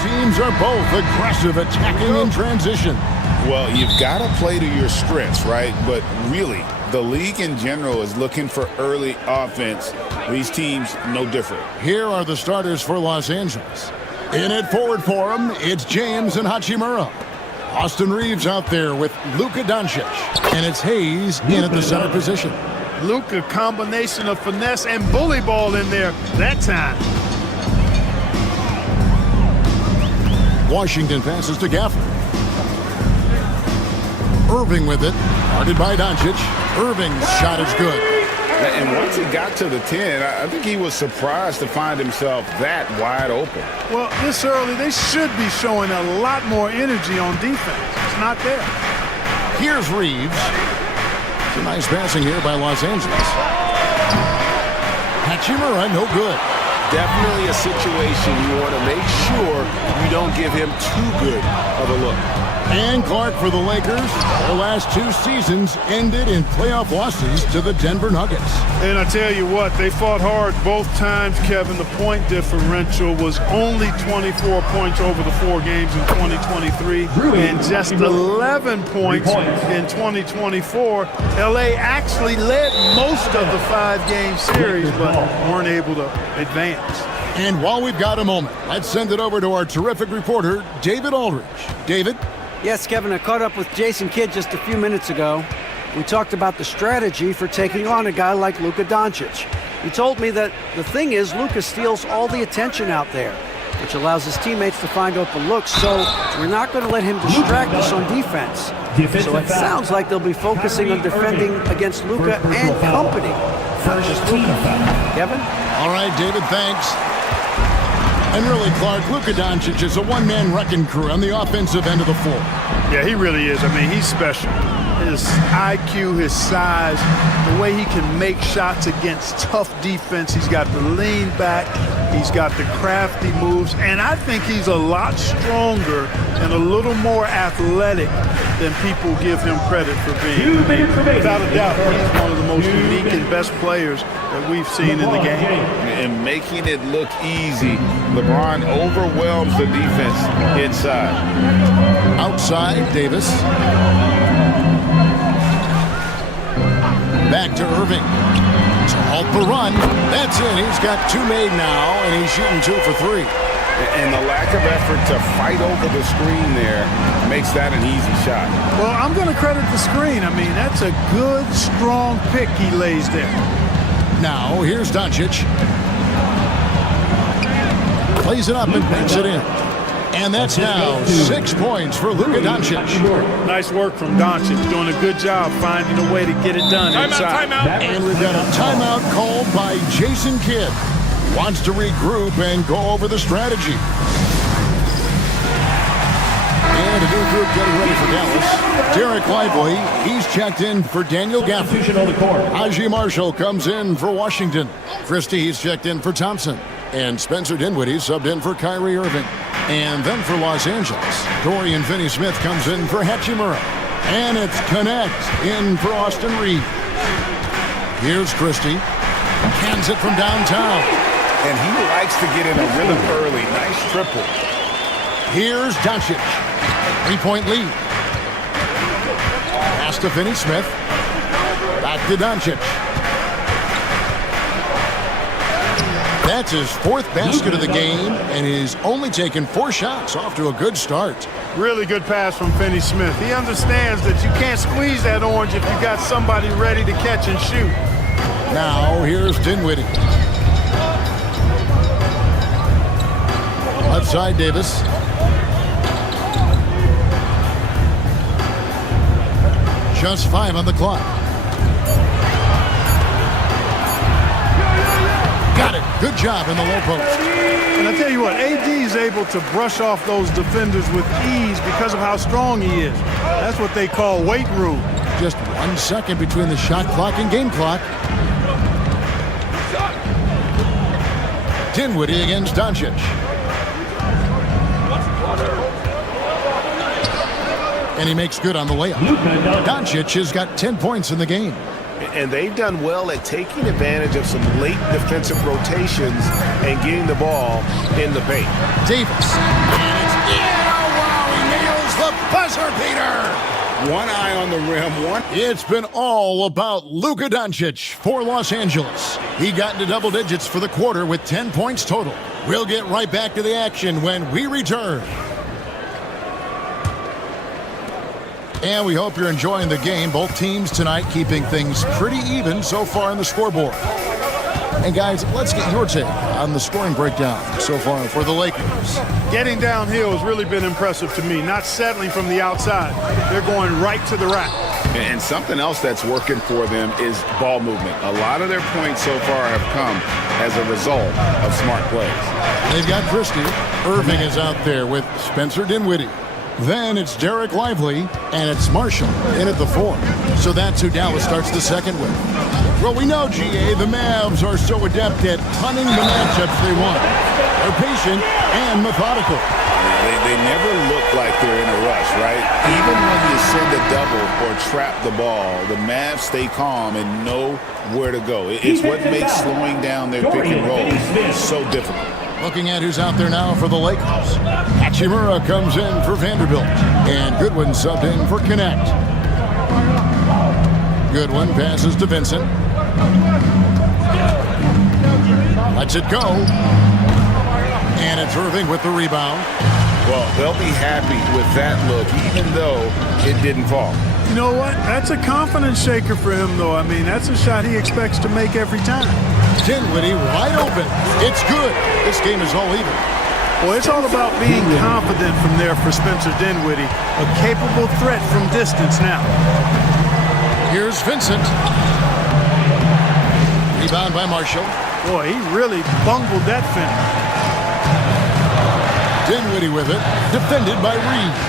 Teams are both aggressive, attacking in transition. Well, you've got to play to your strengths, right? But really, the league in general is looking for early offense. These teams, no different. Here are the starters for Los Angeles. In at forward for him, it's James and Hachimura. Austin Reeves out there with Luka Doncic. And it's Hayes in at the center position. Luka, combination of finesse and bully ball in there that time. Washington passes to Gafford. Irving with it, guarded by Doncic. Irving's shot is good. And once he got to the 10, I think he was surprised to find himself that wide open. Well, this early, they should be showing a lot more energy on defense. It's not there. Here's Reeves. It's a nice passing here by Los Angeles. Hachimura, no good. Definitely a situation you want to make sure you don't give him too good of a look. And Clark for the Lakers. Their last 2 seasons ended in playoff losses to the Denver Nuggets. And I tell you what, they fought hard both times, Kevin. The point differential was only 24 points over the 4 games in 2023 and just 11 points in 2024. LA actually led most of the 5-game series, but weren't able to advance. And while we've got a moment, let's send it over to our terrific reporter, David Aldridge. David? Yes, Kevin, I caught up with Jason Kidd just a few minutes ago. We talked about the strategy for taking on a guy like Luka Doncic. He told me that the thing is Luka steals all the attention out there, which allows his teammates to find open looks, so we're not going to let him distract us on defense. So it sounds like they'll be focusing on defending against Luka and company, not just Luka. Kevin? All right, David, thanks. And really, Clark, Luka Doncic is a one-man wrecking crew on the offensive end of the floor. Yeah, he really is. I mean, he's special. His IQ, his size, the way he can make shots against tough defense. He's got the lean back. He's got the crafty moves. And I think he's a lot stronger and a little more athletic than people give him credit for being. Without a doubt, he's one of the most unique and best players that we've seen in the game. And making it look easy, LeBron overwhelms the defense inside. Outside, Davis. Back to Irving. To halt the run. That's it. He's got 2 made now, and he's shooting 2 for 3. And the lack of effort to fight over the screen there makes that an easy shot. Well, I'm going to credit the screen. I mean, that's a good, strong pick he lays there. Now, here's Doncic. Plays it up and banks it in. And that's now 6 points for Luka Doncic. Nice work from Doncic, doing a good job finding a way to get it done inside. Timeout. And we've got a timeout called by Jason Kidd. Wants to regroup and go over the strategy. And a new group getting ready for Dallas. Derek Lively, he's checked in for Daniel Gafford. Haji Marshall comes in for Washington. Christie, he's checked in for Thompson. And Spencer Dinwiddie subbed in for Kyrie Irving. And then for Los Angeles, Dorian Finney-Smith comes in for Hachimura. And it's Connect in for Austin Reeves. Here's Christie. Cans it from downtown. And he likes to get in a rhythm early. Nice triple. Here's Doncic. 3-point lead. Pass to Finney-Smith. Back to Doncic. That's his 4th basket of the game, and he's only taken 4 shots. Off to a good start. Really good pass from Finney-Smith. He understands that you can't squeeze that orange if you got somebody ready to catch and shoot. Now here's Dinwiddie. Left side, Davis. Just 5 on the clock. Got it. Good job in the low post. And I tell you what, AD is able to brush off those defenders with ease because of how strong he is. That's what they call weight room. Just 1 second between the shot clock and game clock. Dinwiddie against Doncic. And he makes good on the layup. Doncic has got 10 points in the game. And they've done well at taking advantage of some late defensive rotations and getting the ball in the paint. Davis. And it's wow, he nails the buzzer beater. One eye on the rim, one. It's been all about Luka Doncic for Los Angeles. He got into double digits for the quarter with 10 points total. We'll get right back to the action when we return. And we hope you're enjoying the game. Both teams tonight keeping things pretty even so far on the scoreboard. And guys, let's get your take on the scoring breakdown so far for the Lakers. Getting downhill has really been impressive to me, not settling from the outside. They're going right to the rack. And something else that's working for them is ball movement. A lot of their points so far have come as a result of smart plays. They've got Christie. Irving is out there with Spencer Dinwiddie. Then it's Derek Lively, and it's Marshall in at the 4. So that's who Dallas starts the second with. Well, we know, GA, the Mavs are so adept at hunting the matchups they want. They're patient and methodical. They never look like they're in a rush, right? Even when you send a double or trap the ball, the Mavs stay calm and know where to go. It's what makes slowing down their pick and roll so difficult. Looking at who's out there now for the Lakers. Hachimura comes in for Vanderbilt. And Goodwin subbed in for Connect. Goodwin passes to Vincent. Lets it go. And it's Irving with the rebound. Well, they'll be happy with that look, even though it didn't fall. You know what? That's a confidence shaker for him, though. I mean, that's a shot he expects to make every time. Dinwiddie wide open. It's good. This game is all even. Well, it's all about being confident from there for Spencer Dinwiddie. A capable threat from distance now. Here's Vincent. Rebound by Marshall. Boy, he really bungled that finish. Dinwiddie with it. Defended by Reeves.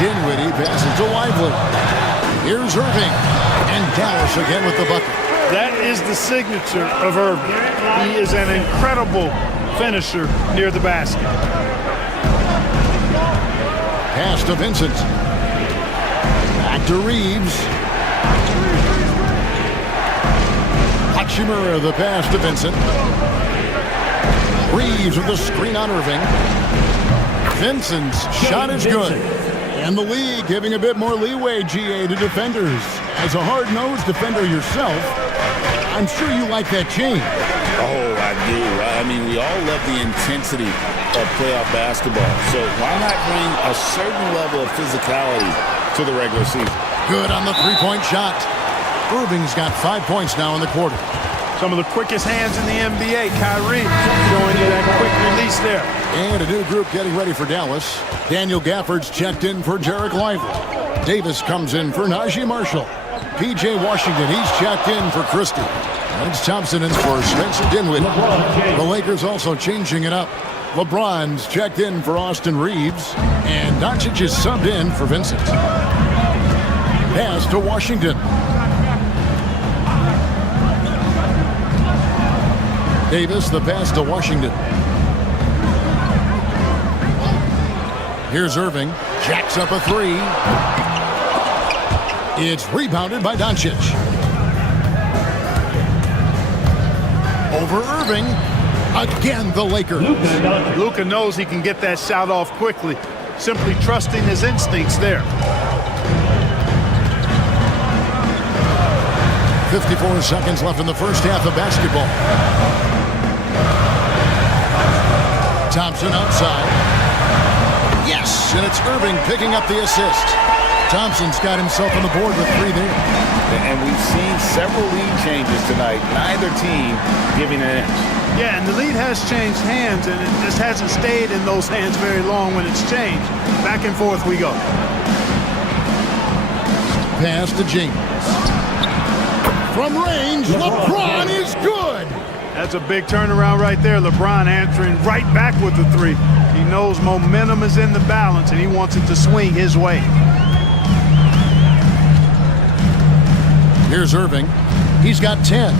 Dinwiddie passes to Lively. Here's Irving. And Dallas again with the bucket. That is the signature of Irving. He is an incredible finisher near the basket. Pass to Vincent. Back to Reeves. Hachimura the pass to Vincent. Reeves with the screen on Irving. Vincent's shot is good. And the league giving a bit more leeway, GA, to defenders. As a hard-nosed defender yourself, I'm sure you like that change. Oh, I do. I mean, we all love the intensity of playoff basketball. So why not bring a certain level of physicality to the regular season? Good on the three-point shot. Irving's got 5 points now in the quarter. Some of the quickest hands in the NBA. Kyrie showing you that quick release there. And a new group getting ready for Dallas. Daniel Gafford's checked in for Derek Lively. Davis comes in for Najee Marshall. P.J. Washington, he's checked in for Christie. And it's Thompson in for Spencer Dinwiddie. The Lakers also changing it up. LeBron's checked in for Austin Reeves. And Doncic is subbed in for Vincent. Pass to Washington. Davis, the pass to Washington. Here's Irving. Jacks up a 3. It's rebounded by Doncic. Over Irving. Again, the Lakers. Luka knows he can get that shot off quickly. Simply trusting his instincts there. 54 seconds left in the first half of basketball. Thompson outside. Yes, and it's Irving picking up the assist. Thompson's got himself on the board with 3 there. And we've seen several lead changes tonight. Neither team giving an inch. Yeah, and the lead has changed hands, and it just hasn't stayed in those hands very long when it's changed. Back and forth we go. Pass to James. From range, LeBron is good. That's a big turnaround right there. LeBron answering right back with the 3. He knows momentum is in the balance, and he wants it to swing his way. Here's Irving. He's got 10.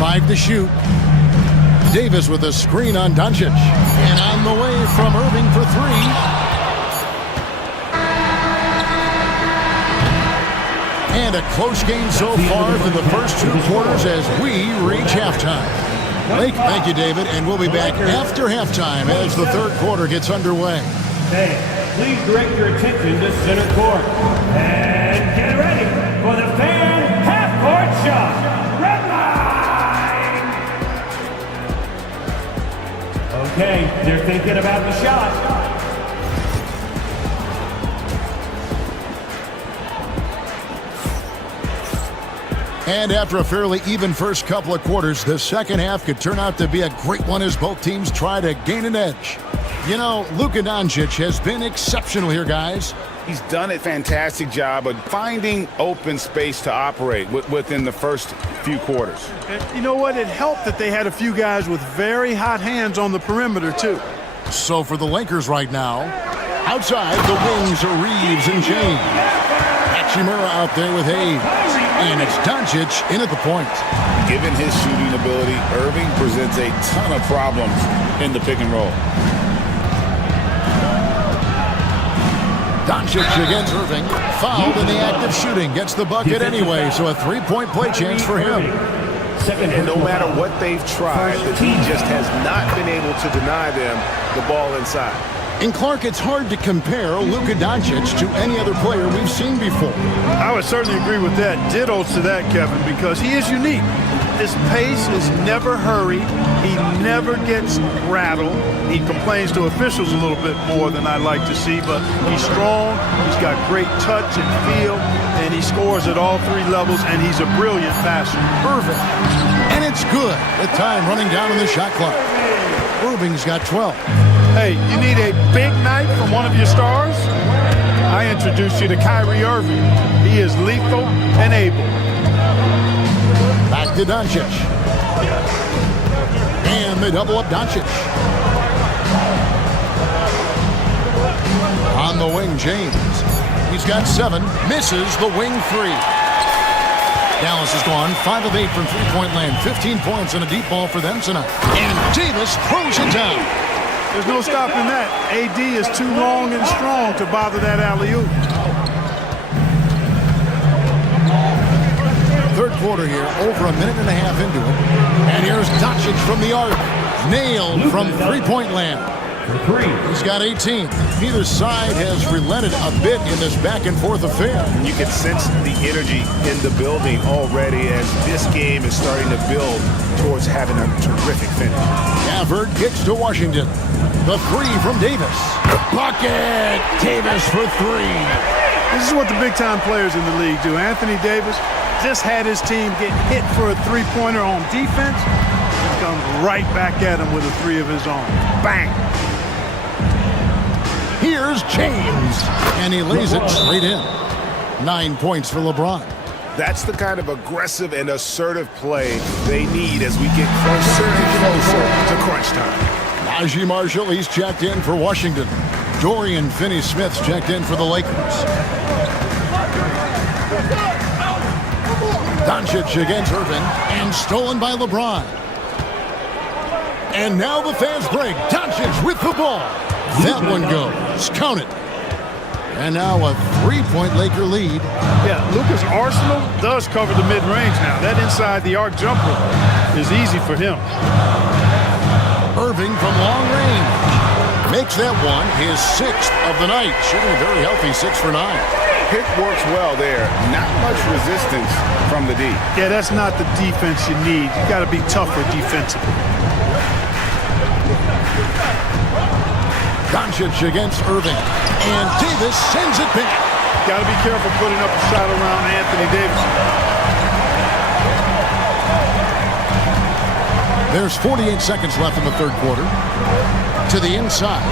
5 to shoot. Davis with a screen on Doncic. And on the way from Irving for 3. And a close game so far through the first 2 quarters as we reach halftime. Blake, thank you, David, and we'll be back after halftime as the third quarter gets underway. Hey, please direct your attention to center court. And get ready for the fan half-court shot. Red line! Okay, they're thinking about the shot. And after a fairly even first couple of quarters, the second half could turn out to be a great one as both teams try to gain an edge. You know, Luka Doncic has been exceptional here, guys. He's done a fantastic job of finding open space to operate within the first few quarters. And you know what? It helped that they had a few guys with very hot hands on the perimeter, too. So for the Lakers right now, outside the wings are Reeves and James. Hachimura out there with Hayes. And it's Doncic in at the point. Given his shooting ability, Irving presents a ton of problems in the pick and roll. Doncic against Irving. Fouled in the act of shooting. Gets the bucket anyway, so a three-point play chance for him. And no matter what they've tried, the team just has not been able to deny them the ball inside. And Clark, it's hard to compare Luka Doncic to any other player we've seen before. I would certainly agree with that. Ditto to that, Kevin, because he is unique. His pace is never hurried. He never gets rattled. He complains to officials a little bit more than I like to see, but he's strong. He's got great touch and feel, and he scores at all 3 levels, and he's a brilliant passer. Irving. And it's good. The time running down on the shot clock. Irving's got 12. Hey, you need a big night from one of your stars? I introduce you to Kyrie Irving. He is lethal and able. Back to Doncic. And they double up Doncic. On the wing, James. He's got 7. Misses the wing 3. Dallas has gone 5 of 8 from three-point land. 15 points and a deep ball for them tonight. And Davis throws it down. There's no stopping that. AD is too long and strong to bother that alley-oop. Third quarter here, over a minute and a half into it. And here's Doncic from the arc. Nailed from three-point land. He's got 18. Neither side has relented a bit in this back-and-forth affair. You can sense the energy in the building already as this game is starting to build towards having a terrific finish. Gafford kicks to Washington. The 3 from Davis. Bucket! Davis for 3. This is what the big-time players in the league do. Anthony Davis just had his team get hit for a three-pointer on defense. He comes right back at him with a 3 of his own. Bang! Here's James, and he lays it straight in. 9 points for LeBron. That's the kind of aggressive and assertive play they need as we get closer and closer to crunch time. Najee Marshall, he's checked in for Washington. Dorian Finney-Smith's checked in for the Lakers. Doncic against Irving, and stolen by LeBron. And now the fans break. Doncic with the ball. That one goes. Count it. And now a 3-point Laker lead. Yeah, Luka's arsenal does cover the mid-range now. That inside the arc jumper is easy for him. Irving from long range. Makes that one his 6th of the night. Shooting very healthy, 6 for 9. Pick works well there. Not much resistance from the D. Yeah, that's not the defense you need. You got to be tougher defensively. Doncic against Irving. And Davis sends it back. Got to be careful putting up a shot around Anthony Davis. There's 48 seconds left in the third quarter. To the inside.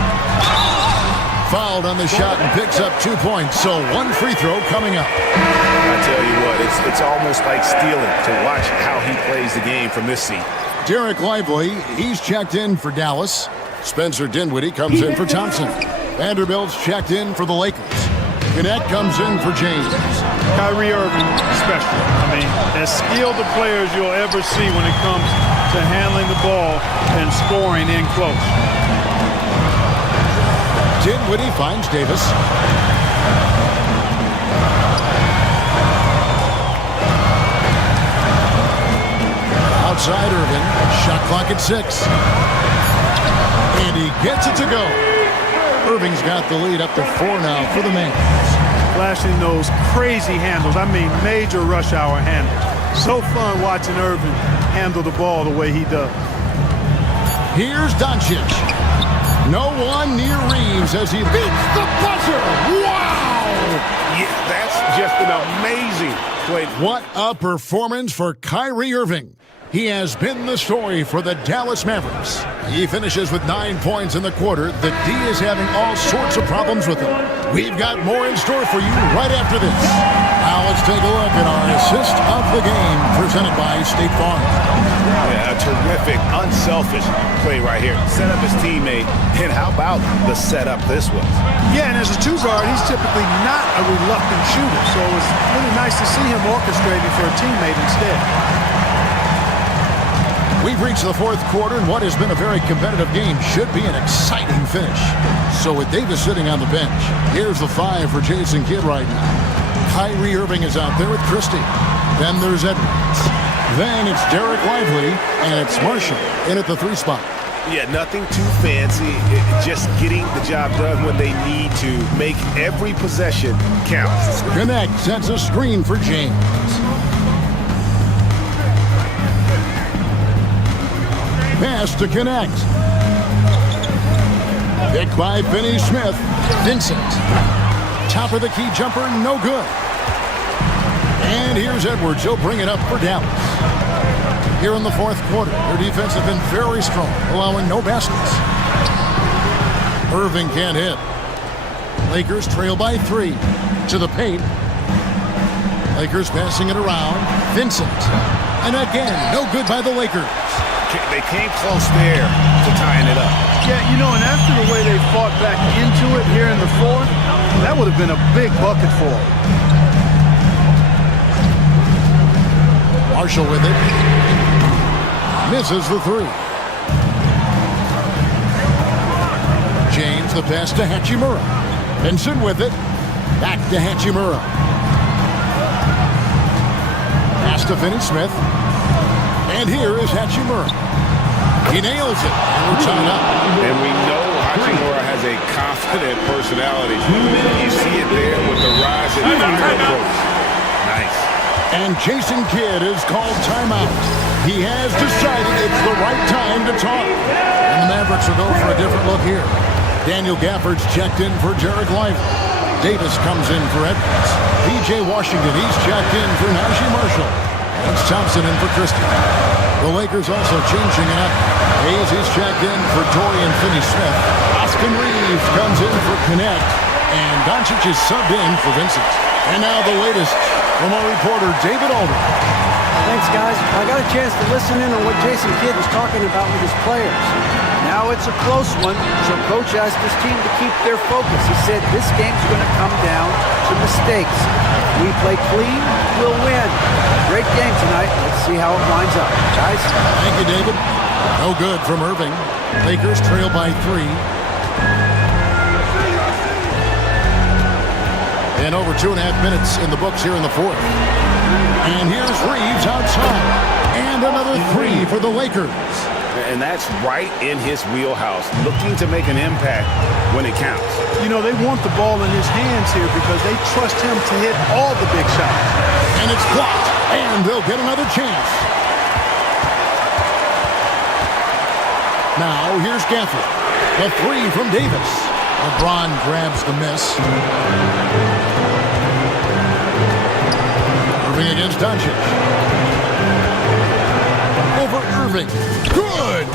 Fouled on the shot and picks up 2 points. So 1 free throw coming up. I tell you what, it's almost like stealing to watch how he plays the game from this seat. Derek Lively, he's checked in for Dallas. Spencer Dinwiddie comes in for Thompson. Vanderbilt's checked in for the Lakers. Gannett comes in for James. Kyrie Irving, special. I mean, as skilled a player as you'll ever see when it comes to handling the ball and scoring in close. Dinwiddie finds Davis. inside Irving. Shot clock at 6. And he gets it to go. Irving's got the lead up to 4 now for the Mavericks. Flashing those crazy handles. I mean, major rush hour handles. So fun watching Irving handle the ball the way he does. Here's Doncic. No one near Reeves as he beats the buzzer. Wow! Yeah, that's just an amazing play. What a performance for Kyrie Irving. He has been the story for the Dallas Mavericks. He finishes with 9 points in the quarter. The D is having all sorts of problems with him. We've got more in store for you right after this. Now let's take a look at our assist of the game presented by State Farm. Yeah, a terrific, unselfish play right here. Set up his teammate, and how about the setup this was? Yeah, and as a 2-guard, he's typically not a reluctant shooter, so it's really nice to see him orchestrating for a teammate instead. We've reached the 4th quarter, and what has been a very competitive game should be an exciting finish. So with Davis sitting on the bench, here's the 5 for Jason Kidd right now. Kyrie Irving is out there with Christie. Then there's Edwards. Then it's Derek Lively, and it's Marshall in at the 3 spot. Yeah, nothing too fancy. Just getting the job done when they need to. Make every possession count. Connect sets a screen for James. Pass to Connect. Picked by Finney-Smith. Vincent. Top of the key jumper, no good. And here's Edwards. He'll bring it up for Dallas. Here in the 4th quarter, their defense has been very strong, allowing no baskets. Irving can't hit. Lakers trail by 3. To the paint. Lakers passing it around. Vincent. And again, no good by the Lakers. They came close there to tying it up. Yeah, you know, and after the way they fought back into it here in the 4th, that would have been a big bucket for them. Marshall with it. Misses the 3. James, the pass to Hachimura. Vincent with it. Back to Hachimura. Pass to Finney-Smith. And here is Hachimura. He nails it, and we're tied up. And we know Hachimura has a confident personality. You see it there with the rise in fire approach. Nice. And Jason Kidd is called timeout. He has decided it's the right time to talk. And the Mavericks will go for a different look here. Daniel Gafford's checked in for Derek Lively. Davis comes in for Edwards. P.J. Washington, he's checked in for Najee Marshall. That's Thompson in for Christie. The Lakers also changing it up. Hayes is checked in for Dorian Finney-Smith. Austin Reeves comes in for Connect. And Doncic is subbed in for Vincent. And now the latest from our reporter, David Aldridge. Thanks, guys. I got a chance to listen in on what Jason Kidd was talking about with his players. Now it's a close one, so Coach asked his team to keep their focus. He said this game's going to come down to mistakes. If we play clean, we'll win. Great game tonight. Let's see how it winds up. Guys? Thank you, David. No good from Irving. Lakers trail by 3. And over 2.5 minutes in the books here in the 4th. And here's Reeves outside. And another 3 for the Lakers. And that's right in his wheelhouse, looking to make an impact when it counts. You know, they want the ball in his hands here because they trust him to hit all the big shots. And it's blocked. And they'll get another chance. Now, here's Gafford. The 3 from Davis. LeBron grabs the miss. Irving against Doncic. Over Irving. Good!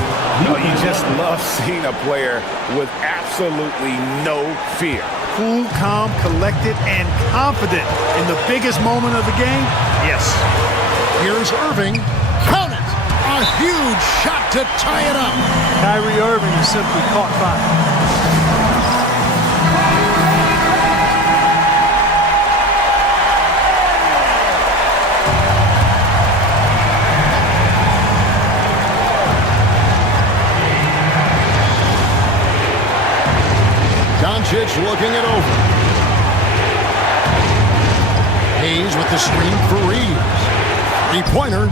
No, you just love seeing a player with absolutely no fear. Cool, calm, collected, and confident in the biggest moment of the game? Yes. Here's Irving. Count it! A huge shot to tie it up. Kyrie Irving is simply caught fire. Doncic looking it over. Hayes with the screen for Reeves. 3-pointer.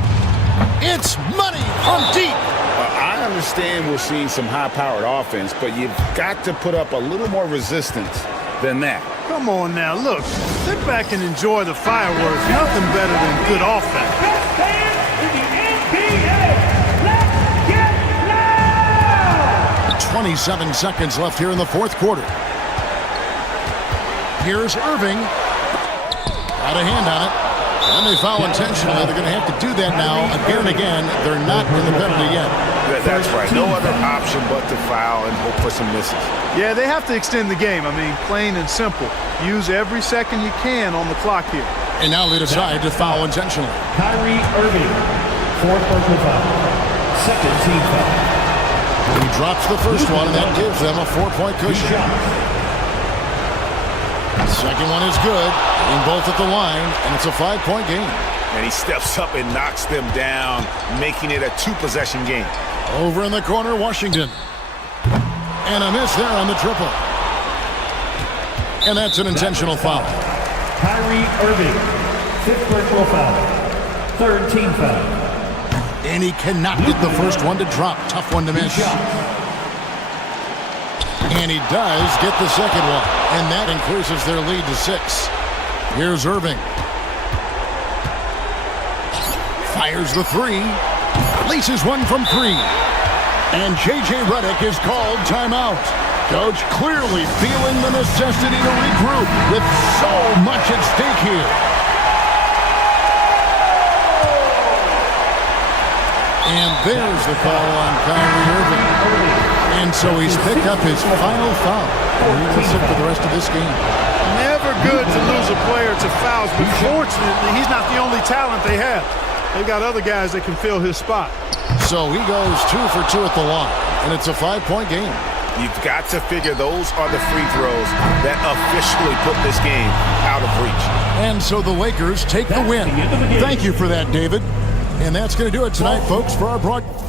It's money from deep. I understand we're seeing some high-powered offense, but you've got to put up a little more resistance than that. Come on now, look. Sit back and enjoy the fireworks. Nothing better than good offense. Best fans in the NBA. Let's get loud! 27 seconds left here in the fourth quarter. Here's Irving. Got a hand on it. And they foul intentionally. They're going to have to do that now again and again. They're not in the penalty yet. That's right. No other option but to foul and hope for some misses. Yeah, they have to extend the game. I mean, plain and simple. Use every second you can on the clock here. And now they decide to foul intentionally. Kyrie Irving, fourth personal foul. Second team foul. He drops the first one, and that gives them a 4-point cushion. Second one is good, and both at the line, and it's a 5-point game. And he steps up and knocks them down, making it a 2-possession game. Over in the corner, Washington. And a miss there on the triple. And that's an intentional foul. Kyrie Irving, fifth personal foul. Third team foul. And he cannot get the first one to drop. Tough one to miss. And he does get the second one. And that increases their lead to 6. Here's Irving. Fires the 3. Laces one from 3. And J.J. Redick is called timeout. Coach clearly feeling the necessity to regroup with so much at stake here. And there's the call on Kyrie Irving. And so he's picked up his final foul. And he will sit for the rest of this game. Never good to lose a player to fouls, but fortunately, he's not the only talent they have. They've got other guys that can fill his spot. So he goes 2 for 2 at the line, and it's a 5-point game. You've got to figure those are the free throws that officially put this game out of reach. And so the Lakers take the win. Thank you for that, David. And that's going to do it tonight, folks, for our broadcast.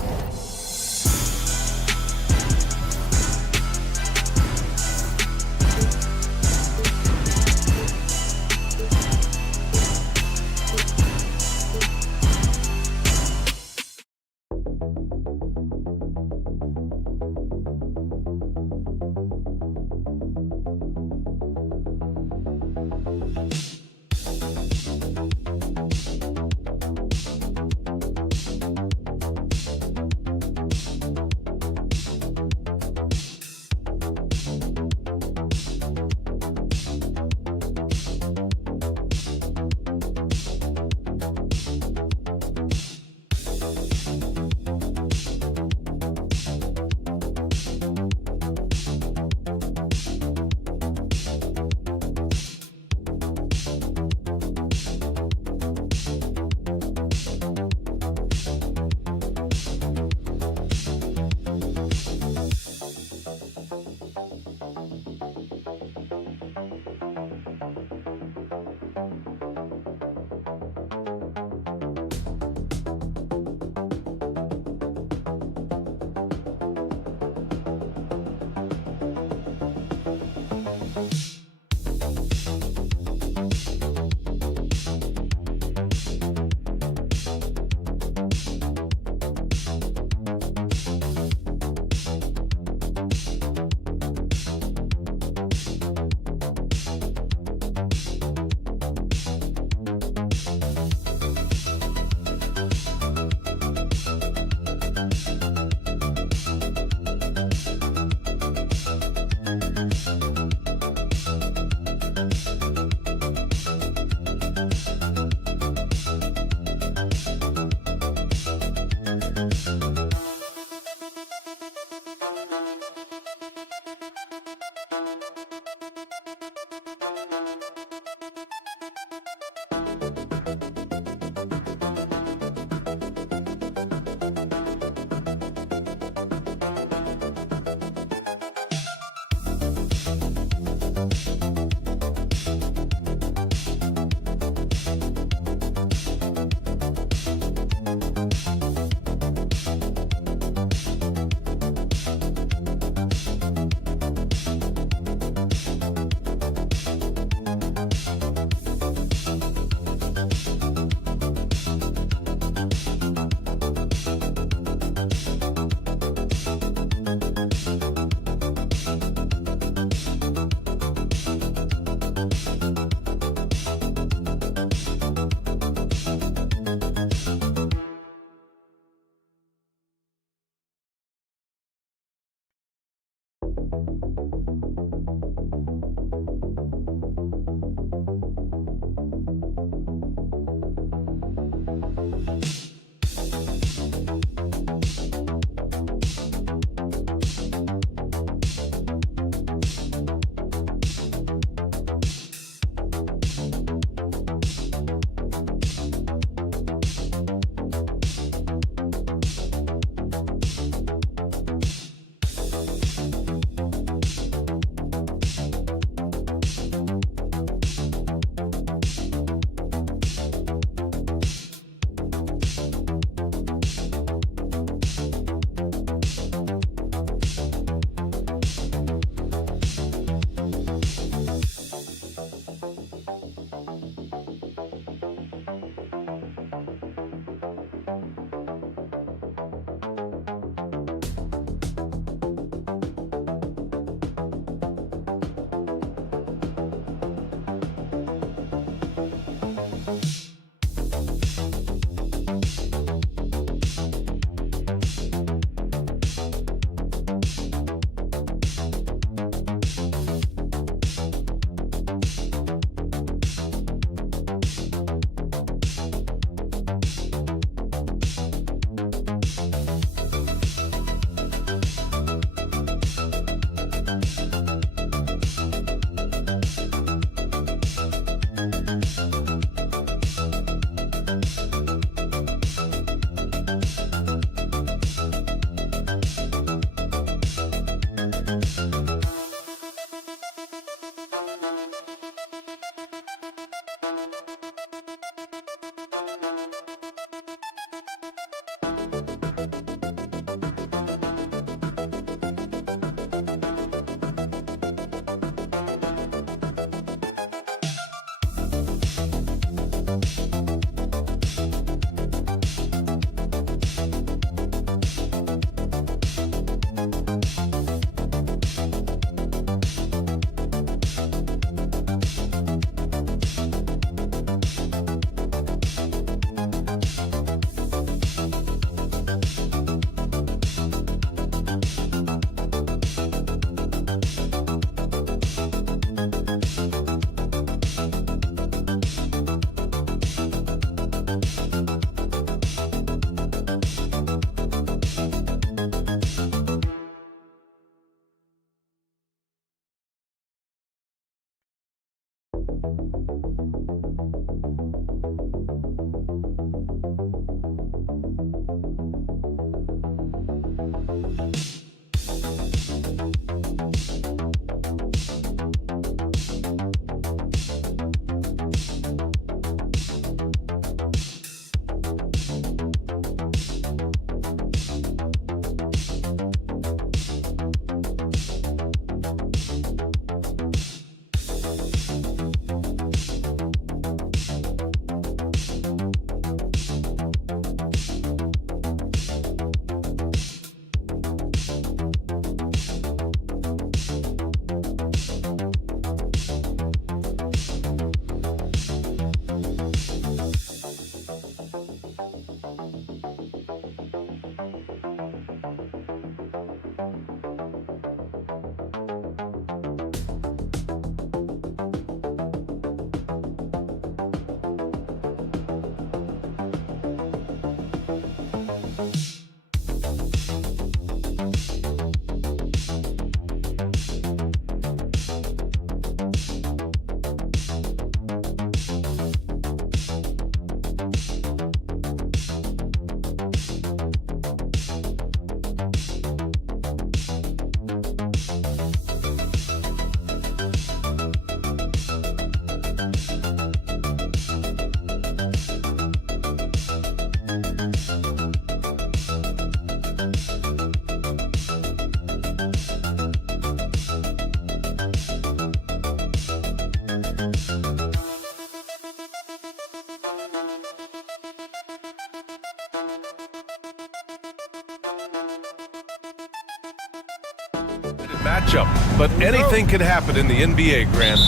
Matchup, but anything can happen in the NBA, Grant.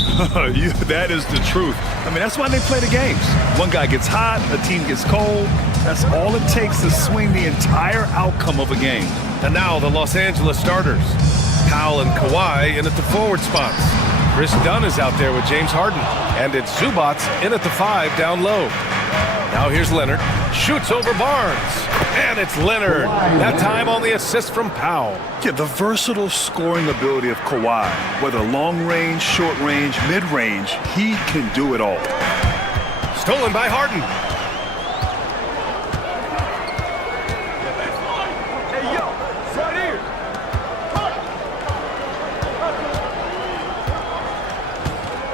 That is the truth. I mean, that's why they play the games. One guy gets hot, a team gets cold. That's all it takes to swing the entire outcome of a game. And now the Los Angeles starters. Powell and Kawhi in at the forward spots. Chris Dunn is out there with James Harden. And it's Zubats in at the 5 down low. Now here's Leonard. Shoots over Barnes. And it's Leonard. That time on the assist from Powell. Yeah, the versatile scoring ability of Kawhi, whether long range, short range, mid range, he can do it all. Stolen by Harden.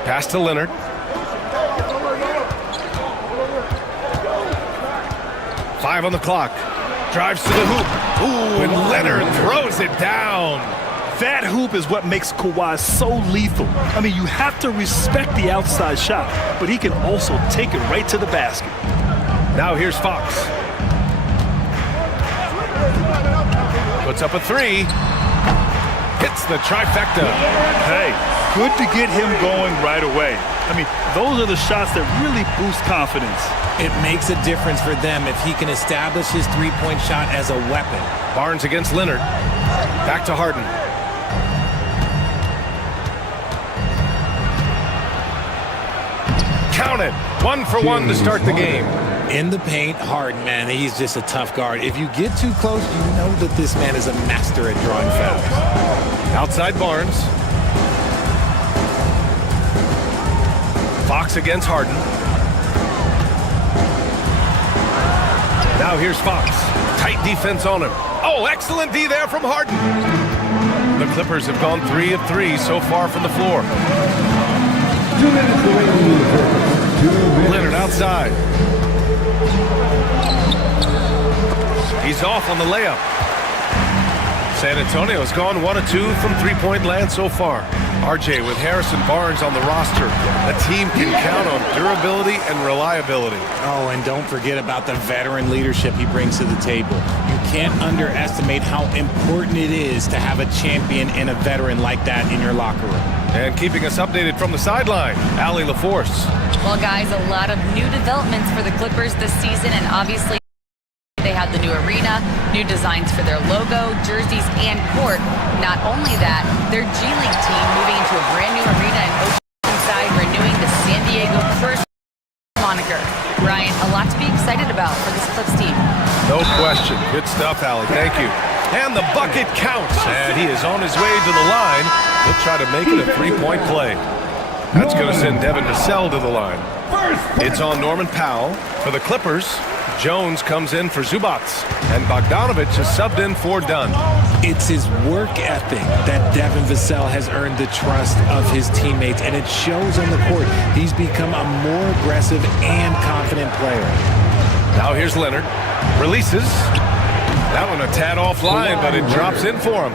Pass to Leonard. Five on the clock. Drives to the hoop. Ooh, and Leonard throws it down. That hoop is what makes Kawhi so lethal. I mean, you have to respect the outside shot, but he can also take it right to the basket. Now here's Fox. Puts up a 3. Hits the trifecta. Hey, good to get him going right away. I mean, those are the shots that really boost confidence. It makes a difference for them if he can establish his three-point shot as a weapon. Barnes against Leonard. Back to Harden. Count it. 1 for 1 to start the game. In the paint, Harden, man, he's just a tough guard. If you get too close, you know that this man is a master at drawing fouls. Outside Barnes. Fox against Harden. Now here's Fox. Tight defense on him. Oh, excellent D there from Harden. The Clippers have gone 3 of 3 so far from the floor. 2 minutes away. Leonard outside. He's off on the layup. San Antonio's gone 1 of 2 from three-point land so far. RJ with Harrison Barnes on the roster. A team can count on durability and reliability. Oh, and don't forget about the veteran leadership he brings to the table. You can't underestimate how important it is to have a champion and a veteran like that in your locker room. And keeping us updated from the sideline, Allie LaForce. Well, guys, a lot of new developments for the Clippers this season, and obviously they have the new arena, new designs for their logo, jerseys, and court. Not only that, their G League team moving into a brand new arena in Oceanside, renewing the San Diego First moniker. Ryan, a lot to be excited about for this Clips team. No question. Good stuff, Allie. Thank you. And the bucket counts. And he is on his way to the line. He'll try to make it a three-point play. That's going to send Devin Vassell to the line. It's on Norman Powell. For the Clippers, Jones comes in for Zubats. And Bogdanović is subbed in for Dunn. It's his work ethic that Devin Vassell has earned the trust of his teammates, and it shows on the court. He's become a more aggressive and confident player. Now here's Leonard. Releases. That one a tad offline, but it drops in for him.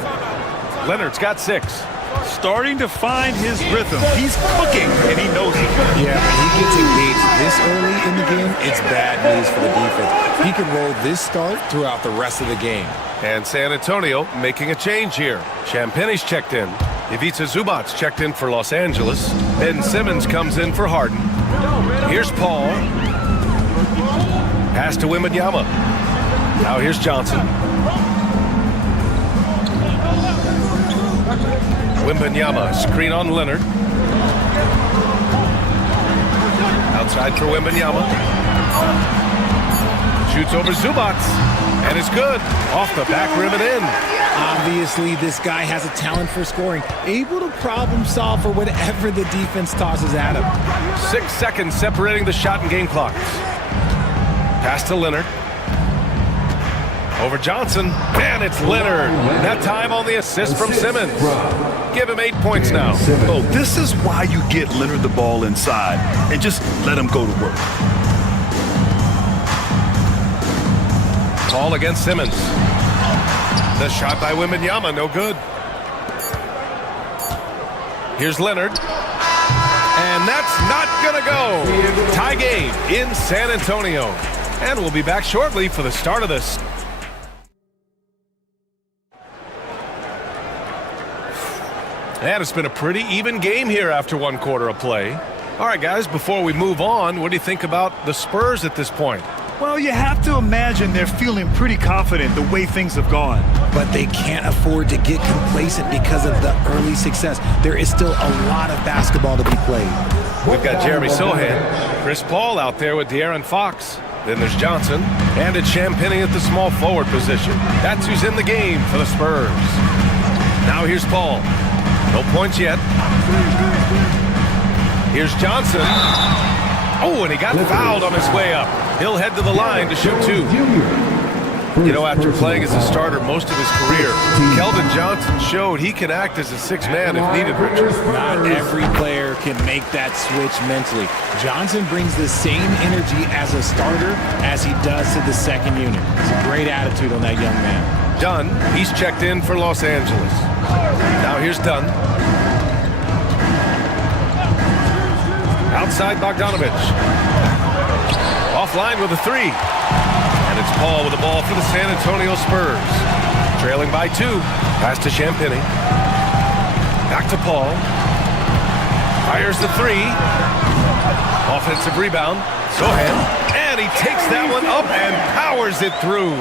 Leonard's got 6. Starting to find his rhythm. He's cooking, and he knows it. Yeah, when he gets engaged this early in the game, it's bad news for the defense. He can roll this start throughout the rest of the game. And San Antonio making a change here. Champagne's checked in. Ivica Zubats checked in for Los Angeles. Ben Simmons comes in for Harden. Here's Paul. Pass to Wembanyama. Now here's Johnson. Wembanyama, screen on Leonard. Outside for Wembanyama. Shoots over Zubats, and it's good. Off the back rim and in. Obviously, this guy has a talent for scoring, able to problem solve for whatever the defense tosses at him. 6 seconds separating the shot and game clocks. Pass to Leonard. Over Johnson, and it's Leonard. That time on the assist from Simmons. Give him 8 points now. Oh, this is why you get Leonard the ball inside and just let him go to work. Paul against Simmons. The shot by Wembanyama, no good. Here's Leonard. And that's not gonna go. Tie game in San Antonio. And we'll be back shortly for the start of this. And it's been a pretty even game here after 1 quarter of play. All right, guys, before we move on, what do you think about the Spurs at this point? Well, you have to imagine they're feeling pretty confident the way things have gone. But they can't afford to get complacent because of the early success. There is still a lot of basketball to be played. We've got Jeremy Sohan, Chris Paul out there with De'Aaron Fox. Then there's Johnson, and it's Champagnie at the small forward position. That's who's in the game for the Spurs. Now here's Paul. No points yet. Here's Johnson. Oh, and he got fouled on his way up. He'll head to the line to shoot 2. You know, after playing as a starter most of his career, Keldon Johnson showed he can act as a 6th man if needed, Richard. Not every player can make that switch mentally. Johnson brings the same energy as a starter as he does to the second unit. It's a great attitude on that young man. Dunn, he's checked in for Los Angeles. Now here's Dunn. Outside Bogdanović. Offline with a 3. And it's Paul with the ball for the San Antonio Spurs. Trailing by 2. Pass to Champagnie. Back to Paul. Fires the 3. Offensive rebound. Sohan. And he takes that one up and powers it through.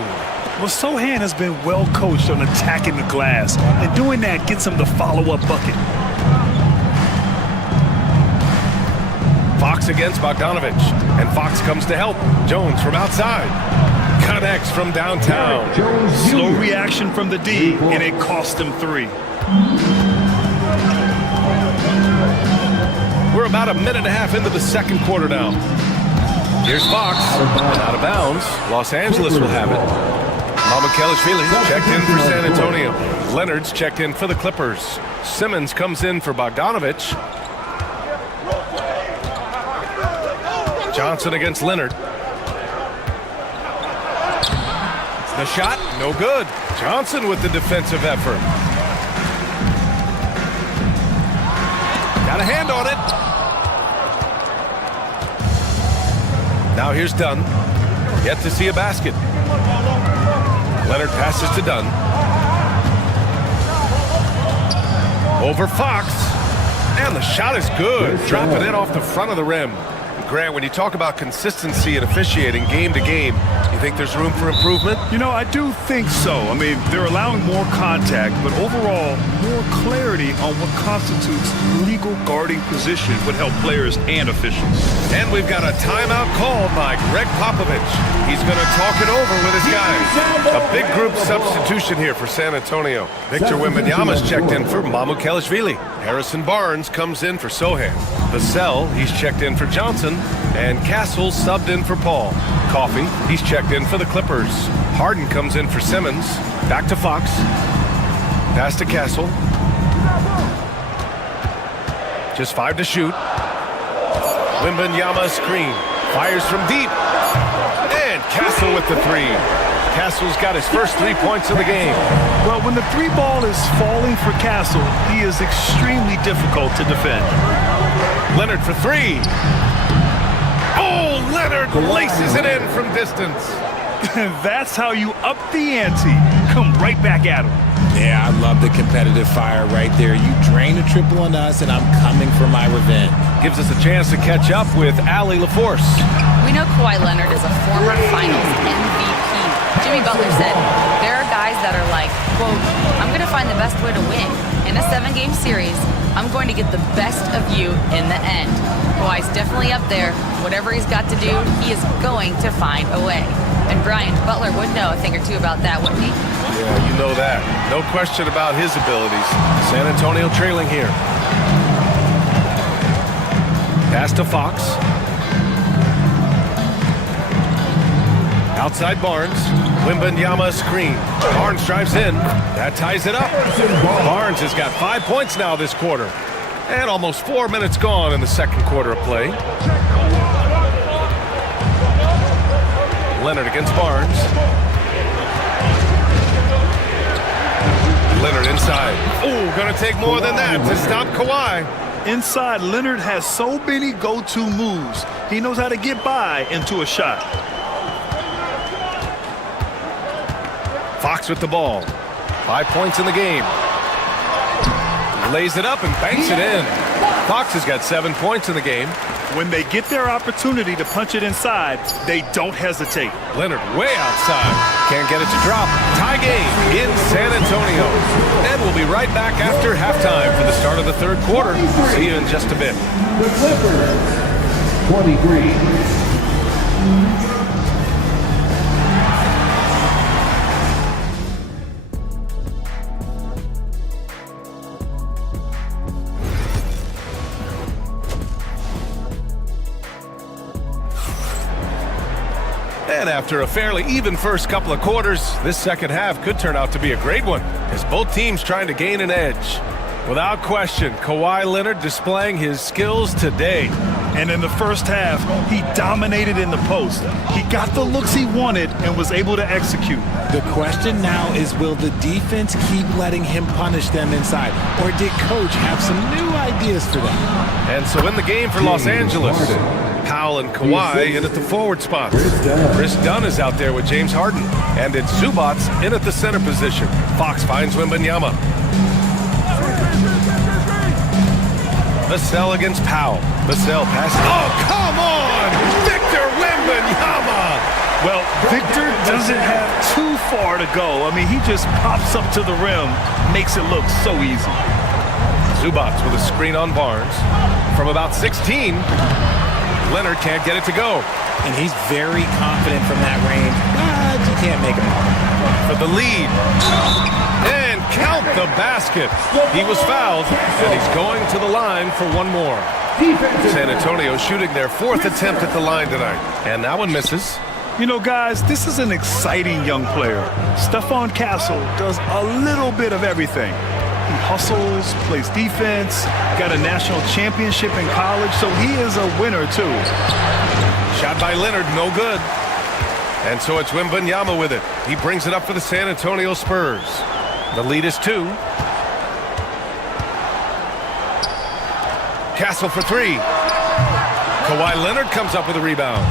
Well, Sohan has been well coached on attacking the glass, and doing that gets him the follow-up bucket. Fox against Bogdanović, and Fox comes to help. Jones from outside. Connects from downtown. Slow reaction from the D, and it cost him 3. We're about a minute and a half into the second quarter now. Here's Fox, out of bounds. Los Angeles will have it. Mamukelashvili checked in for San Antonio. Leonard's checked in for the Clippers. Simmons comes in for Bogdanović. Johnson against Leonard. The shot, no good. Johnson with the defensive effort. Got a hand on it. Now here's Dunn. Yet to see a basket. Leonard passes to Dunn. Over Fox. And the shot is good. Dropping it off the front of the rim. Grant, when you talk about consistency and officiating game to game, You think there's room for improvement? You know, I do think so. I mean, they're allowing more contact, but overall, more clarity on what constitutes legal guarding position would help players and officials. And we've got a timeout called by Greg Popovich. He's going to talk it over with his guys. A big group substitution here for San Antonio. Victor Wembanyama's checked in for Mamukelashvili. Harrison Barnes comes in for Sohan. Vassell, he's checked in for Johnson. And Castle subbed in for Paul. Coffey, he's checked in for the Clippers. Harden comes in for Simmons. Back to Fox. Pass to Castle. Just 5 to shoot. Wembanyama screen. Fires from deep. And Castle with the 3. Castle's got his first 3 points of the game. Well, when the 3 ball is falling for Castle, he is extremely difficult to defend. Leonard for 3. Oh, Leonard laces it in from distance. That's how you up the ante. Come right back at him. Yeah, I love the competitive fire right there. You drain a triple on us, and I'm coming for my revenge. Gives us a chance to catch up with Allie LaForce. We know Kawhi Leonard is a former Finals MVP. Jimmy Butler said, there are guys that are like, quote, I'm going to find the best way to win. In a 7-game series, I'm going to get the best of you in the end. Kawhi's definitely up there. Whatever he's got to do, he is going to find a way. And Brian, Butler would know a thing or two about that, wouldn't he? Yeah, you know that. No question about his abilities. San Antonio trailing here. Pass to Fox. Outside Barnes. Wembanyama screen. Barnes drives in. That ties it up. Barnes has got 5 points now this quarter. And almost 4 minutes gone in the second quarter of play. Leonard against Barnes. Leonard inside. Oh, gonna take more than that to stop Kawhi. Inside, Leonard has so many go-to moves. He knows how to get by into a shot. Fox with the ball. 5 points in the game. Lays it up and banks it in. Fox has got 7 points in the game. When they get their opportunity to punch it inside, they don't hesitate. Leonard way outside. Can't get it to drop. Tie game in San Antonio. And we'll be right back after halftime for the start of the third quarter. See you in just a bit. The Clippers, 23. And after a fairly even first couple of quarters, this second half could turn out to be a great one, as both teams trying to gain an edge. Without question, Kawhi Leonard displaying his skills today. And in the first half, he dominated in the post. He got the looks he wanted and was able to execute. The question now is, will the defense keep letting him punish them inside? Or did Coach have some new ideas for them? And so in the game for Los Angeles, Powell and Kawhi in at the forward spots. Chris Dunn is out there with James Harden. And it's Zubac in at the center position. Fox finds Wembanyama. Vassell against Powell. Vassell passes. Oh, come on! Victor Wembanyama! Well, Victor doesn't have too far to go. I mean, he just pops up to the rim, makes it look so easy. Zubac with a screen on Barnes. From about 16, Leonard can't get it to go. And he's very confident from that range, but you can't make him all. For the lead. And count the basket. He was fouled, and he's going to the line for one more. San Antonio shooting their 4th attempt at the line tonight. And that one misses. You know, guys, this is an exciting young player. Stephon Castle does a little bit of everything. He hustles, plays defense, got a national championship in college, so he is a winner, too. Shot by Leonard, no good. And so it's Wembanyama with it. He brings it up for the San Antonio Spurs. The lead is 2. Castle for 3. Kawhi Leonard comes up with a rebound.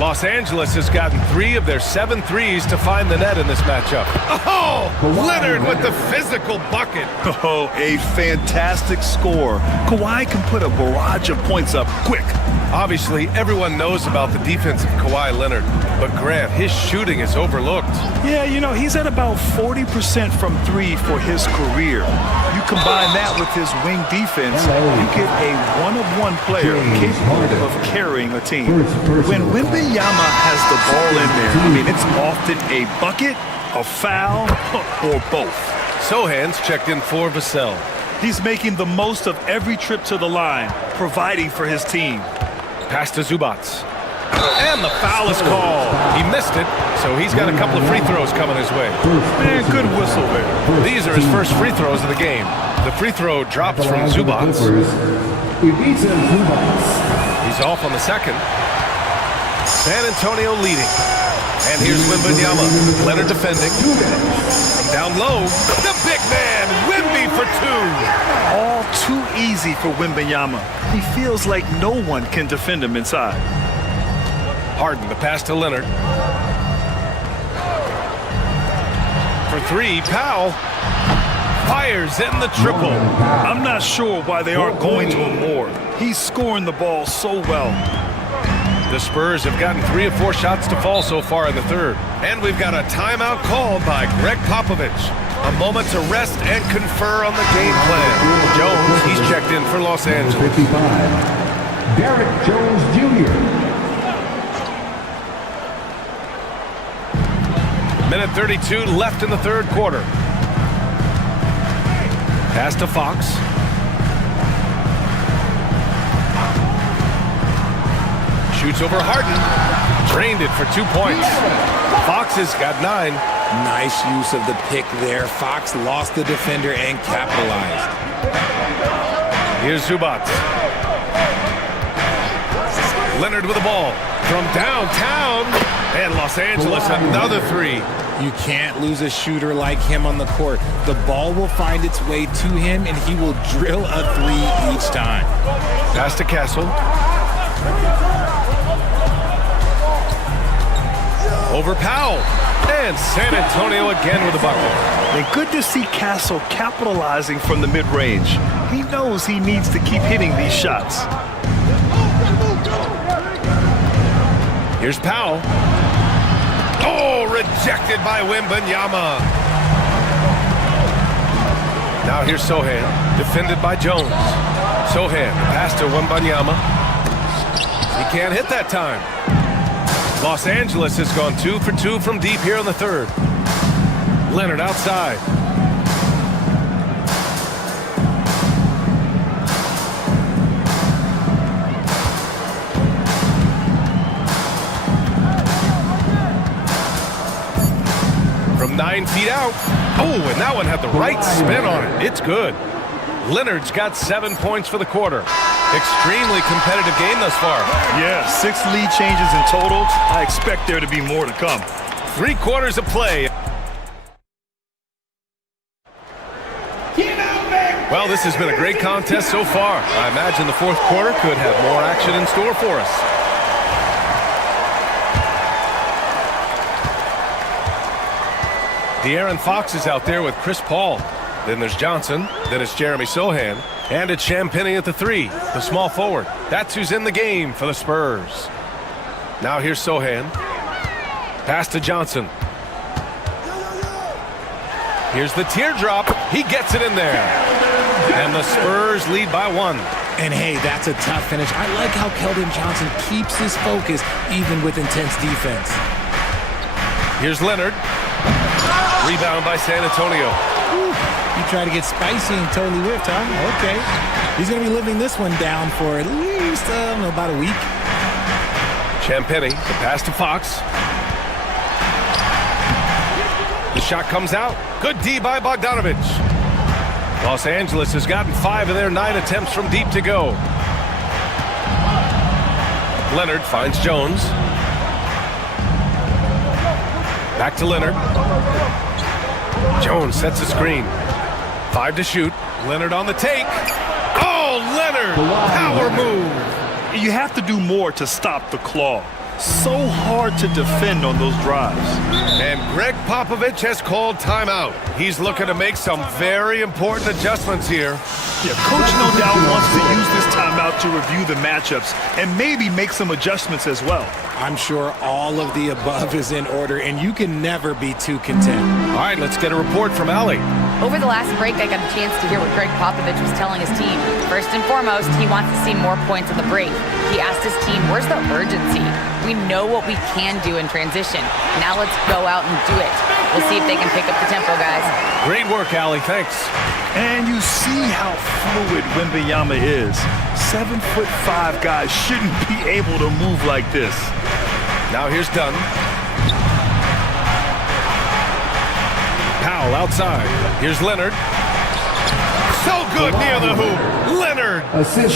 Los Angeles has gotten 3 of their 7 threes to find the net in this matchup. Oh, Leonard with the physical bucket. Oh, a fantastic score. Kawhi can put a barrage of points up quick. Obviously, everyone knows about the defense of Kawhi Leonard, but Grant, his shooting is overlooked. Yeah, you know, he's at about 40% from 3 for his career. You combine that with his wing defense, you get a one-of-one player capable of carrying a team. When Wembanyama has the ball in there, I mean, it's often a bucket, a foul, or both. Sohan's checked in for Vassell. He's making the most of every trip to the line, providing for his team. Pass to Zubac. And the foul is called. He missed it, so he's got a couple of free throws coming his way. Man, good whistle there. These are his first free throws of the game. The free throw drops from Zubac. He's off on the second. San Antonio leading. And here's Wembanyama. Leonard defending. From down low, the big man, Wemby for 2. All too easy for Wembanyama. He feels like no one can defend him inside. Harden, the pass to Leonard. For 3, Powell fires in the triple. I'm not sure why they aren't going to him more. He's scoring the ball so well. The Spurs have gotten 3 of 4 shots to fall so far in the third. And we've got a timeout called by Greg Popovich. A moment to rest and confer on the game plan. Jones, he's checked in for Los Angeles. 55, Derek Jones Jr. Minute 32 left in the third quarter. Pass to Fox. Shoots over Harden. Drained it for 2 points. Fox has got 9. Nice use of the pick there. Fox lost the defender and capitalized. Here's Zubac. Leonard with the ball from downtown. And Los Angeles another 3. You can't lose a shooter like him on the court. The ball will find its way to him, and he will drill a 3 each time. Pass to Castle. Over Powell. And San Antonio again with a bucket. And good to see Castle capitalizing from the mid-range. He knows he needs to keep hitting these shots. Here's Powell. Oh, rejected by Wembanyama. Now here's Sohan, defended by Jones. Sohan, pass to Wembanyama. He can't hit that time. Los Angeles has gone 2 for 2 from deep here in the third. Leonard outside. From 9 feet out. Oh, and that one had the right spin on it. It's good. Leonard's got 7 points for the quarter. Extremely competitive game thus far. Yeah, 6 lead changes in total. I expect there to be more to come. 3 quarters of play. Well, this has been a great contest so far. I imagine the fourth quarter could have more action in store for us. De'Aaron Fox is out there with Chris Paul. Then there's Johnson. Then it's Jeremy Sohan. And it's Champagnie at the 3, the small forward. That's who's in the game for the Spurs. Now here's Sohan. Pass to Johnson. Here's the teardrop. He gets it in there. And the Spurs lead by 1. And hey, that's a tough finish. I like how Keldon Johnson keeps his focus even with intense defense. Here's Leonard. Rebound by San Antonio. You try to get spicy and totally whipped, huh? Okay. He's going to be living this one down for at least, I don't know, about a week. Champagnie, the pass to Fox. The shot comes out. Good D by Bogdanovich. Los Angeles has gotten 5 of their 9 attempts from deep to go. Leonard finds Jones. Back to Leonard. Jones sets a screen. 5 to shoot. Leonard on the take. Oh, Leonard! Power move! You have to do more to stop the claw. So hard to defend on those drives. And Greg Popovich has called timeout. He's looking to make some very important adjustments here. Yeah, Coach no doubt wants to use this timeout to review the matchups and maybe make some adjustments as well. I'm sure all of the above is in order, and you can never be too content. All right, let's get a report from Allie. Over the last break, I got a chance to hear what Greg Popovich was telling his team. First and foremost, he wants to see more points on the break. He asked his team, where's the urgency? We know what we can do in transition. Now let's go out and do it. We'll see if they can pick up the tempo, guys. Great work, Allie. Thanks. And you see how fluid Wembanyama is. 7'5" guys shouldn't be able to move like this. Now here's Dunn. Powell outside. Here's Leonard. So good near the hoop. Leonard.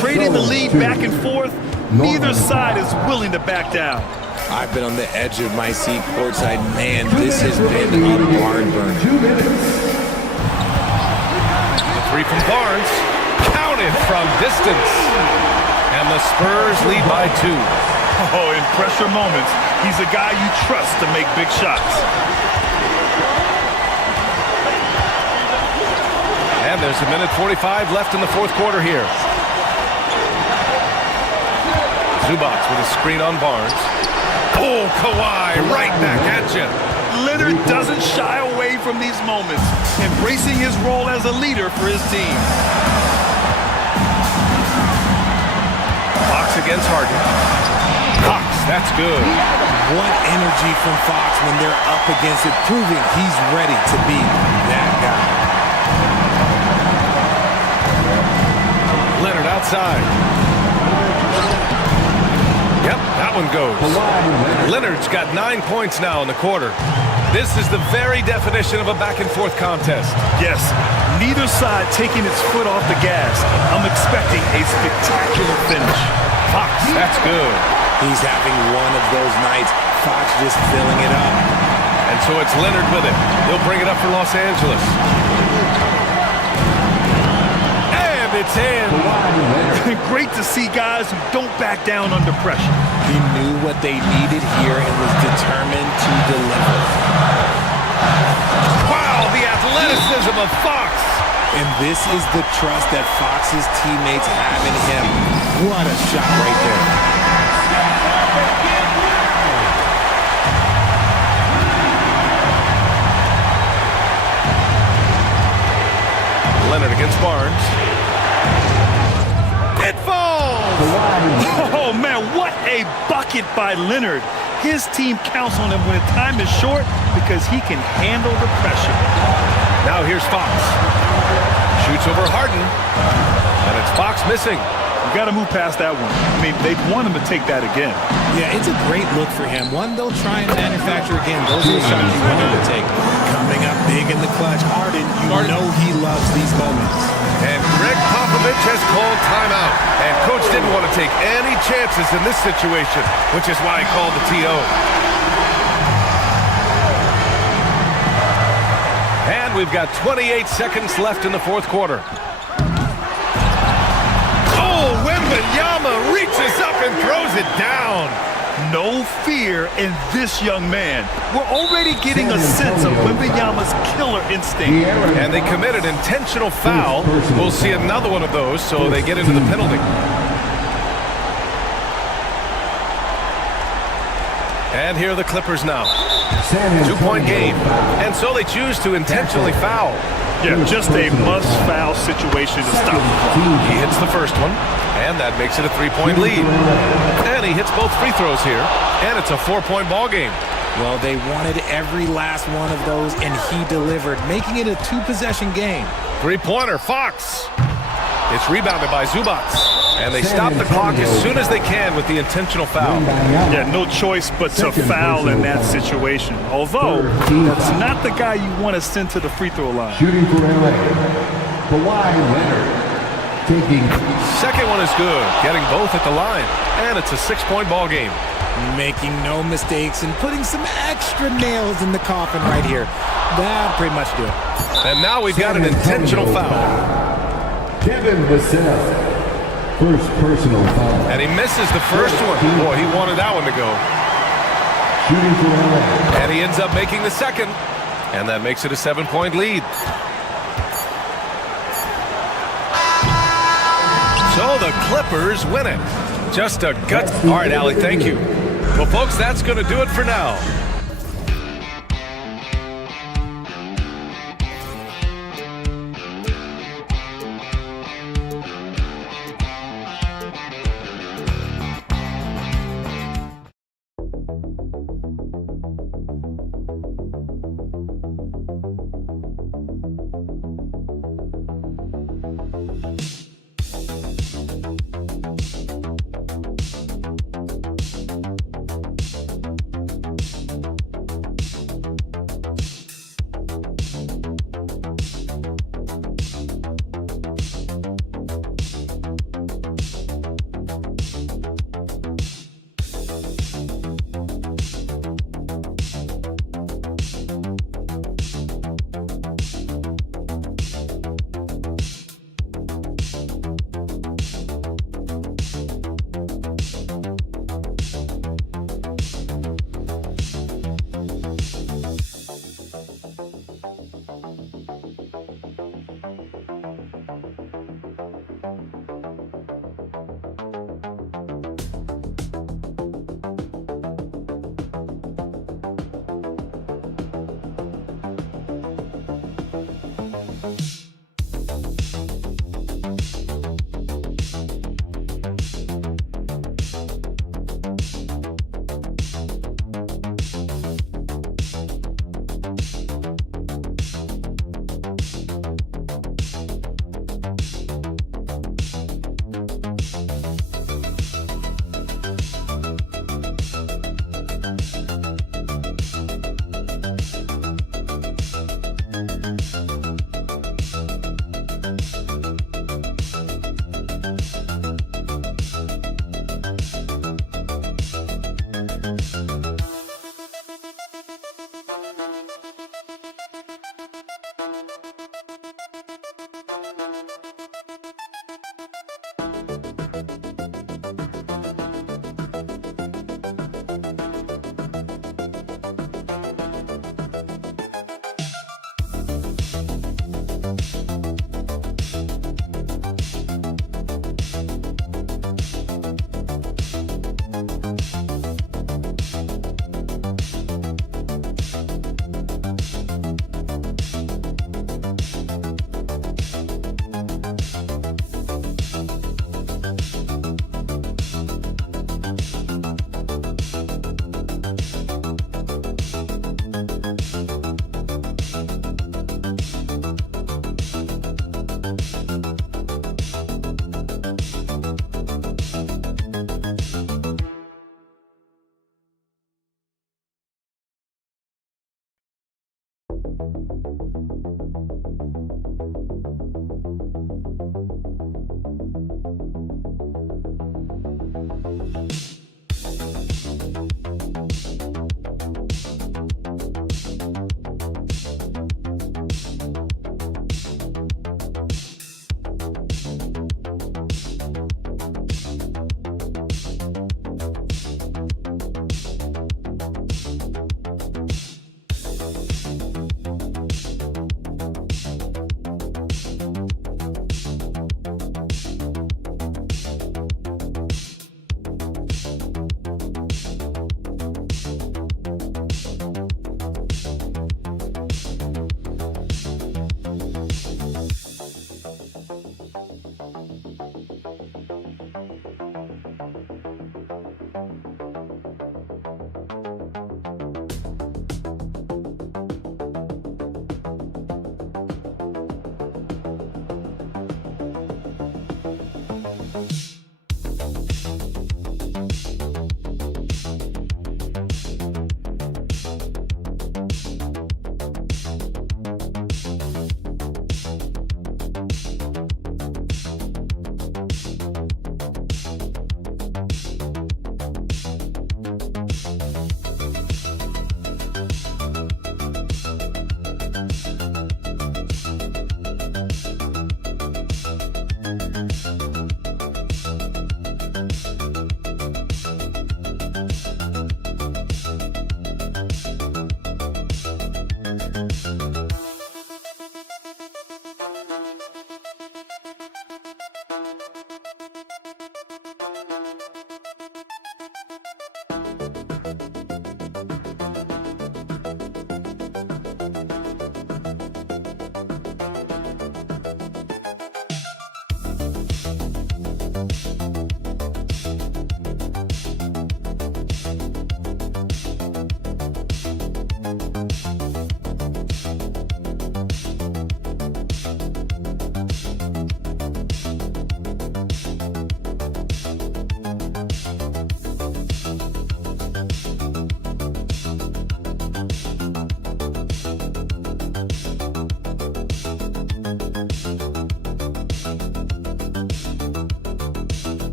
Trading the lead back and forth. Neither side is willing to back down. I've been on the edge of my seat courtside. Man, this has been a barn burner. The three from Barnes. Counted from distance. And the Spurs lead by 2. Oh, in pressure moments, he's a guy you trust to make big shots. And there's a minute 45 left in the fourth quarter here. Zubac with a screen on Barnes. Oh, Kawhi right back at you. Leonard doesn't shy away from these moments, embracing his role as a leader for his team. Fox against Harden. Fox, that's good. What energy from Fox when they're up against it, proving he's ready to be that guy. Leonard outside. Yep, that one goes. Leonard's got 9 points now in the quarter. This is the very definition of a back-and-forth contest. Yes, neither side taking its foot off the gas. I'm expecting a spectacular finish. Fox, that's good. He's having one of those nights. Fox just filling it up. And so it's Leonard with it. He'll bring it up for Los Angeles. And it's in. Great to see guys who don't back down under pressure. He knew what they needed here and was determined to deliver. Wow, the athleticism of Fox. And this is the trust that Fox's teammates have in him. What a shot right there. Leonard against Barnes. It falls! Oh, man, what a bucket by Leonard. His team counts on him when time is short because he can handle the pressure. Now here's Fox. Shoots over Harden. And it's Fox missing. You got to move past that one. I mean, they'd want him to take that again. Yeah, it's a great look for him. One they'll try and manufacture again. Those are the shots you want him to take. Coming up big in the clutch. Harden, you know he loves these moments. And Greg Popovich has called timeout. And Coach didn't want to take any chances in this situation, which is why he called the TO. And we've got 28 seconds left in the fourth quarter. Oh, Wembanyama reaches up and throws it down. No fear in this young man. We're already getting a sense of Wembanyama's killer instinct. And they committed intentional foul. We'll see another one of those, so they get into the penalty. And here are the Clippers now. 2-point game. And so they choose to intentionally foul. Yeah, just a must-foul situation to stop the clock. He hits the first one, and that makes it a 3-point lead. And he hits both free throws here, and it's a 4-point ball game. Well, they wanted every last one of those, and he delivered, making it a 2-possession game. Three-pointer, Fox. It's rebounded by Zubac. And they stop the clock as soon as they can with the intentional foul. Yeah, no choice but to foul in that situation. Although, that's not the guy you want to send to the free throw line. Shooting for LA, Kawhi Leonard. Taking. Second one is good, getting both at the line. And it's a 6-point ball game. Making no mistakes and putting some extra nails in the coffin right here. That'll pretty much do it. And now we've got an intentional foul. Kevin Vassell. First personal foul. And he misses the first one. Boy, he wanted that one to go. Shooting for LA. And he ends up making the second. And that makes it a 7-point lead. So the Clippers win it. Just a gut. All right, Allie, thank you. Well, folks, that's going to do it for now.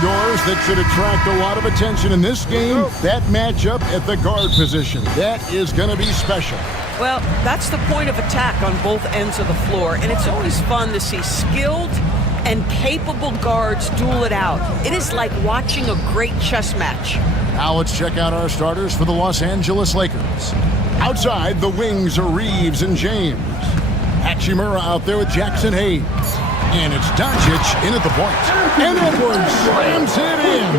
Doors that should attract a lot of attention in this game. That matchup at the guard position. That is going to be special. Well, that's the point of attack on both ends of the floor, and it's always fun to see skilled and capable guards duel it out. It is like watching a great chess match. Now let's check out our starters for the Los Angeles Lakers. Outside, the wings are Reeves and James. Hachimura out there with Jackson Hayes. And it's Doncic in at the point. And Edwards slams it in.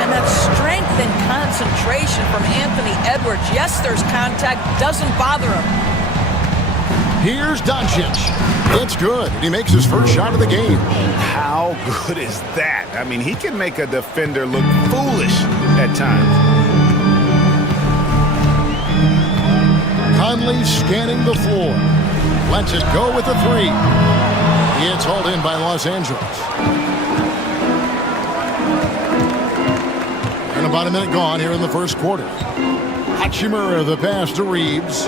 And that strength and concentration from Anthony Edwards. Yes, there's contact. Doesn't bother him. Here's Doncic. It's good. And he makes his first shot of the game. How good is that? I mean, he can make a defender look foolish at times. Conley scanning the floor. Lets it go with a three. It's hauled in by Los Angeles. And about a minute gone here in the first quarter. Hachimura, the pass to Reeves.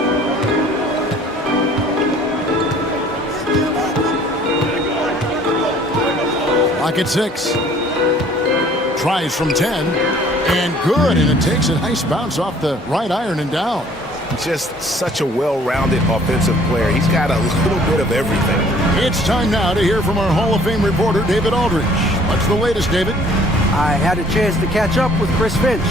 Clock at 6. Tries from 10. And good. And it takes a nice bounce off the right iron and down. Just such a well-rounded offensive player. He's got a little bit of everything. It's time now to hear from our Hall of Fame reporter, David Aldridge. What's the latest, David? I had a chance to catch up with Chris Finch.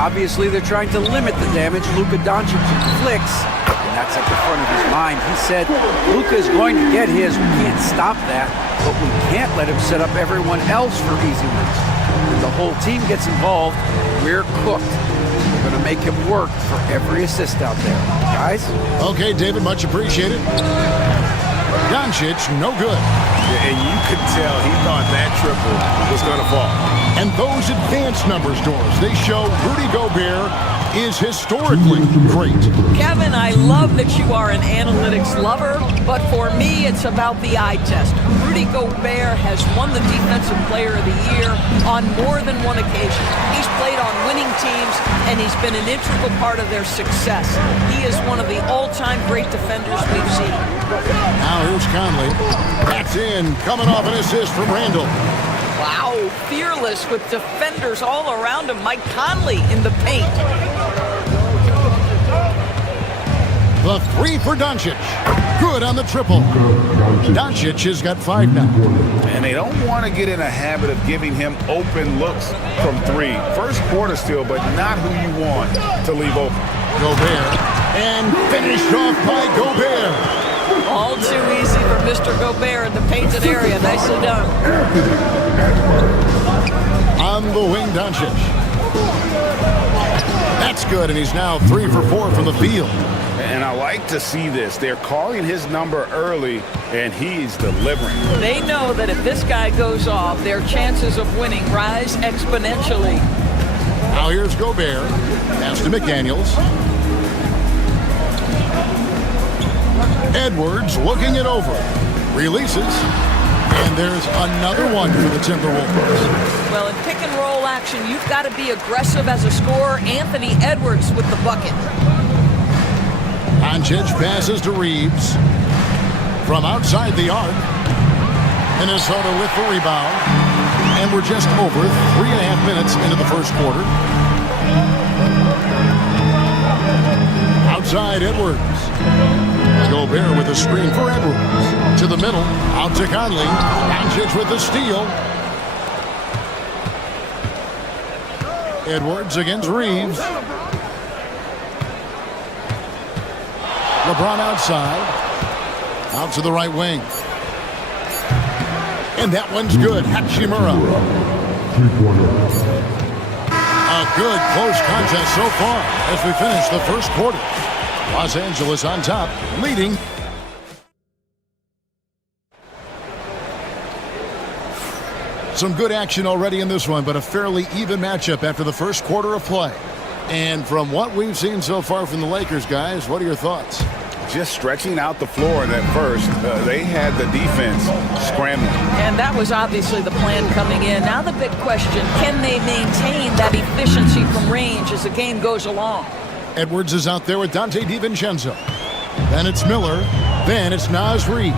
Obviously, they're trying to limit the damage Luka Doncic inflicts, and that's at the front of his mind. He said, Luka is going to get his. We can't stop that, but we can't let him set up everyone else for easy wins. When the whole team gets involved, we're cooked. We're going to make him work for every assist out there. Guys? Okay, David, much appreciated. Doncic, no good. And you could tell he thought that triple was going to fall. And those advanced numbers, Doris, they show Rudy Gobert is historically great. Kevin, I love that you are an analytics lover, but for me, it's about the eye test. Rudy Gobert has won the Defensive Player of the Year on more than one occasion. He's played on winning teams, and he's been an integral part of their success. He is one of the all-time great defenders we've seen. Now here's Conley. That's in, coming off an assist from Randall. Wow, fearless with defenders all around him. Mike Conley in the paint. The three for Doncic. Good on the triple. Doncic has got 5 now. And they don't want to get in a habit of giving him open looks from 3. First quarter still, but not who you want to leave open. Gobert. And finished off by Gobert. All too easy for Mr. Gobert in the painted area. Nicely done. On the wing, Doncic. That's good, and he's now 3 for 4 from the field. And I like to see this. They're calling his number early, and he's delivering. They know that if this guy goes off, their chances of winning rise exponentially. Now here's Gobert. Pass to McDaniels. Edwards looking it over. Releases. And there's another one for the Timberwolves. Well, in pick and roll action, you've got to be aggressive as a scorer. Anthony Edwards with the bucket. Doncic passes to Reeves. From outside the arc. Minnesota with the rebound. And we're just over 3.5 minutes into the first quarter. Outside Edwards. Gobert with a screen for Edwards. To the middle. Out to Conley. Doncic with the steal. Edwards against Reeves. LeBron outside. Out to the right wing. And that one's good. Hachimura. A good close contest so far as we finish the first quarter. Los Angeles on top, leading. Some good action already in this one, but a fairly even matchup after the first quarter of play. And from what we've seen so far from the Lakers, guys, what are your thoughts? Just stretching out the floor in that first. They had the defense scrambling. And that was obviously the plan coming in. Now the big question, can they maintain that efficiency from range as the game goes along? Edwards is out there with Dante DiVincenzo. Then it's Miller. Then it's Naz Reid.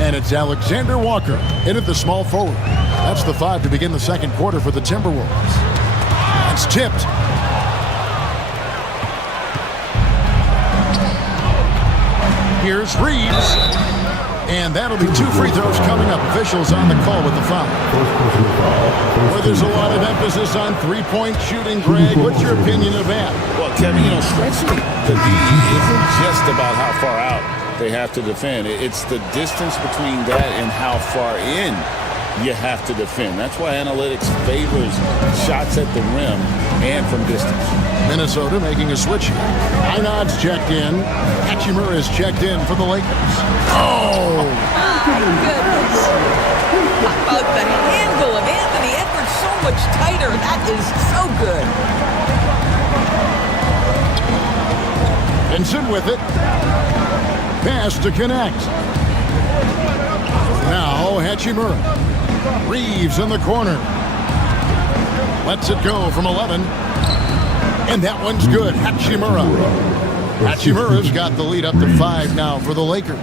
And it's Alexander Walker in at the small forward. That's the 5 to begin the second quarter for the Timberwolves. It's tipped. Here's Reeves. And that'll be 2 free throws coming up. Officials on the call with the foul. Where there's a lot of emphasis on three-point shooting, Greg. What's your opinion of that? Well, Kevin, stretching the D isn't just about how far out they have to defend. It's the distance between that and how far in you have to defend. That's why analytics favors shots at the rim and from distance. Minnesota making a switch here. Einad's checked in. Hachimura is checked in for the Lakers. Oh! My goodness. How about the handle of Anthony Edwards so much tighter? That is so good. Vincent with it. Pass to connect. Now Hachimura. Reeves in the corner. Lets it go from 11. And that one's good. Hachimura. Hachimura's got the lead up to 5 now for the Lakers.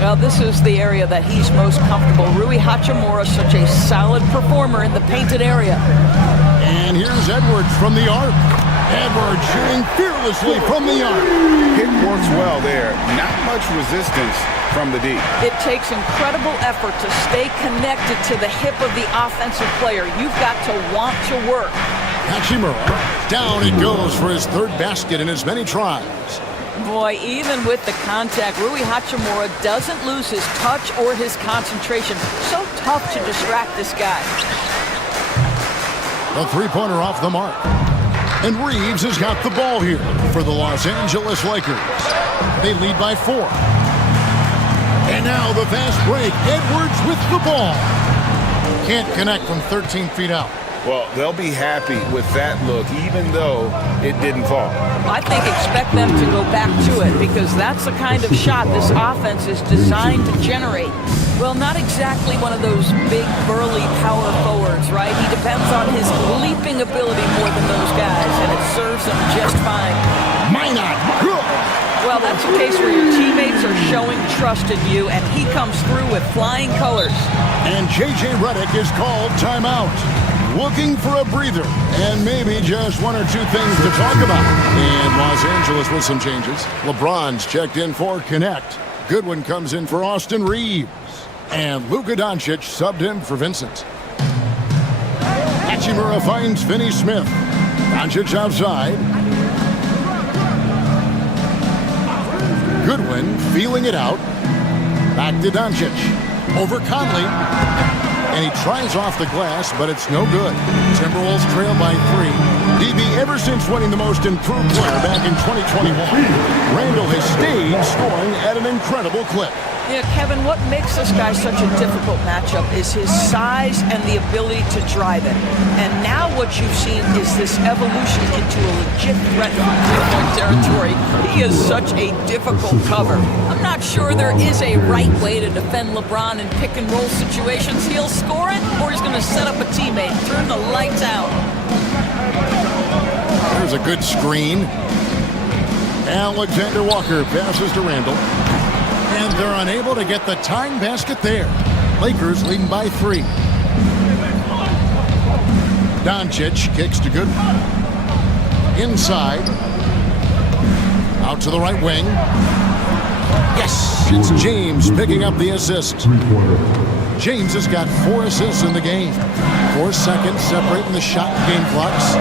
Well, this is the area that he's most comfortable. Rui Hachimura, such a solid performer in the painted area. And here's Edwards from the arc. Edwards shooting fearlessly from the arc. It works well there. Not much resistance from the D. It takes incredible effort to stay connected to the hip of the offensive player. You've got to want to work. Hachimura, down it goes for his 3rd basket in as many tries. Boy, even with the contact, Rui Hachimura doesn't lose his touch or his concentration. So tough to distract this guy. A 3-pointer off the mark. And Reeves has got the ball here for the Los Angeles Lakers. They lead by 4. And now the fast break. Edwards with the ball. Can't connect from 13 feet out. Well, they'll be happy with that look, even though it didn't fall. I think expect them to go back to it because that's the kind of shot this offense is designed to generate. Well, not exactly one of those big, burly power forwards, right? He depends on his leaping ability more than those guys, and it serves him just fine. Minot. Well, that's a case where your teammates are showing trust in you, and he comes through with flying colors. And J.J. Redick is called timeout. Looking for a breather and maybe just 1 or 2 things to talk about. And Los Angeles with some changes. LeBron's checked in for Connect. Goodwin comes in for Austin Reeves. And Luka Doncic subbed in for Vincent. Hachimura finds Finney Smith. Doncic outside. Goodwin feeling it out. Back to Doncic. Over Conley. And he tries off the glass, but it's no good. Timberwolves trail by 3. DB, ever since winning the most improved player back in 2021, Randall has stayed scoring at an incredible clip. Yeah, Kevin, what makes this guy such a difficult matchup is his size and the ability to drive it. And now what you've seen is this evolution into a legit threat from three-point territory. He is such a difficult cover. I'm not sure there is a right way to defend LeBron in pick-and-roll situations. He'll score it, or he's going to set up a teammate, turn the lights out. There's a good screen. Alexander Walker passes to Randall. And they're unable to get the tying basket there. Lakers leading by 3. Doncic kicks to Goodwin. Inside. Out to the right wing. Yes, it's James picking up the assist. James has got 4 assists in the game. 4 seconds separating the shot and game clocks.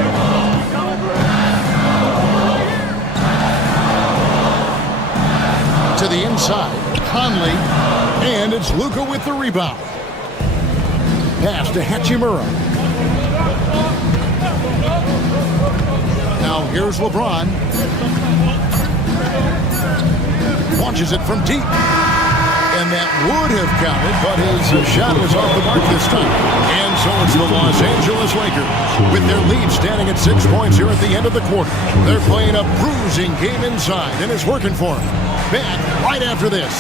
To the inside, Conley, and it's Luka with the rebound. Pass to Hachimura. Now here's LeBron. Launches it from deep. And that would have counted, but his shot was off the mark this time. And so it's the Los Angeles Lakers with their lead standing at 6 points here at the end of the quarter. They're playing a bruising game inside, and it's working for them. Back right after this.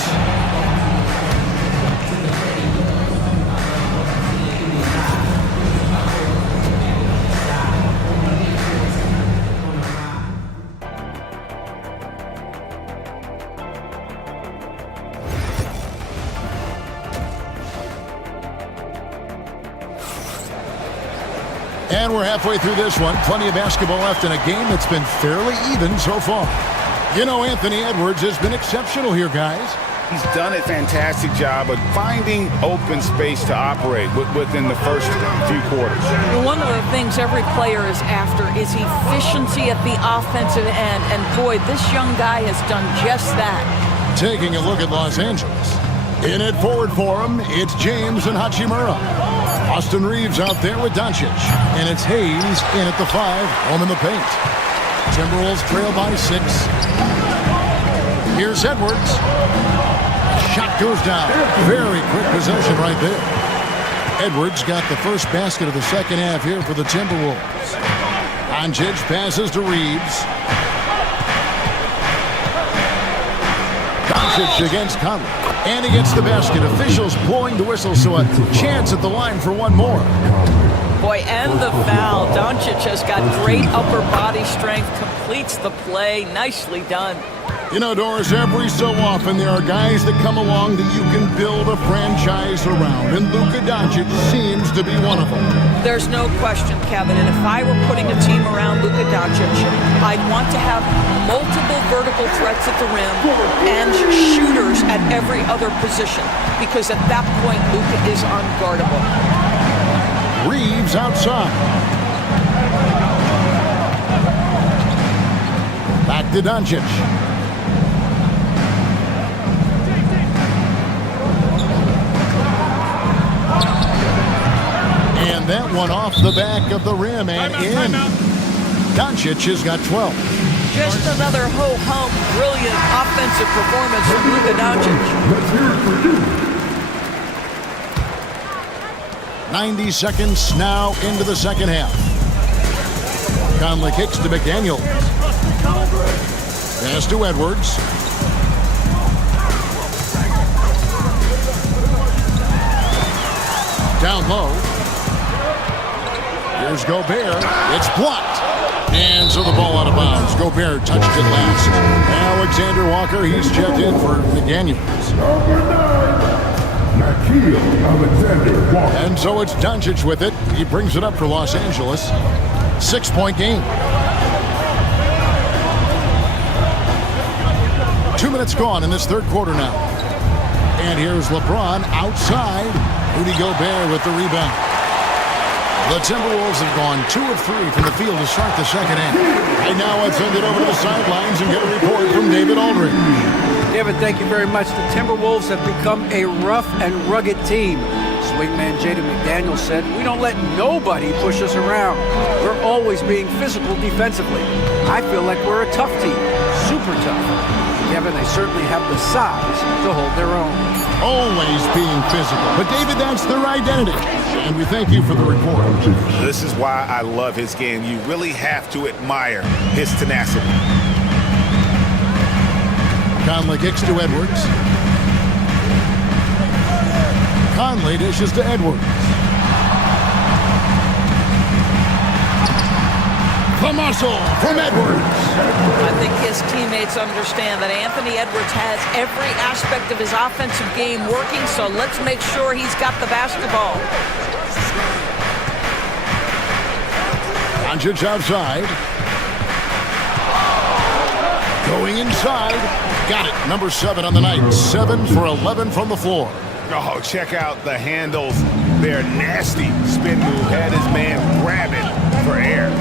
And we're halfway through this one. Plenty of basketball left in a game that's been fairly even so far. You know, Anthony Edwards has been exceptional here, guys. He's done a fantastic job of finding open space to operate within the first few quarters. One of the things every player is after is efficiency at the offensive end. And boy, this young guy has done just that. Taking a look at Los Angeles. In it forward for him, it's James and Hachimura. Austin Reeves out there with Doncic. And it's Hayes in at the 5, home in the paint. Timberwolves trail by 6. Here's Edwards. Shot goes down. Very quick possession right there. Edwards got the first basket of the second half here for the Timberwolves. Doncic passes to Reeves. Doncic against Conley. And he gets the basket. Officials blowing the whistle, so a chance at the line for one more. Boy, and the foul. Doncic has got great upper body strength, completes the play. Nicely done. You know, Doris, every so often there are guys that come along that you can build a franchise around, and Luka Doncic seems to be one of them. There's no question, Kevin, and if I were putting a team around Luka Doncic, I'd want to have multiple vertical threats at the rim and shooters at every other position, because at that point, Luka is unguardable. Reeves outside. Back to Doncic. And that one off the back of the rim and in. Doncic has got 12. Just another ho-hum, brilliant offensive performance from Luka Doncic. Let's hear it for you. 90 seconds now into the second half. Conley kicks to McDaniel. Pass to Edwards. Down low. Here's Gobert. It's blocked. And so the ball out of bounds. Gobert touched it last. Alexander Walker, he's checked in for McDaniels. Alexander Walker. And so it's Doncic with it. He brings it up for Los Angeles. 6-point game. 2 minutes gone in this third quarter now. And here's LeBron outside. Rudy Gobert with the rebound. The Timberwolves have gone 2 of 3 from the field to start the second half. Right now, let's send it over to the sidelines and get a report from David Aldridge. David, thank you very much. The Timberwolves have become a rough and rugged team. Swingman Jaden McDaniel said, "We don't let nobody push us around. We're always being physical defensively. I feel like we're a tough team. super tough. Kevin, they certainly have the size to hold their own. Always being physical. But, David, that's their identity. And we thank you for the report. This is why I love his game. You really have to admire his tenacity. Conley kicks to Edwards. Conley dishes to Edwards. The muscle from Edwards. I think his teammates understand that Anthony Edwards has every aspect of his offensive game working, so let's make sure he's got the basketball. Doncic outside. Going inside. Got it. Number 7 on the night. 7 for 11 from the floor. Oh, check out the handles. They're nasty. Spin move. Had his man grabbing for air.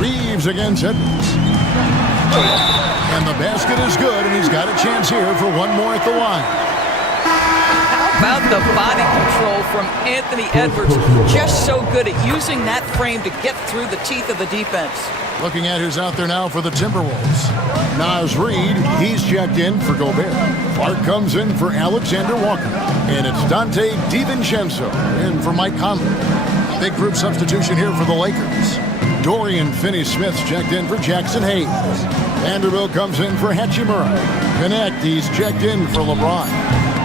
Reeves against Edwards. And the basket is good, and he's got a chance here for one more at the line. How about the body control from Anthony Edwards? Just so good at using that frame to get through the teeth of the defense. Looking at who's out there now for the Timberwolves. Naz Reid, he's checked in for Gobert. Clark comes in for Alexander Walker. And it's Dante DiVincenzo in for Mike Conley. Big group substitution here for the Lakers. Dorian Finney-Smith's checked in for Jackson Hayes. Vanderbilt comes in for Hachimura. Connect, he's checked in for LeBron.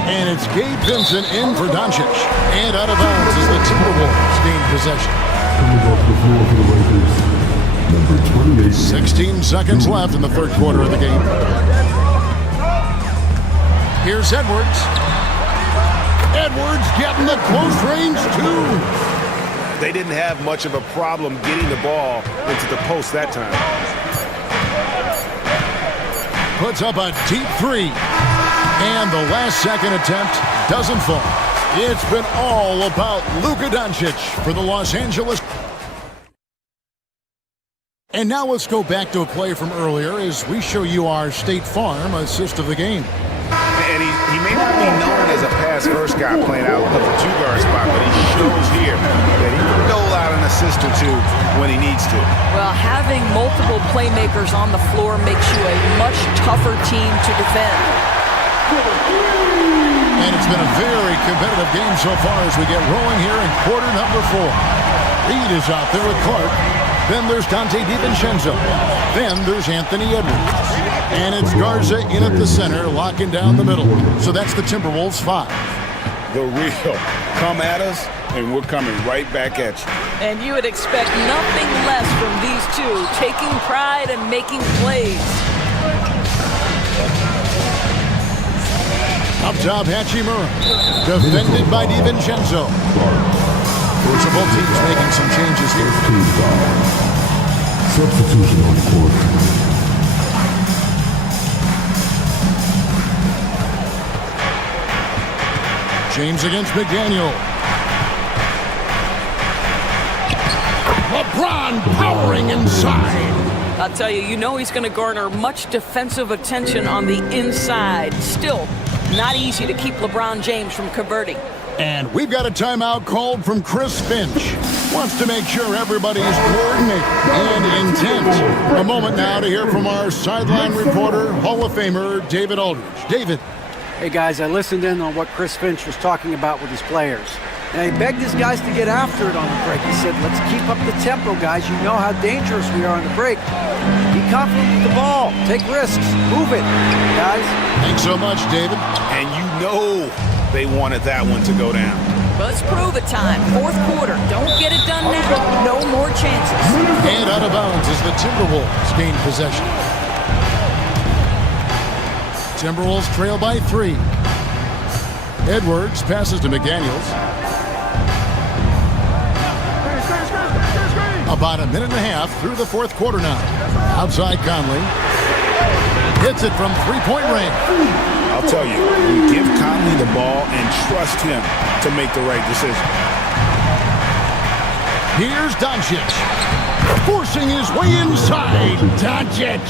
And it's Gabe Vincent in for Doncic. And out of bounds as the Timberwolves gain possession. Coming off the floor for the Lakers, number 28. 16 seconds left in the third quarter of the game. Here's Edwards. Edwards getting the close range two. They didn't have much of a problem getting the ball into the post that time. Puts up a deep three. And the last second attempt doesn't fall. It's been all about Luka Doncic for the Los Angeles. And now let's go back to a play from earlier as we show you our State Farm assist of the game. And he may not be known as a pass-first guy playing out of the two-guard spot, but he shows here that he can dole out an assist or two when he needs to. Well, having multiple playmakers on the floor makes you a much tougher team to defend. And it's been a very competitive game so far as we get rolling here in quarter number 4. Reed is out there with Clark. Then there's Dante DiVincenzo. Then there's Anthony Edwards. And it's Garza in at the center, locking down the middle. So that's the Timberwolves 5. The real come at us, and we're coming right back at you. And you would expect nothing less from these two, taking pride and making plays. Up top, Hachimura. Defended by DiVincenzo. So both teams making some changes here. Substitution on the court. James against McDaniel. LeBron powering inside. I'll tell you, you know he's going to garner much defensive attention on the inside. Still, not easy to keep LeBron James from converting. And we've got a timeout called from Chris Finch. Wants to make sure everybody's coordinated and intent. A moment now to hear from our sideline reporter, Hall of Famer, David Aldridge. David. Hey guys, I listened in on what Chris Finch was talking about with his players. And he begged his guys to get after it on the break. He said, let's keep up the tempo, guys. You know how dangerous we are on the break. Be confident with the ball. Take risks. Move it, guys. Thanks so much, David. And you know they wanted that one to go down. Let's prove it time. Fourth quarter. Don't get it done now. No more chances. And out of bounds as the Timberwolves gain possession. Timberwolves trail by 3. Edwards passes to McDaniels. About a minute and a half through the fourth quarter now. Outside Conley. Hits it from three-point range. I'll tell you, we give Conley the ball and trust him to make the right decision. Here's Doncic. Forcing his way inside. Doncic.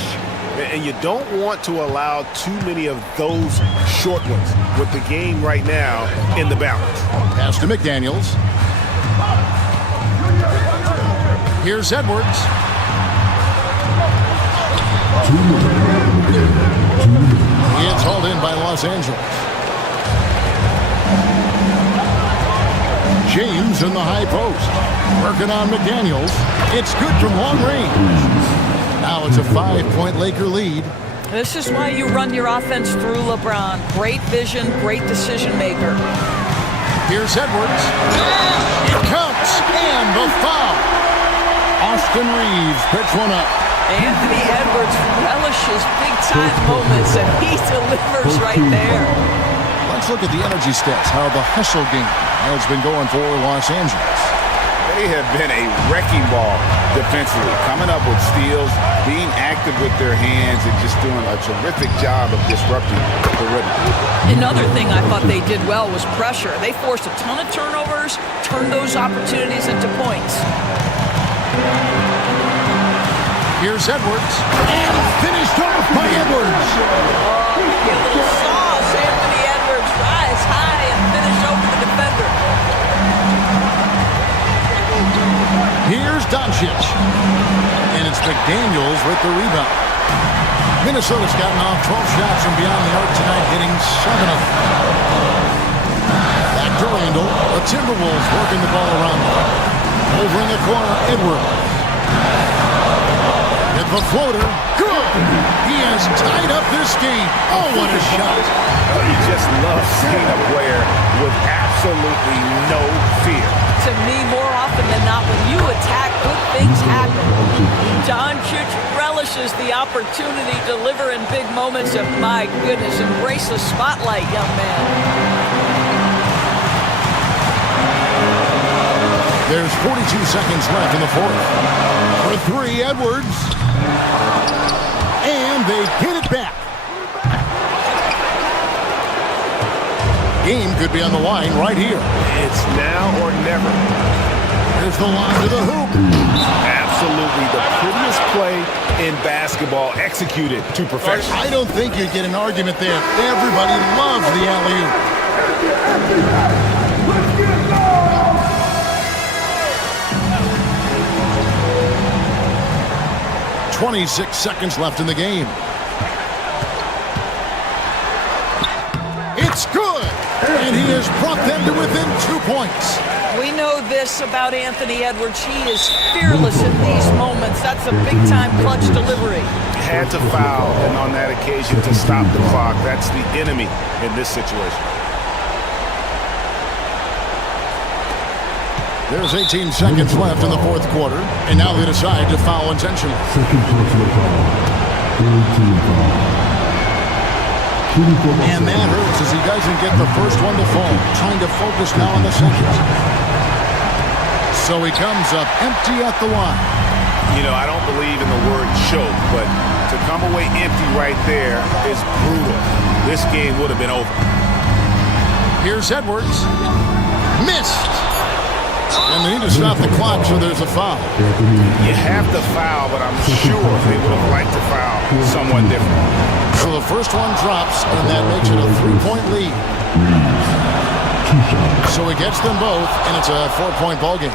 And you don't want to allow too many of those short ones with the game right now in the balance. Pass to McDaniels. Here's Edwards. It's hauled in by Los Angeles. James in the high post. Working on McDaniels. It's good from long range. Now it's a 5-point Laker lead. This is why you run your offense through LeBron. Great vision, great decision maker. Here's Edwards. It counts, and the foul. Austin Reeves picks one up. Anthony Edwards relishes big-time moments, and he delivers right there. Let's look at the energy stats, how the hustle game has been going for Los Angeles. They have been a wrecking ball defensively, coming up with steals, being active with their hands, and just doing a terrific job of disrupting the rhythm. Another thing I thought they did well was pressure. They forced a ton of turnovers, turned those opportunities into points. Here's Edwards, and finished off by Edwards. Oh, a little sauce. Anthony Edwards rise high and finish over the defender. Here's Doncic, and it's McDaniels with the rebound. Minnesota's gotten off 12 shots from beyond the arc tonight, hitting 7 of them. Back to Randall, the Timberwolves working the ball around them. Over in the corner, Edwards. At the floater, good! He has tied up this game. Oh, what a shot! You just love seeing a player with absolutely no fear. To me, more often than not, when you attack, good things happen. Doncic relishes the opportunity to deliver in big moments, and my goodness, embrace the spotlight, young man. There's 42 seconds left in the fourth. For three, Edwards. And they get it back. Game could be on the line right here. It's now or never. Here's the line to the hoop. Absolutely the prettiest play in basketball, executed to perfection. I don't think you'd get an argument there. Everybody loves the alley-oop. 26 seconds left in the game. It's good! And he has brought them to within 2 points. We know this about Anthony Edwards. He is fearless in these moments. That's a big-time clutch delivery. Had to foul, and on that occasion to stop the clock. That's the enemy in this situation. There's 18 seconds left in the fourth quarter, and now they decide to foul intentionally. And that hurts as he doesn't get the first one to fall. Trying to focus now on the second. So he comes up empty at the line. You know, I don't believe in the word choke, but to come away empty right there is brutal. This game would have been over. Here's Edwards. Missed. And they need to stop the clock, so there's a foul. You have to foul, but I'm sure they would have liked to foul someone different. So the first one drops, and that makes it a 3-point lead. So he gets them both, and it's a 4-point ball game.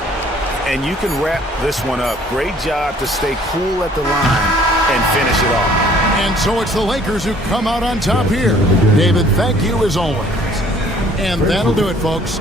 And you can wrap this one up. Great job to stay cool at the line and finish it off. And so it's the Lakers who come out on top here. David, thank you as always. And that'll do it, folks.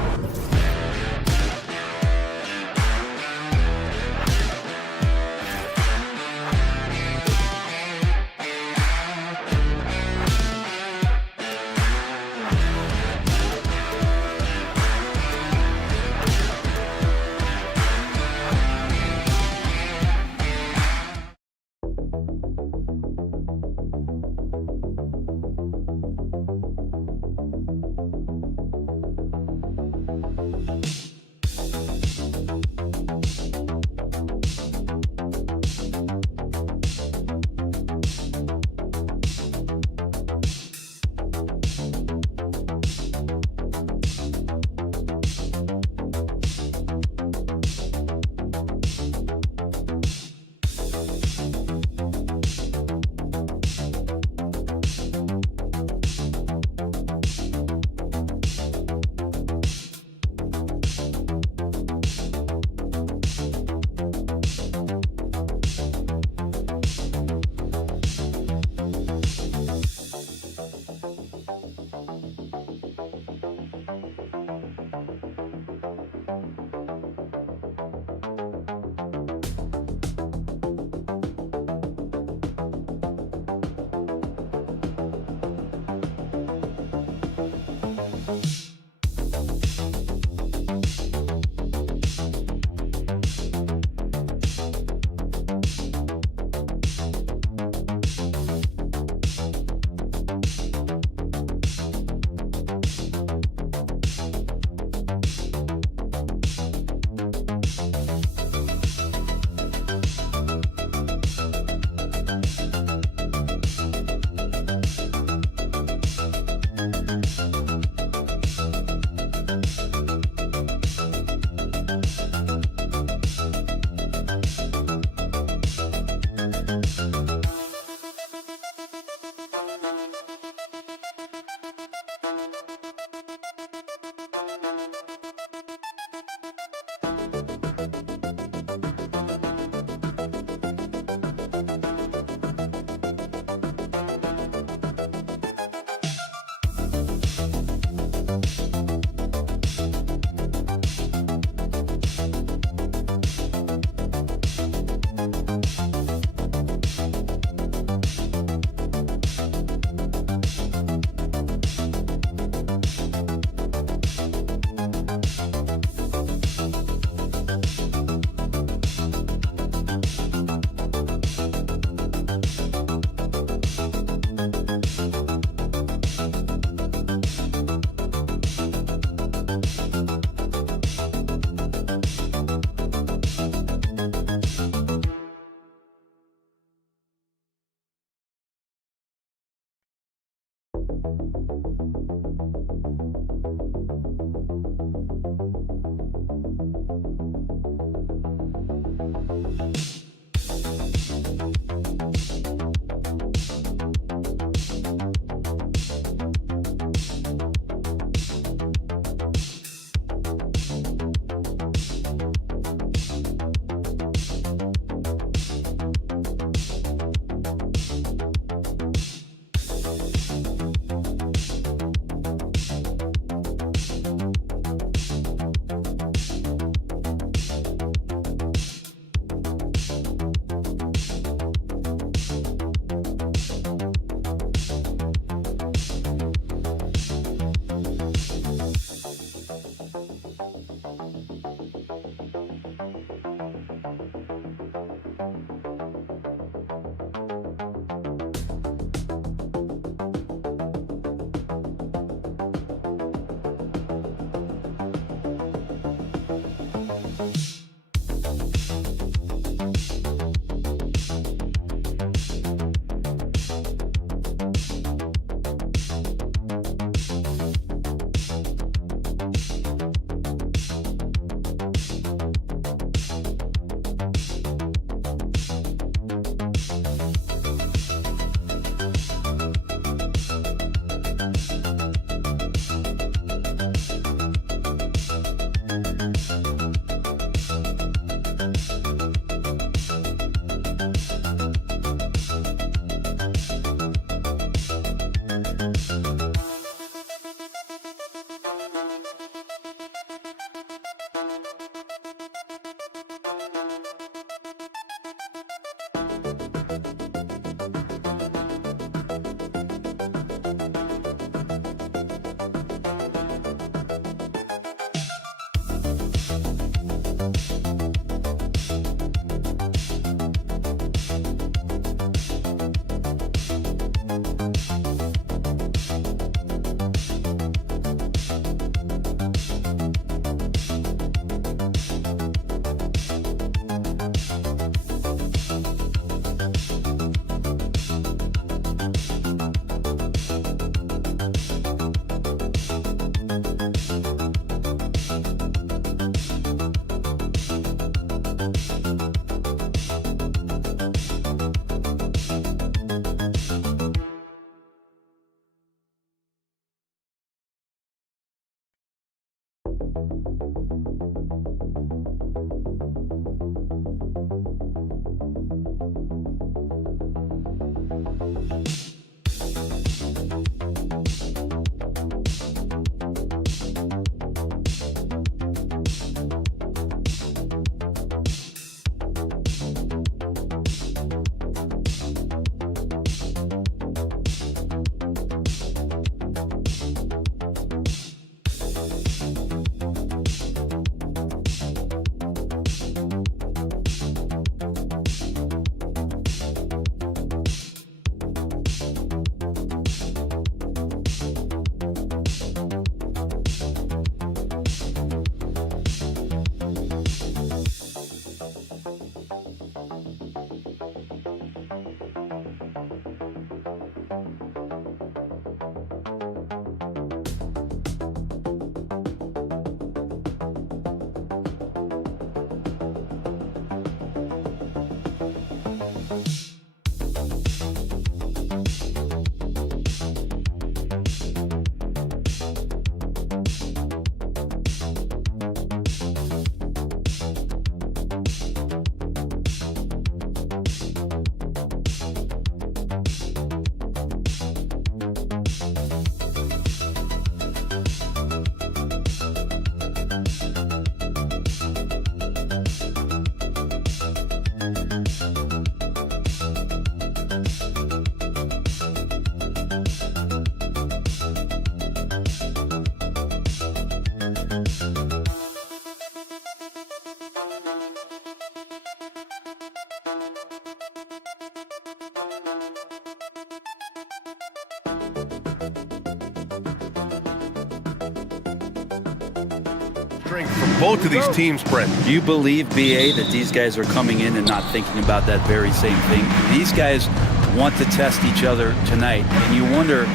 From both of these teams, Brent. Do you believe, BA, that these guys are coming in and not thinking about that very same thing? These guys want to test each other tonight. And you wonder,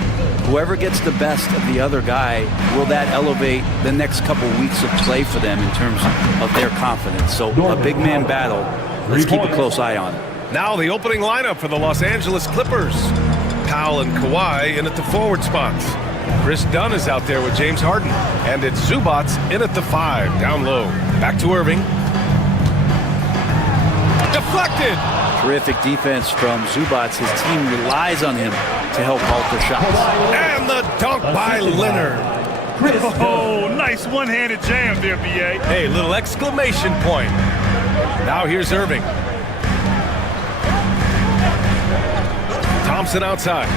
whoever gets the best of the other guy, will that elevate the next couple weeks of play for them in terms of their confidence? So a big man battle. Let's keep a close eye on it. Now the opening lineup for the Los Angeles Clippers. Powell and Kawhi in at the forward spots. Chris Dunn is out there with James Harden. And it's Zubac in at the 5, down low. Back to Irving. Deflected. Terrific defense from Zubac. His team relies on him to help alter shots. And the dunk by Leonard. Oh, nice one-handed jam there, B.A. Hey, little exclamation point. Now here's Irving. Thompson outside.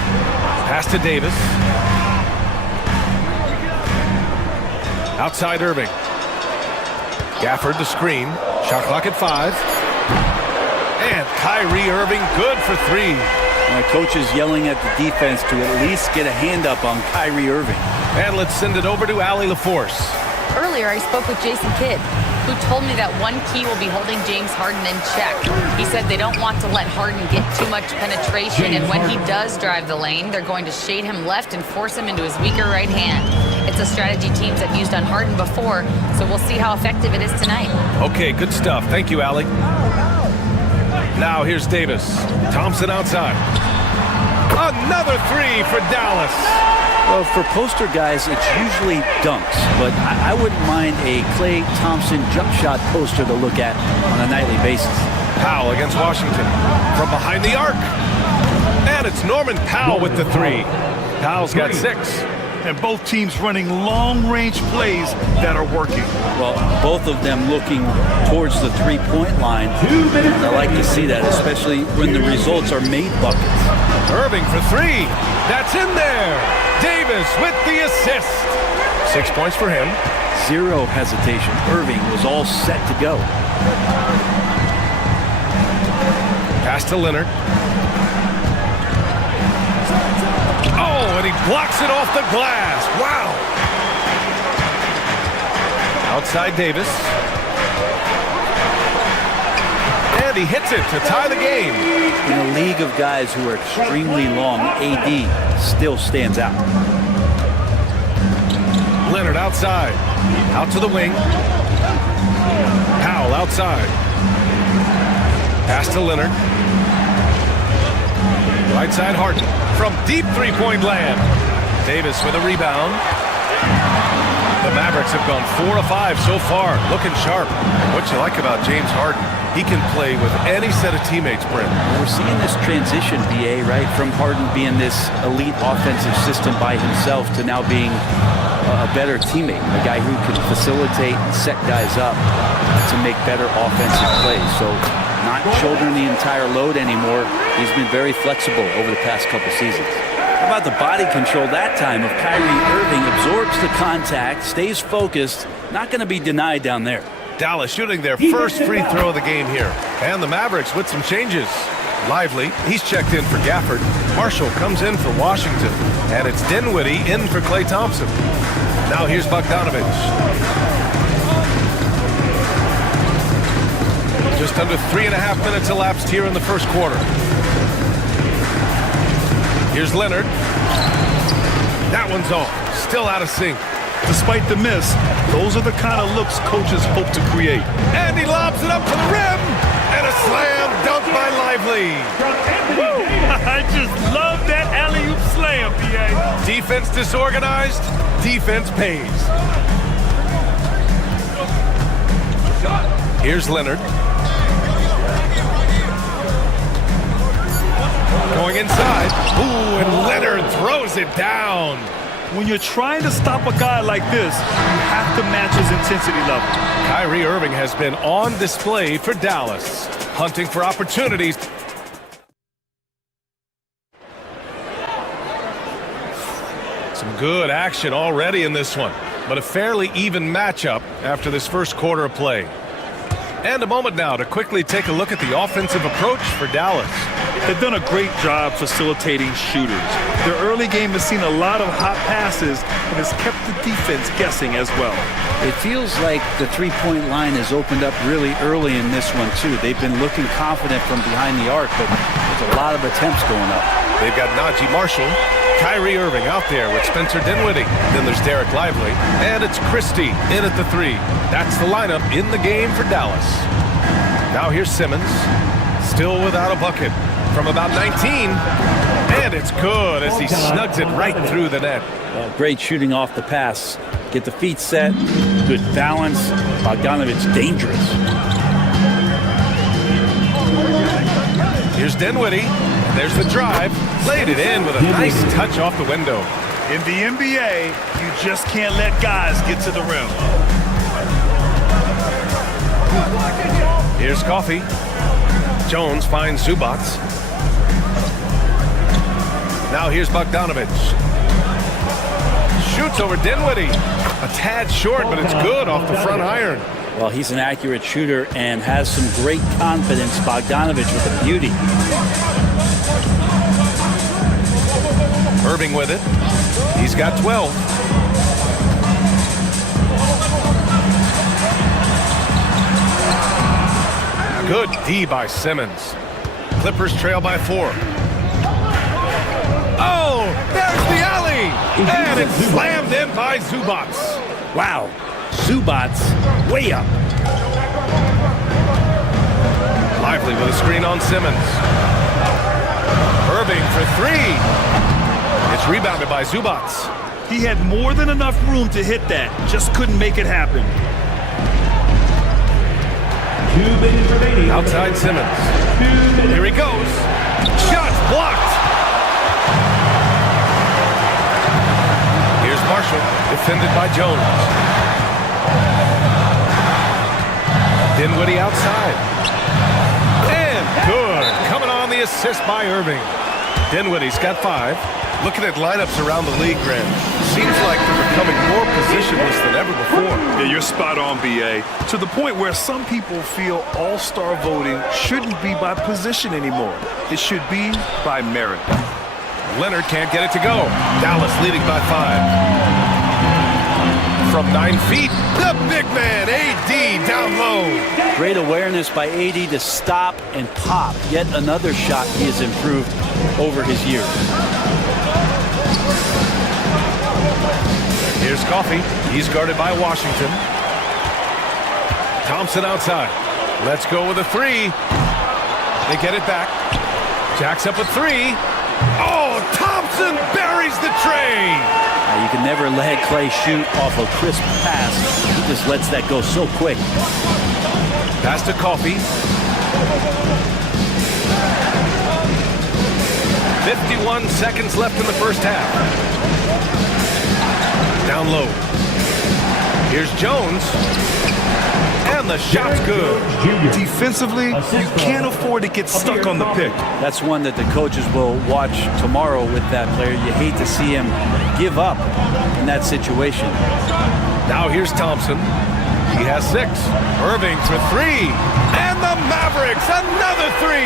Pass to Davis. Outside Irving. Gafford the screen. Shot clock at 5. And Kyrie Irving good for 3. My coach is yelling at the defense to at least get a hand up on Kyrie Irving. And let's send it over to Allie LaForce. Earlier, I spoke with Jason Kidd, who told me that one key will be holding James Harden in check. He said they don't want to let Harden get too much penetration, and when he does drive the lane, they're going to shade him left and force him into his weaker right hand. It's a strategy teams have used on Harden before, so we'll see how effective it is tonight. Okay, good stuff. Thank you, Allie. Now here's Davis. Thompson outside. Another 3 for Dallas. Well, for poster guys, it's usually dunks, but I wouldn't mind a Klay Thompson jump shot poster to look at on a nightly basis. Powell against Washington from behind the arc. And it's Norman Powell with the 3. Powell's got 6. And both teams running long-range plays that are working. Well, both of them looking towards the three-point line. I like to see that, especially when the results are made buckets. Irving for 3. That's in there. Davis with the assist. 6 points for him. Zero hesitation. Irving was all set to go. Pass to Leonard. Oh, and he blocks it off the glass. Wow. Outside Davis. And he hits it to tie the game. In a league of guys who are extremely long, AD still stands out. Leonard outside. Out to the wing. Powell outside. Pass to Leonard. Right side Harden. From deep three-point land. Davis with a rebound. The Mavericks have gone 4 of 5 so far. Looking sharp. What you like about James Harden? He can play with any set of teammates, Brent. We're seeing this transition, BA, right? From Harden being this elite offensive system by himself to now being a better teammate. A guy who can facilitate and set guys up to make better offensive plays. So not shouldering the entire load anymore. He's been very flexible over the past couple seasons. How about the body control that time of Kyrie Irving? Absorbs the contact, stays focused, not going to be denied down there. Dallas shooting their first free throw of the game here. And the Mavericks with some changes. Lively, he's checked in for Gafford. Marshall comes in for Washington. And it's Dinwiddie in for Klay Thompson. Now here's Bogdanovich. Just under 3.5 minutes elapsed here in the first quarter. Here's Leonard. That one's off. Still out of sync. Despite the miss, those are the kind of looks coaches hope to create. And he lobs it up to the rim. And a slam dunk by Lively. I just love that alley-oop slam, B.A. Defense disorganized. Defense pays. Here's Leonard. Going inside. Ooh, and Leonard throws it down. When you're trying to stop a guy like this, you have to match his intensity level. Kyrie Irving has been on display for Dallas, hunting for opportunities. Some good action already in this one, but a fairly even matchup after this first quarter of play. And a moment now to quickly take a look at the offensive approach for Dallas. They've done a great job facilitating shooters. Their early game has seen a lot of hot passes and has kept the defense guessing as well. It feels like the three-point line has opened up really early in this one, too. They've been looking confident from behind the arc, but a lot of attempts going up. They've got Najee Marshall, Kyrie Irving out there with Spencer Dinwiddie. Then there's Derek Lively, and it's Christie in at the 3. That's the lineup in the game for Dallas. Now here's Simmons, still without a bucket from about 19, and it's good as he snugs it right through the net. Great shooting off the pass. Get the feet set, good balance. Bogdanovich dangerous. Here's Dinwiddie. There's the drive. Laid it in with a nice touch off the window. In the NBA, you just can't let guys get to the rim. Here's Coffey. Jones finds Zubac. Now here's Bogdanovich. Shoots over Dinwiddie. A tad short, but it's good off the front iron. Well, he's an accurate shooter and has some great confidence. Bogdanovich with a beauty. Irving with it. He's got 12. Good D by Simmons. Clippers trail by 4. Oh, there's the alley! And it's slammed in by Zubac. Wow, Zubac way up. Lively with a screen on Simmons. Irving for 3. It's rebounded by Zubac. He had more than enough room to hit that, just couldn't make it happen. 2 minutes remaining. Outside Simmons. Here he goes. Shots blocked. Here's Marshall, defended by Jones. Dinwiddie outside. And good. Coming on the assist by Irving. Dinwiddie's got 5. Looking at lineups around the league, Grant, seems like they're becoming more positionless than ever before. Yeah, you're spot on, B.A. To the point where some people feel all-star voting shouldn't be by position anymore. It should be by merit. Leonard can't get it to go. Dallas leading by 5. From 9 feet, the big man, AD, down low. Great awareness by AD to stop and pop. Yet another shot he has improved over his years. Here's Coffey. He's guarded by Washington. Thompson outside. Let's go with a 3. They get it back. Jacks up a 3. Oh, Thompson buries the tray. You can never let Clay shoot off a crisp pass. He just lets that go so quick. Pass to Coffey. 51 seconds left in the first half. Down low. Here's Jones. And the shot's good. Defensively, you can't afford to get stuck on the pick. That's one that the coaches will watch tomorrow with that player. You hate to see him give up in that situation. Now here's Thompson. He has 6. Irving for 3. And the Mavericks, another 3.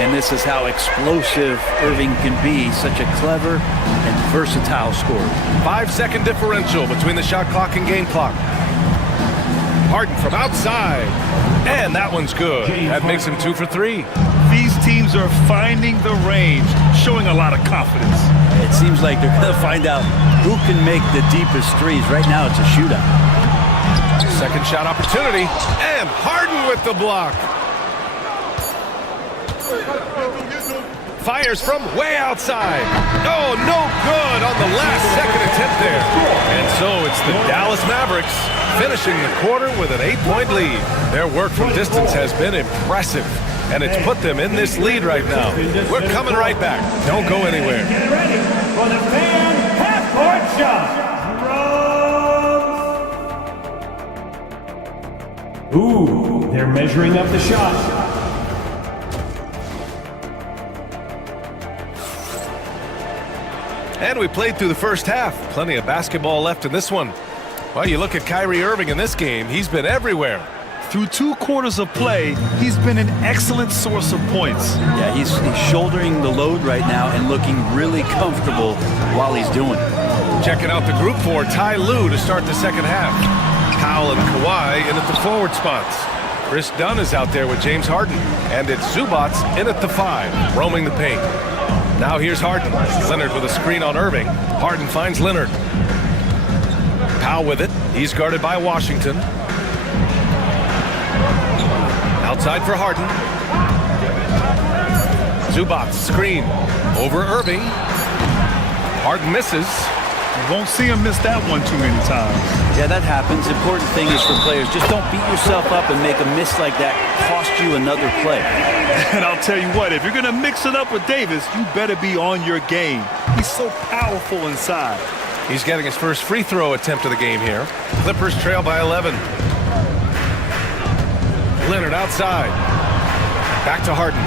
And this is how explosive Irving can be. Such a clever and versatile scorer. 5-second differential between the shot clock and game clock. Harden from outside. And that one's good. That makes him 2 for 3. These teams are finding the range, showing a lot of confidence. It seems like they're going to find out who can make the deepest threes. Right now, it's a shootout. Second shot opportunity. And Harden with the block. Fires from way outside. Oh, no good on the last second attempt there. And so it's the Dallas Mavericks finishing the quarter with an 8-point lead. Their work from distance has been impressive, and it's put them in this lead right now. We're coming right back. Don't go anywhere. Get ready for the fan half-court shot. Ooh, they're measuring up the shot. And we played through the first half. Plenty of basketball left in this one. Well, you look at Kyrie Irving in this game. He's been everywhere. Through 2 quarters of play, he's been an excellent source of points. Yeah, he's shouldering the load right now and looking really comfortable while he's doing it. Checking out the group for Ty Lue to start the second half. Powell and Kawhi in at the forward spots. Chris Dunn is out there with James Harden. And it's Zubac in at the 5, roaming the paint. Now here's Harden. Leonard with a screen on Irving. Harden finds Leonard. Powell with it. He's guarded by Washington. Outside for Harden. Zubac screen over Irving. Harden misses. You won't see him miss that one too many times. Yeah, that happens. Important thing is for players, just don't beat yourself up and make a miss like that cost you another play. And I'll tell you what, if you're going to mix it up with Davis, you better be on your game. He's so powerful inside. He's getting his first free throw attempt of the game here. Clippers trail by 11. Leonard outside. Back to Harden.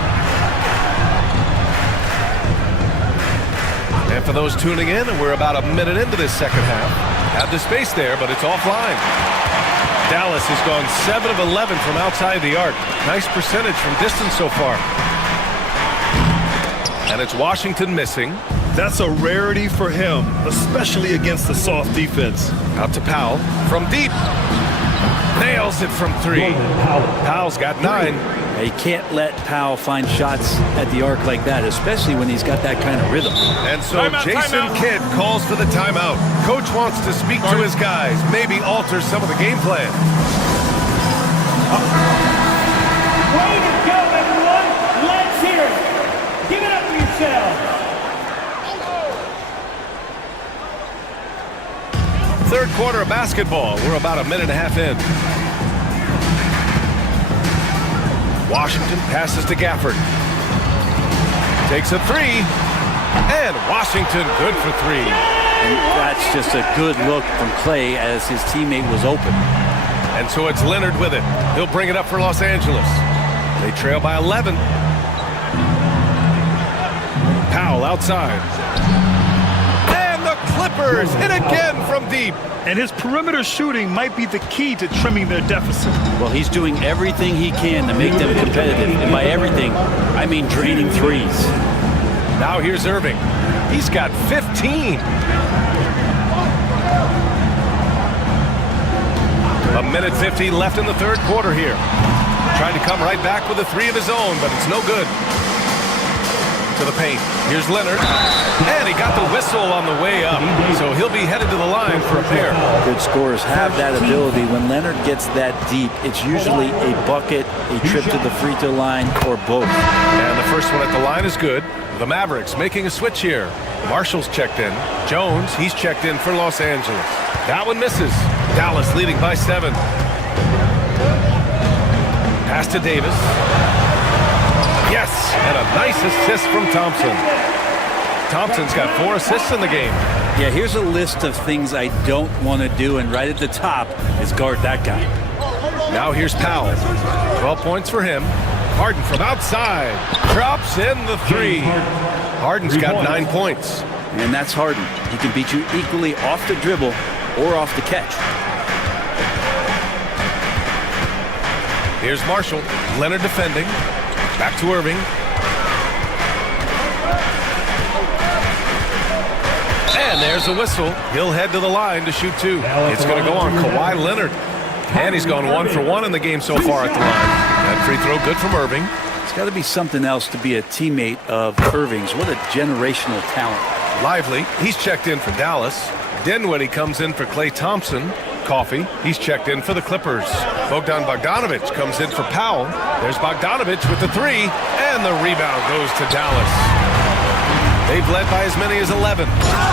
And for those tuning in, we're about a minute into this second half. Had the space there, but it's offline. Dallas has gone 7 of 11 from outside the arc. Nice percentage from distance so far. And it's Washington missing. That's a rarity for him, especially against the soft defense. Out to Powell from deep. Nails it from 3. Powell's got 9. You can't let Powell find shots at the arc like that, especially when he's got that kind of rhythm. And so Jason Kidd calls for the timeout. Coach wants to speak to his guys, maybe alter some of the game plan. Way to go, everyone! Let's hear it! Give it up for yourselves! Third quarter of basketball. We're about a minute and a half in. Washington passes to Gafford. Takes a 3. And Washington good for 3. And that's just a good look from Clay as his teammate was open. And so it's Leonard with it. He'll bring it up for Los Angeles. They trail by 11. Powell outside. And the Clippers hit again from deep. And his perimeter shooting might be the key to trimming their deficit. Well, he's doing everything he can to make them competitive. And by everything, I mean draining threes. Now here's Irving. He's got 15. A minute 50 left in the third quarter here. Trying to come right back with a 3 of his own, but it's no good. To the paint. Here's Leonard. And he got the whistle on the way up. So he'll be headed to the line for a pair. Good scorers have that ability. When Leonard gets that deep, it's usually a bucket, a trip to the free throw line, or both. And the first one at the line is good. The Mavericks making a switch here. Marshall's checked in. Jones, he's checked in for Los Angeles. That one misses. Dallas leading by 7. Pass to Davis. Yes, and a nice assist from Thompson. Thompson's got 4 assists in the game. Yeah, here's a list of things I don't want to do, and right at the top is guard that guy. Now here's Powell. 12 points for him. Harden from outside. Drops in the 3. Harden's got 9 points. And that's Harden. He can beat you equally off the dribble or off the catch. Here's Marshall. Leonard defending. Back to Irving. And there's a whistle. He'll head to the line to shoot 2. It's going to go on Kawhi Leonard. And he's gone 1 for 1 in the game so far at the line. That free throw good from Irving. It's got to be something else to be a teammate of Irving's. What a generational talent. Lively, he's checked in for Dallas. Dinwiddie comes in for Klay Thompson. Coffee, he's checked in for the Clippers. Bogdanovich comes in for Powell. There's Bogdanovich with the 3, and the rebound goes to Dallas. They've led by as many as 11.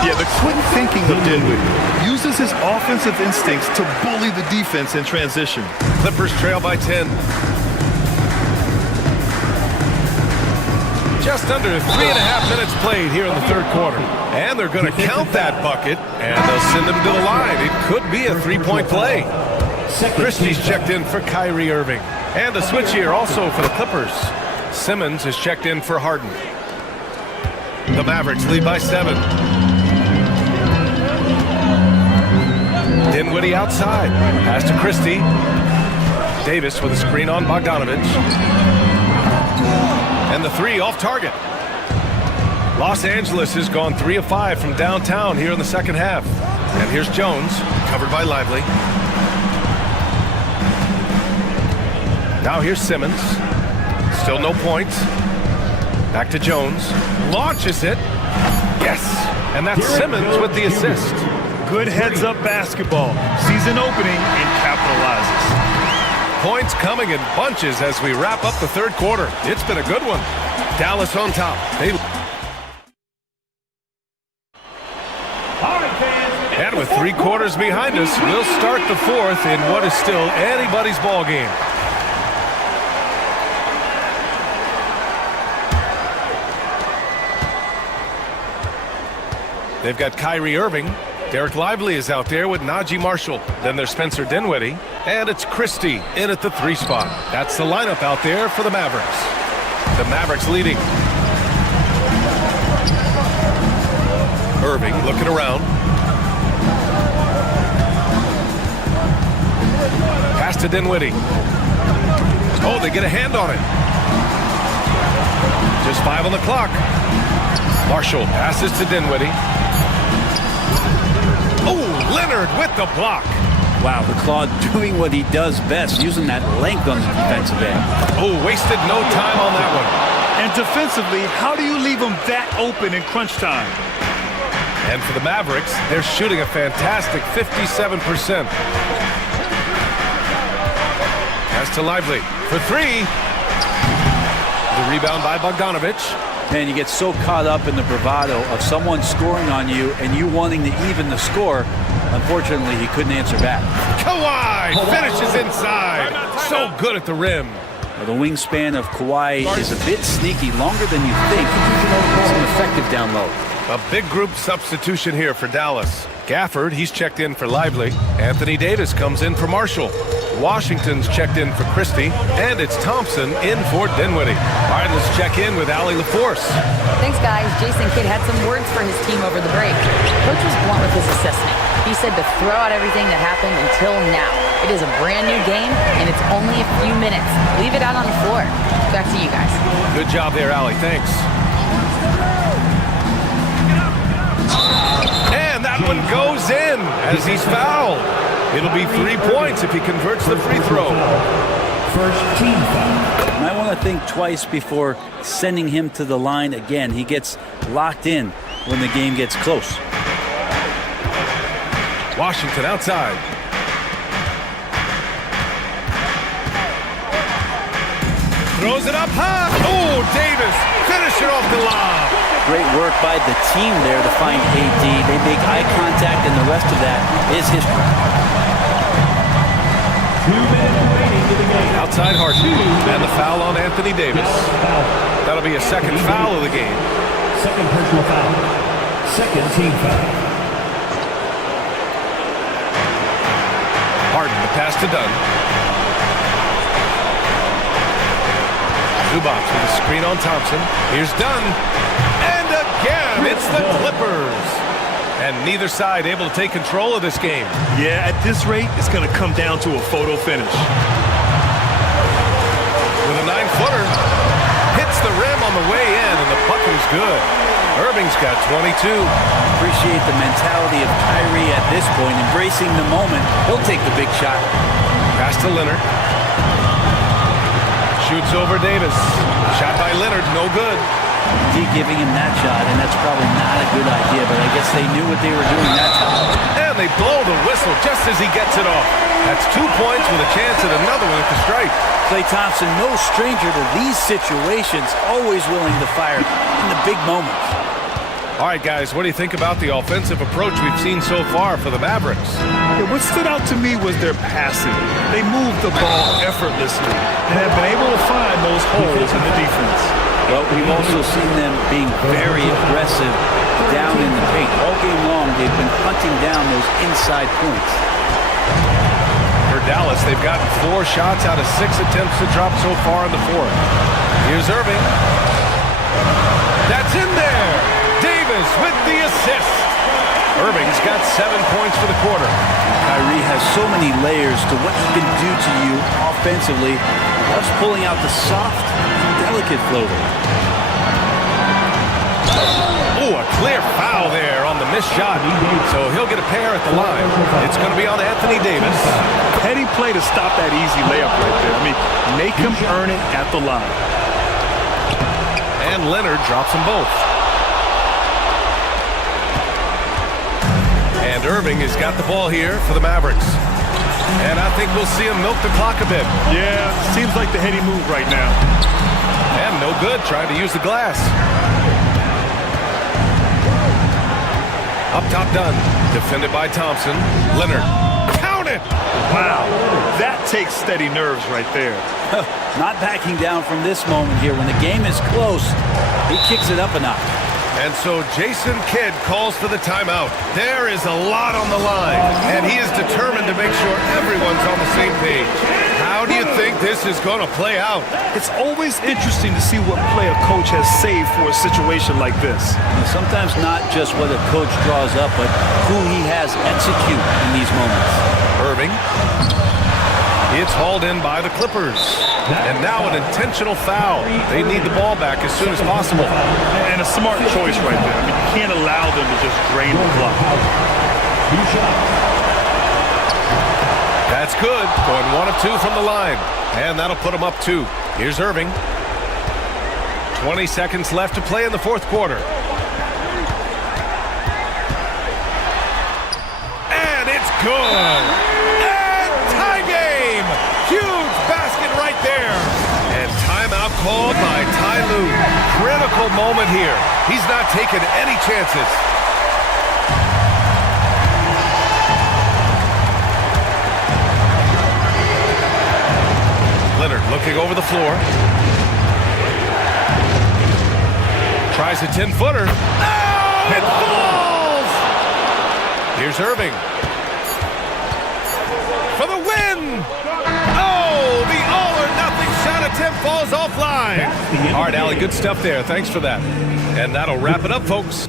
Yeah, the quick thinking of Dinwiddie uses his offensive instincts to bully the defense in transition. Clippers trail by 10. Just under 3.5 minutes played here in the third quarter. And they're going to count that bucket, and they'll send him to the line. It could be a 3-point play. Christie's checked in for Kyrie Irving. And a switch here also for the Clippers. Simmons is checked in for Harden. The Mavericks lead by 7. Dinwiddie outside. Pass to Christie. Davis with a screen on Bogdanovich. And the 3 off target. Los Angeles has gone 3 of 5 from downtown here in the second half. And here's Jones, covered by Lively. Now here's Simmons. Still no points. Back to Jones. Launches it. Yes. And that's Simmons with the assist. Good heads-up basketball. Season opening and capitalizes. Points coming in bunches as we wrap up the third quarter. It's been a good one. Dallas on top. And with 3 quarters behind us, we'll start the fourth in what is still anybody's ball game. They've got Kyrie Irving. Derek Lively is out there with Najee Marshall. Then there's Spencer Dinwiddie. And it's Christie in at the 3 spot. That's the lineup out there for the Mavericks. The Mavericks leading. Irving looking around. Pass to Dinwiddie. Oh, they get a hand on it. Just 5 on the clock. Marshall passes to Dinwiddie. Oh, Leonard with the block. Wow, the Claude doing what he does best, using that length on the defensive end. Oh, wasted no time on that one. And defensively, how do you leave them that open in crunch time? And for the Mavericks, they're shooting a fantastic 57%. Pass to Lively for 3. The rebound by Bogdanovich. Man, you get so caught up in the bravado of someone scoring on you and you wanting to even the score. Unfortunately, he couldn't answer back. Kawhi finishes inside. So good at the rim. Well, the wingspan of Kawhi is a bit sneaky, longer than you think. It's an effective down low. A big group substitution here for Dallas. Gafford, he's checked in for Lively. Anthony Davis comes in for Marshall. Washington's checked in for Christie. And it's Thompson in for Dinwiddie. All right, let's check in with Allie LaForce. Thanks, guys. Jason Kidd had some words for his team over the break. Coach was blunt with his assessment. He said to throw out everything that happened until now. It is a brand new game, and it's only a few minutes. Leave it out on the floor. Back to you guys. Good job there, Allie. Thanks. And that one goes in as he's fouled. It'll be 3 points if he converts the free throw. First team foul. Might want to think twice before sending him to the line again. He gets locked in when the game gets close. Washington outside. Throws it up high. Oh, Davis. Finish it off the lob. Great work by the team there to find AD. They make eye contact, and the rest of that is history. 2 minutes remaining to the game. Outside Harden. And the foul on Anthony Davis. That'll be a second foul of the game. Second personal foul. Second team foul. Harden, the pass to Dunn. Zubac with a screen on Thompson. Here's Dunn. And again, it's the Clippers. And neither side able to take control of this game. Yeah, at this rate, it's going to come down to a photo finish. With a 9-footer. Hits the rim on the way in, and the bucker's good. Irving's got 22. Appreciate the mentality of Kyrie at this point, embracing the moment. He'll take the big shot. Pass to Leonard. Shoots over Davis. Shot by Leonard, no good. D giving him that shot, and that's probably not a good idea, but I guess they knew what they were doing that time. And they blow the whistle just as he gets it off. That's 2 points with a chance at another one at the stripe. Klay Thompson, no stranger to these situations, always willing to fire in the big moments. All right, guys, what do you think about the offensive approach we've seen so far for the Mavericks? Yeah, what stood out to me was their passing. They moved the ball effortlessly and have been able to find those holes in the defense. Well, we've also seen them being very aggressive down in the paint. All game long, they've been hunting down those inside points. For Dallas, they've gotten 4 shots out of 6 attempts to drop so far in the fourth. Here's Irving. That's in there. Davis with the assist. Irving's got 7 points for the quarter. Kyrie has so many layers to what he can do to you offensively. Loves pulling out the soft, delicate floater. Oh, a clear foul there on the missed shot. So he'll get a pair at the line. It's going to be on Anthony Davis. Heady play to stop that easy layup right there. I mean, make him earn it at the line. And Leonard drops them both. And Irving has got the ball here for the Mavericks. And I think we'll see him milk the clock a bit. Yeah, seems like the heady move right now. And no good, trying to use the glass. Up top done. Defended by Thompson. Leonard. Count it! Wow, that takes steady nerves right there. Not backing down from this moment here. When the game is close, he kicks it up a notch. And so Jason Kidd calls for the timeout. There is a lot on the line, and he is determined to make sure everyone's on the same page. How do you think this is going to play out? It's always interesting to see what play a coach has saved for a situation like this. And sometimes not just what a coach draws up, but who he has execute in these moments. Irving. It's hauled in by the Clippers. And now an intentional foul. They need the ball back as soon as possible. And a smart choice right there. I mean, you can't allow them to just drain the clock. That's good. Going 1 of 2 from the line. And that'll put them up 2. Here's Irving. 20 seconds left to play in the fourth quarter. And it's good. And tie game. Huge basket right there. And timeout called by Ty Lue. Critical moment here. He's not taking any chances. Leonard looking over the floor. Tries a 10-footer. Oh, it falls! Here's Irving. For the win! Oh, the all-or-nothing shot attempt falls offline. All right, Allie, good stuff there. Thanks for that. And that'll wrap it up, folks.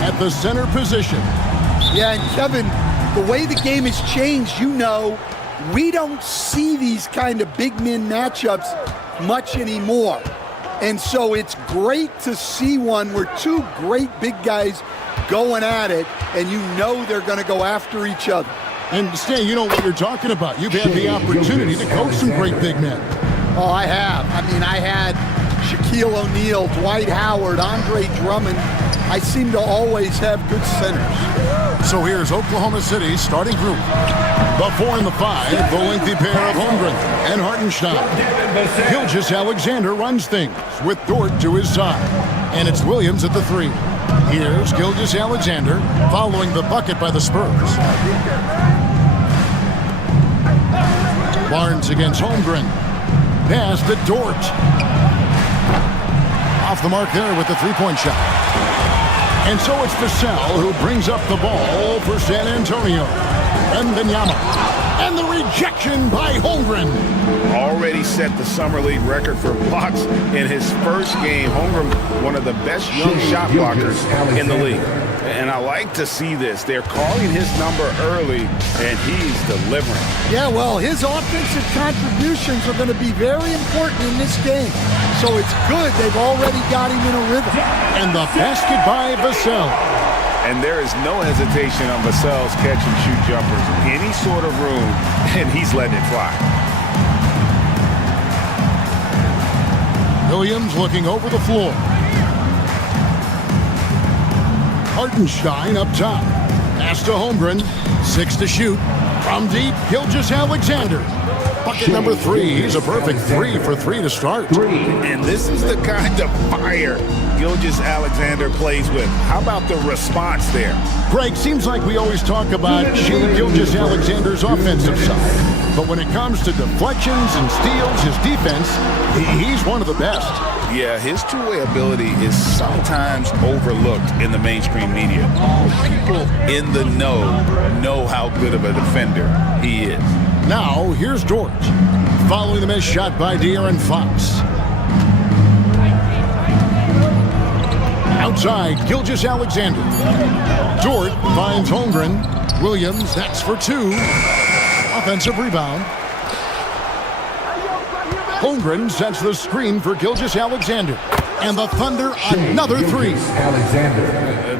at the center position. Yeah, and Kevin, the way the game has changed, we don't see these kind of big men matchups much anymore. And so it's great to see one where two great big guys going at it, and you know they're going to go after each other. And Stan, you know what you're talking about. You've had the opportunity to coach some great big men. Oh, I have. I mean, I had Shaquille O'Neal, Dwight Howard, Andre Drummond. I seem to always have good centers. So here's Oklahoma City's starting group. The 4 and the 5, the lengthy pair of Holmgren and Hartenstein. Gilgeous-Alexander runs things with Dort to his side. And it's Williams at the 3. Here's Gilgeous-Alexander following the bucket by the Spurs. Barnes against Holmgren. Pass to Dort. Off the mark there with the three-point shot. And so it's Vassell who brings up the ball for San Antonio. Wembanyama. And the rejection by Holmgren. Already set the Summer League record for blocks in his first game. Holmgren, one of the best young shot blockers in the league. And I like to see this. They're calling his number early, and he's delivering. Yeah, well, his offensive contributions are going to be very important in this game. So it's good they've already got him in a rhythm. And the basket by Vassell. And there is no hesitation on Vassell's catch-and-shoot jumpers. Any sort of room, and he's letting it fly. Williams looking over the floor. Hartenstein up top. Pass to Holmgren. 6 to shoot. From deep, Gilgeous-Alexander. Bucket number 3. He's a perfect 3 for 3 to start. And this is the kind of fire Gilgeous-Alexander plays with. How about the response there? Greg, seems like we always talk about Shai Gilgeous-Alexander's offensive side. But when it comes to deflections and steals, his defense, he's one of the best. Yeah, his two-way ability is sometimes overlooked in the mainstream media. People in the know how good of a defender he is. Now, here's Dort. Following the missed shot by De'Aaron Fox. Outside, Gilgeous-Alexander. Dort finds Holmgren. Williams, that's for 2. Offensive rebound. Holmgren sets the screen for Gilgeous-Alexander. And the Thunder, another 3.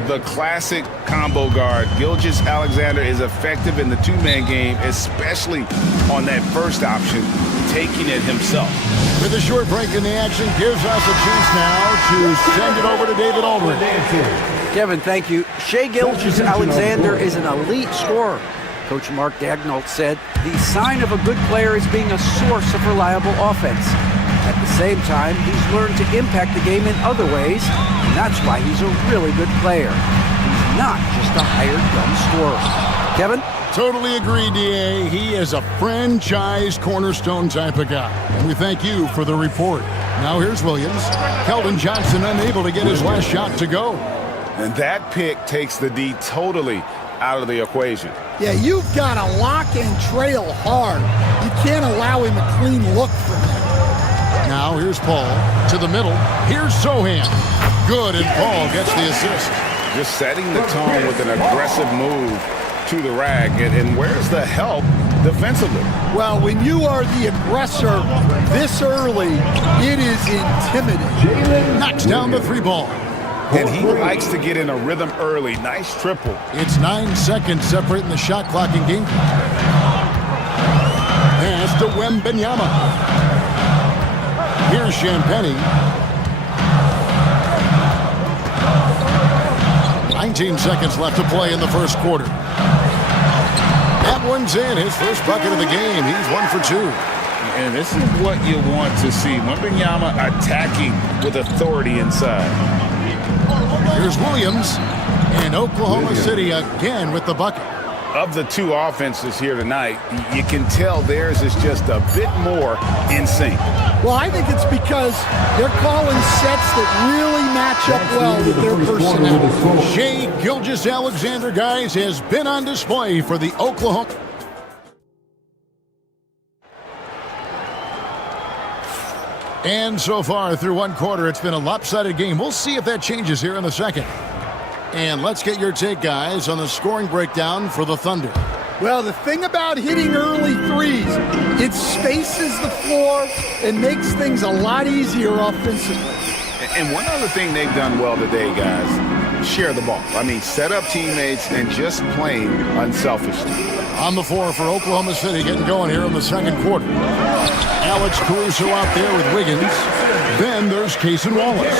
The classic combo guard. Gilgeous-Alexander is effective in the two-man game, especially on that first option, taking it himself. With a short break in the action, gives us a chance now to send it over to David Aldridge. Kevin, thank you. Shai Gilgeous-Alexander is an elite scorer. Coach Mark Daigneault said, the sign of a good player is being a source of reliable offense. At the same time, he's learned to impact the game in other ways, and that's why he's a really good player. He's not just a hired gun scorer. Kevin? Totally agree, D.A. He is a franchise cornerstone type of guy. And we thank you for the report. Now here's Williams. Keldon Johnson unable to get his last shot to go. And that pick takes the D totally out of the equation. Yeah, you've got to lock and trail hard. You can't allow him a clean look from there. Now here's Paul to the middle. Here's Sohan. Good, and Paul gets the assist. Just setting the tone with an aggressive move to the rack. And where's the help defensively? Well, when you are the aggressor this early, it is intimidating. Knocks down the 3 ball. And he likes to get in a rhythm early. Nice triple. It's 9 seconds separating the shot clock and game clock. Pass to Wembanyama. Here's Champagnie. 19 seconds left to play in the first quarter. That one's in. His first bucket of the game. He's 1 for 2. And this is what you want to see. Wembanyama attacking with authority inside. Here's Williams. And Oklahoma City again with the bucket. Of the two offenses here tonight, you can tell theirs is just a bit more in sync. Well, I think it's because they're calling sets that really match up well with their personnel. Shai Gilgeous-Alexander, guys, has been on display for the Oklahoma. And so far through one quarter, it's been a lopsided game. We'll see if that changes here in the second. And let's get your take, guys, on the scoring breakdown for the Thunder. Well, the thing about hitting early threes, it spaces the floor and makes things a lot easier offensively. And one other thing they've done well today, guys, share the ball. I mean, set up teammates and just playing unselfishly. On the floor for Oklahoma City, getting going here in the second quarter. Alex Caruso out there with Wiggins. Then there's Cason Wallace.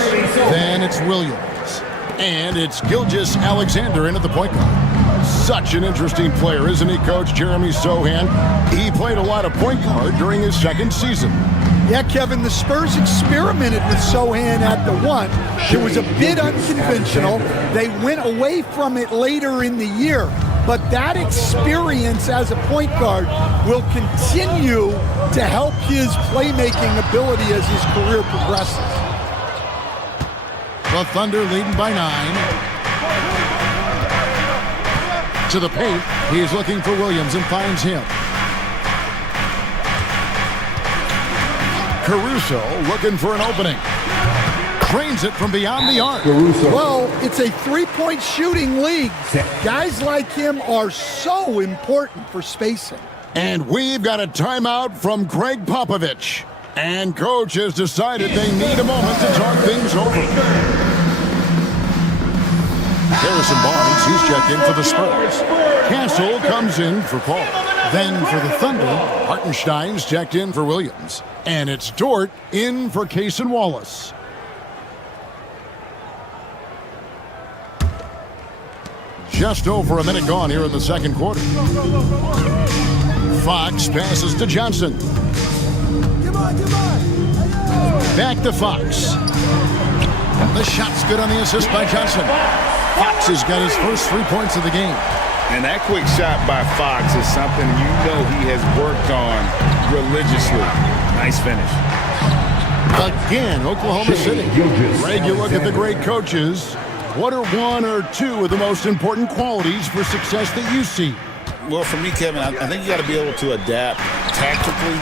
Then it's Williams. And it's Gilgeous-Alexander in at the point guard. Such an interesting player, isn't he, Coach Jeremy Sohan? He played a lot of point guard during his second season. Yeah, Kevin, the Spurs experimented with Sohan at the 1. It was a bit unconventional. They went away from it later in the year. But that experience as a point guard will continue to help his playmaking ability as his career progresses. The Thunder leading by 9. To the paint, he's looking for Williams and finds him. Caruso looking for an opening. Drains it from beyond the arc. Well, it's a three-point shooting league. Guys like him are so important for spacing. And we've got a timeout from Greg Popovich. And coach has decided they need a moment to talk things over. Harrison Barnes, he's checked in for the Spurs. Castle comes in for Paul. Then for the Thunder, Hartenstein's checked in for Williams. And it's Dort in for Cason Wallace. Just over a minute gone here in the second quarter. Fox passes to Johnson. Back to Fox. The shot's good on the assist by Johnson. Fox has got his first 3 points of the game. And that quick shot by Fox is something you know he has worked on religiously. Nice finish. Again, Oklahoma City. Greg, you look at the great coaches. What are one or two of the most important qualities for success that you see? Well, for me, Kevin, I think you got to be able to adapt tactically.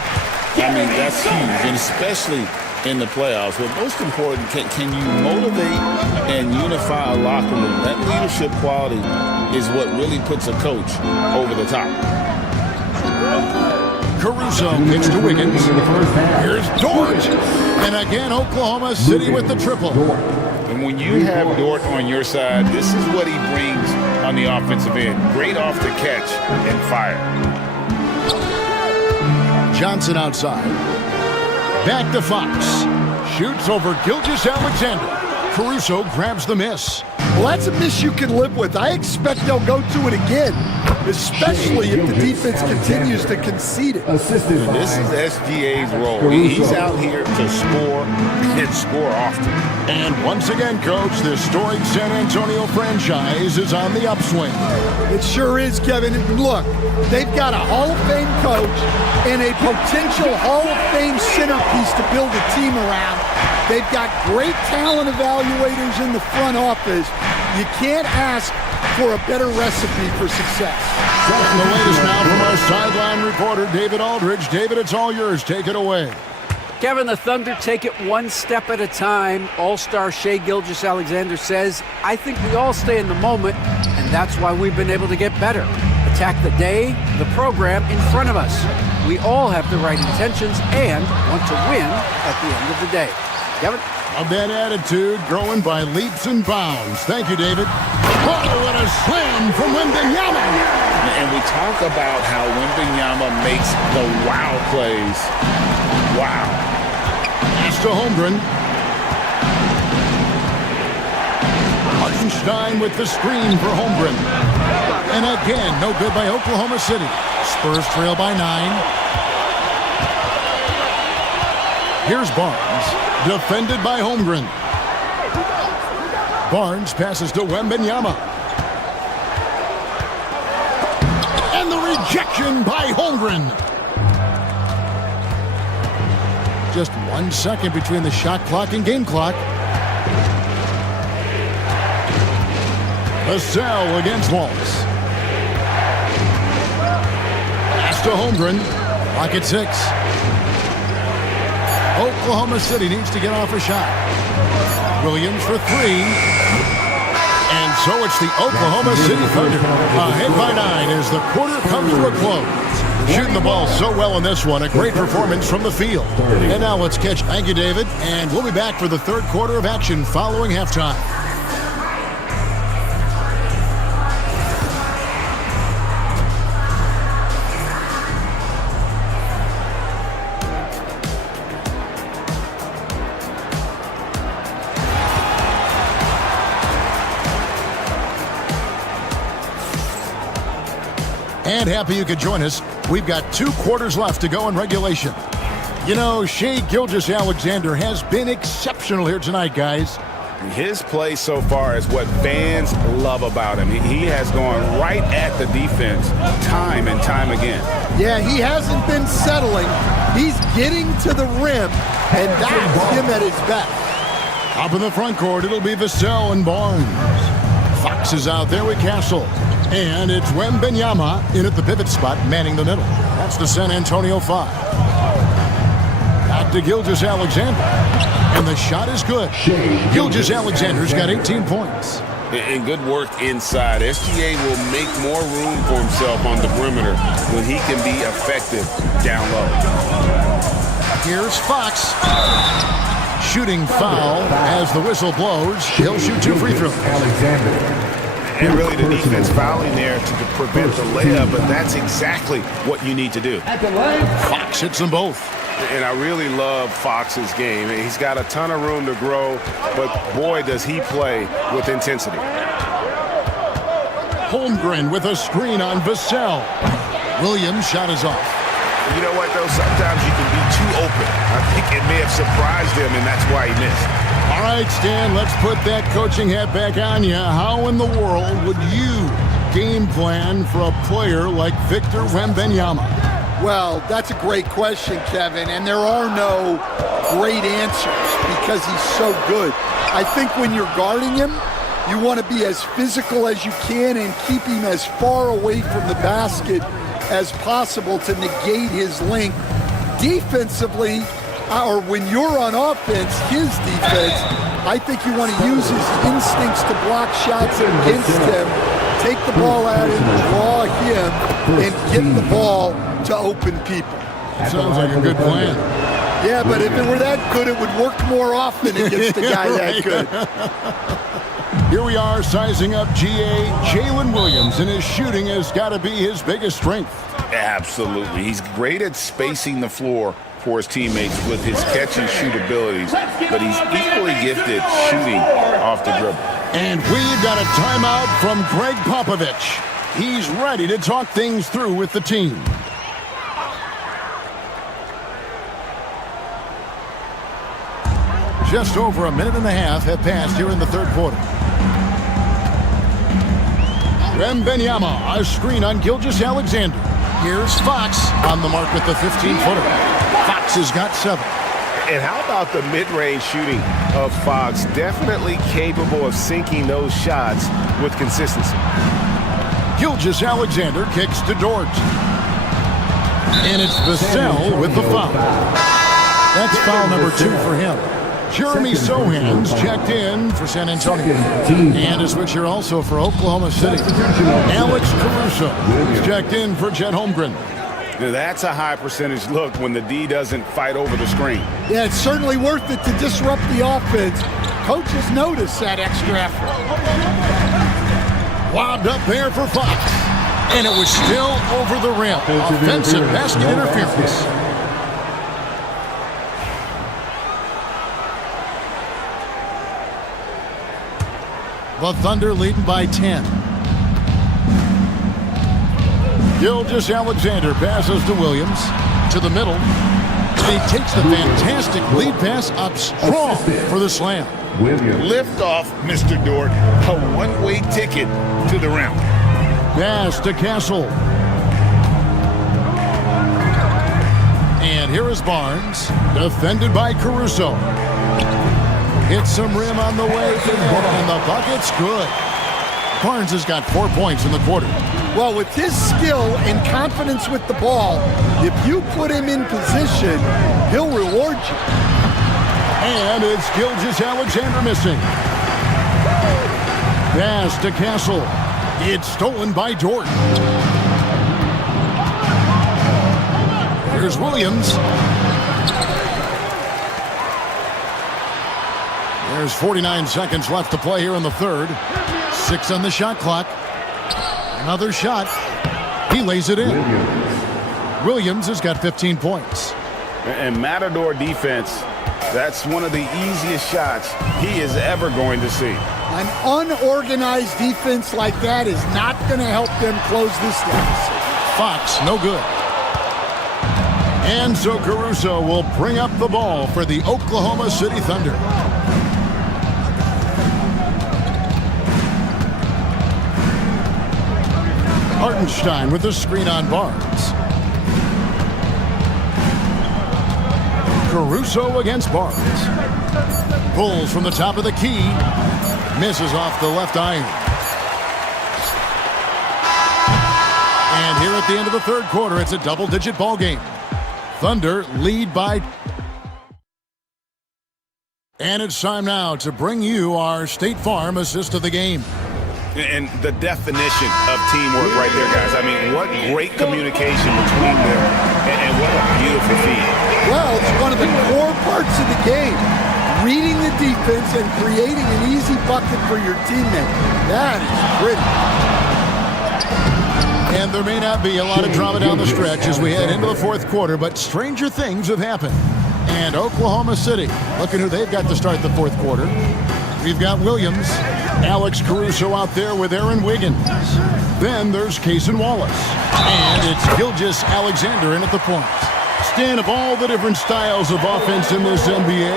I mean, that's huge, and especially in the playoffs. But most important, can you motivate and unify a locker room? That leadership quality is what really puts a coach over the top. Caruso kicks to Wiggins. Here's Dort. And again, Oklahoma City with the triple. And when you have Dort on your side, this is what he brings on the offensive end. Great off the catch and fire. Johnson outside. Back to Fox. Shoots over Gilgeous-Alexander. Caruso grabs the miss. Well, that's a miss you can live with. I expect they'll go to it again, especially if the defense continues to concede it. And this is SGA's role. He's out here to score and score often. And once again, Coach, the storied San Antonio franchise is on the upswing. It sure is, Kevin. Look, they've got a Hall of Fame coach and a potential Hall of Fame centerpiece to build a team around. They've got great talent evaluators in the front office. You can't ask for a better recipe for success. The latest now from our sideline reporter, David Aldridge. David, it's all yours. Take it away. Kevin, the Thunder take it one step at a time. All-star Shai Gilgeous-Alexander says, I think we all stay in the moment, and that's why we've been able to get better. Attack the day, the program in front of us. We all have the right intentions and want to win at the end of the day. Kevin? A bad attitude growing by leaps and bounds. Thank you, David. Oh, what a slam from Wembanyama. And we talk about how Wembanyama makes the wow plays. Wow. Pass to Holmgren. Hartenstein with the screen for Holmgren. And again, no good by Oklahoma City. Spurs trail by 9. Here's Barnes. Defended by Holmgren. Barnes passes to Wembanyama. And the rejection by Holmgren. Just 1 second between the shot clock and game clock. Vassell against Wallace. Pass to Holmgren. Clock at 6. Oklahoma City needs to get off a shot. Williams for 3. And So it's the Oklahoma City Thunder ahead by 9 as the quarter comes to a close. Shooting the ball so well in this one. A great performance from the field. And now let's catch. Thank you, David. And we'll be back for the third quarter of action following halftime. And happy you could join us. We've got 2 quarters left to go in regulation. You know, Shai Gilgeous-Alexander has been exceptional here tonight, guys. His play so far is what fans love about him. He has gone right at the defense time and time again. Yeah, he hasn't been settling. He's getting to the rim, and that's him at his best. Up in the front court, it'll be Vassell and Barnes. Fox is out there with Castle. And it's Wembanyama in at the pivot spot, manning the middle. That's the San Antonio 5. Back to Gilgeous-Alexander. And the shot is good. Gilgeous-Alexander's got 18 points. And good work inside. SGA will make more room for himself on the perimeter when he can be effective down low. Here's Fox. Shooting foul as the whistle blows. He'll shoot 2 free throws. And really the defense fouling there to prevent the layup, but that's exactly what you need to do. Fox hits them both. And I really love Fox's game. He's got a ton of room to grow, but boy, does he play with intensity. Holmgren with a screen on Vassell. Williams' shot is off. You know what, though? Sometimes you can be too open. I think it may have surprised him, and that's why he missed. All right, Stan, let's put that coaching hat back on you. How in the world would you game plan for a player like Victor Wembanyama? Well, that's a great question, Kevin, and there are no great answers because he's so good. I think when you're guarding him, you want to be as physical as you can and keep him as far away from the basket as possible to negate his length. Defensively, or when you're on offense, his defense, I think you want to use his instincts to block shots against him, take the ball at him, draw him, and get the ball to open people. Sounds like a good plan. Yeah, but if it were that good, it would work more often against a guy that good. Here we are sizing up GA. Jalen Williams, and his shooting has got to be his biggest strength. Absolutely. He's great at spacing the floor for his teammates with his catch and shoot abilities, but he's equally gifted shooting off the dribble. And we've got a timeout from Greg Popovich. He's ready to talk things through with the team. Just over a minute and a half have passed here in the third quarter. Wembanyama, a screen on Gilgeous-Alexander. Here's Fox on the mark with the 15-footer. Fox has got 7. And how about the mid-range shooting of Fox? Definitely capable of sinking those shots with consistency. Gilgeous-Alexander kicks to Dort. And it's Vassell with the foul. That's foul number 2 for him. Jeremy Sohan's checked in for San Antonio. And a switcher also for Oklahoma City. Alex Caruso is checked in for Chet Holmgren. Now, that's a high percentage look when the D doesn't fight over the screen. Yeah, it's certainly worth it to disrupt the offense. Coaches notice that extra effort. Lobbed up there for Fox. And it was still over the rim. Offensive basket interference. The Thunder leading by 10. Gilgeous-Alexander passes to Williams. To the middle. He takes the fantastic lead pass up strong for the slam. Lift off, Mr. Dort. A one-way ticket to the rim. Pass to Castle. And here is Barnes. Defended by Caruso. Hits some rim on the way in, and the bucket's good. Barnes has got 4 points in the quarter. Well, with his skill and confidence with the ball, if you put him in position, he'll reward you. And it's Gilgeous-Alexander missing. Pass to Castle. It's stolen by Dort. Here's Williams. There's 49 seconds left to play here in the third. 6 on the shot clock. Another shot. He lays it in. Williams has got 15 points. And Matador defense, that's one of the easiest shots he is ever going to see. An unorganized defense like that is not going to help them close this deficit. Fox, no good. And so Caruso will bring up the ball for the Oklahoma City Thunder. Hartenstein with the screen on Barnes. Caruso against Barnes. Pulls from the top of the key. Misses off the left iron. And here at the end of the third quarter, it's a double-digit ball game. Thunder lead by... And it's time now to bring you our State Farm assist of the game. And the definition of teamwork right there, guys. I mean, what great communication between them, and what a beautiful feat. Well, it's one of the core parts of the game. Reading the defense and creating an easy bucket for your teammate. That is pretty. And there may not be a lot of drama down the stretch as we head into the fourth quarter, but stranger things have happened. And Oklahoma City, looking who they've got to start the fourth quarter. We've got Williams, Alex Caruso out there with Aaron Wiggins. Then there's Cason Wallace. And it's Gilgeous Alexander in at the point. Stan, of all the different styles of offense in this NBA,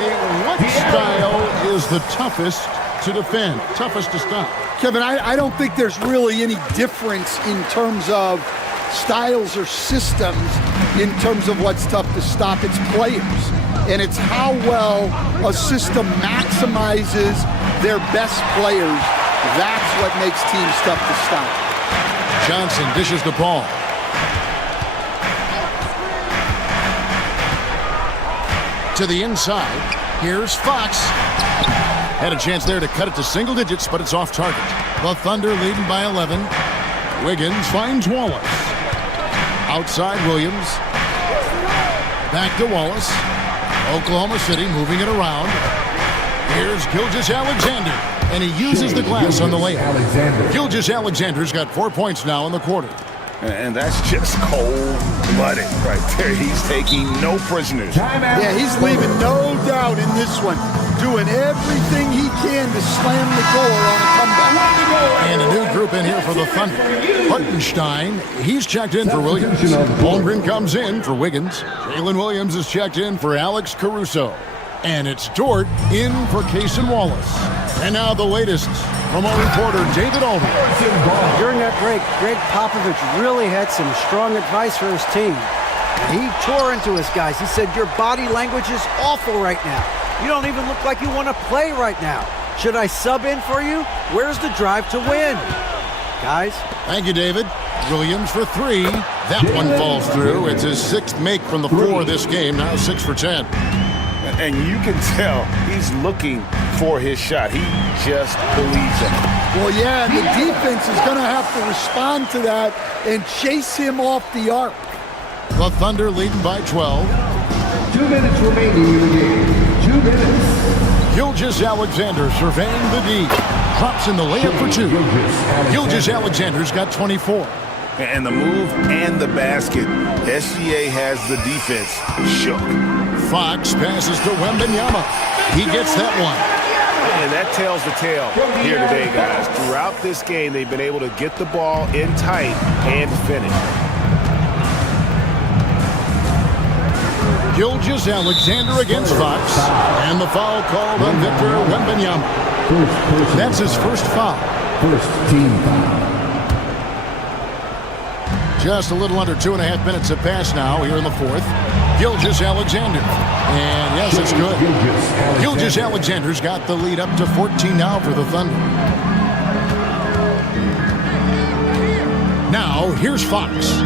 what style is the toughest to defend, toughest to stop? Kevin, I don't think there's really any difference in terms of styles or systems in terms of what's tough to stop. It's players. And it's how well a system maximizes their best players. That's what makes teams tough to stop. Johnson dishes the ball. To the inside. Here's Fox. Had a chance there to cut it to single digits, but it's off target. The Thunder leading by 11. Wiggins finds Wallace. Outside Williams. Back to Wallace. Oklahoma City moving it around. Here's Gilgeous Alexander, and he uses the glass on the layup. Gilgeous Alexander's got 4 points now in the quarter. And that's just cold-blooded right there. He's taking no prisoners. Yeah, he's leaving no doubt in this one. Doing everything he can to slam the door on a comeback. And a new group in here for the Thunder. Hartenstein, he's checked in for Williams. Holmgren comes in for Wiggins. Jalen Williams is checked in for Alex Caruso. And it's Dort in for Cason Wallace. And now the latest from our reporter, David Aldridge. During that break, Greg Popovich really had some strong advice for his team. He tore into his guys. He said, your body language is awful right now. You don't even look like you want to play right now. Should I sub in for you? Where's the drive to win? Guys? Thank you, David. Williams for 3. That one falls through. It's his 6th make from the floor this game. Now 6 for 10. And you can tell he's looking for his shot. He just believes in it. Well, yeah, the defense is going to have to respond to that and chase him off the arc. The Thunder leading by 12. 2 minutes remaining in the game. 2 minutes. Gilgeous Alexander surveying the D. Drops in the layup for 2. Gilgeous Alexander's got 24. And the move and the basket. SGA has the defense shook. Fox passes to Wembanyama. He gets that one. And that tells the tale here today, guys. Throughout this game, they've been able to get the ball in tight and finish. Gilgeous Alexander against Fox. And the foul called on Victor Wembanyama. That's his first foul. First team foul. Just a little under 2.5 minutes have passed now here in the fourth. Gilgeous Alexander. And yes, it's good. Gilgeous Alexander's got the lead up to 14 now for the Thunder. Now, here's Fox.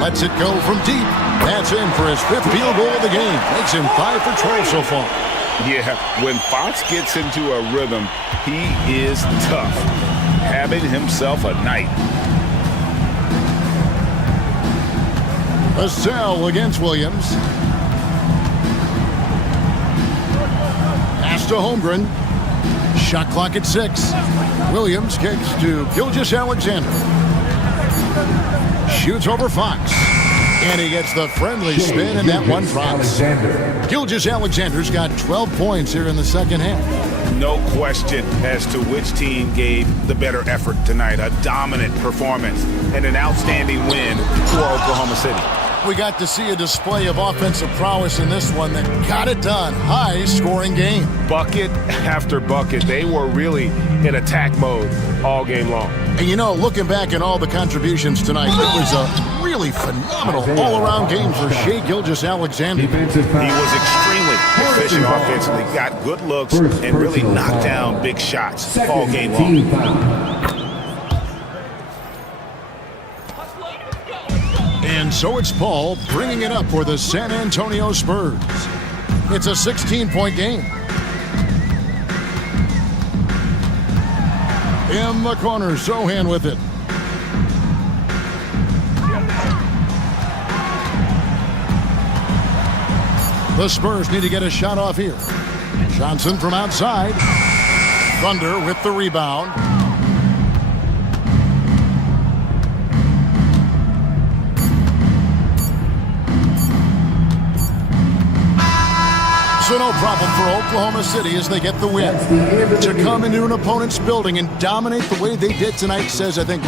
Lets it go from deep. That's in for his 5th field goal of the game. Makes him 5 for 12 so far. Yeah, when Fox gets into a rhythm, he is tough. Having himself a night. A sell against Williams. Pass to Holmgren. Shot clock at 6. Williams kicks to Gilgeous-Alexander. Shoots over Fox. And he gets the friendly spin, and that one drops. Gilgeous-Alexander's got 12 points here in the second half. No question as to which team gave the better effort tonight. A dominant performance and an outstanding win for Oklahoma City. We got to see a display of offensive prowess in this one that got it done. High-scoring game. Bucket after bucket. They were really in attack mode all game long. And you know, looking back at all the contributions tonight, it was a really phenomenal all-around game for Shai Gilgeous-Alexander. He was extremely efficient offensively, got good looks, and really knocked down big shots all game long. And so it's Paul bringing it up for the San Antonio Spurs. It's a 16-point game. In the corner, Sohan with it. The Spurs need to get a shot off here. Johnson from outside. Thunder with the rebound. So no problem for Oklahoma City as they get the win. To come into an opponent's building and dominate the way they did tonight says, I think...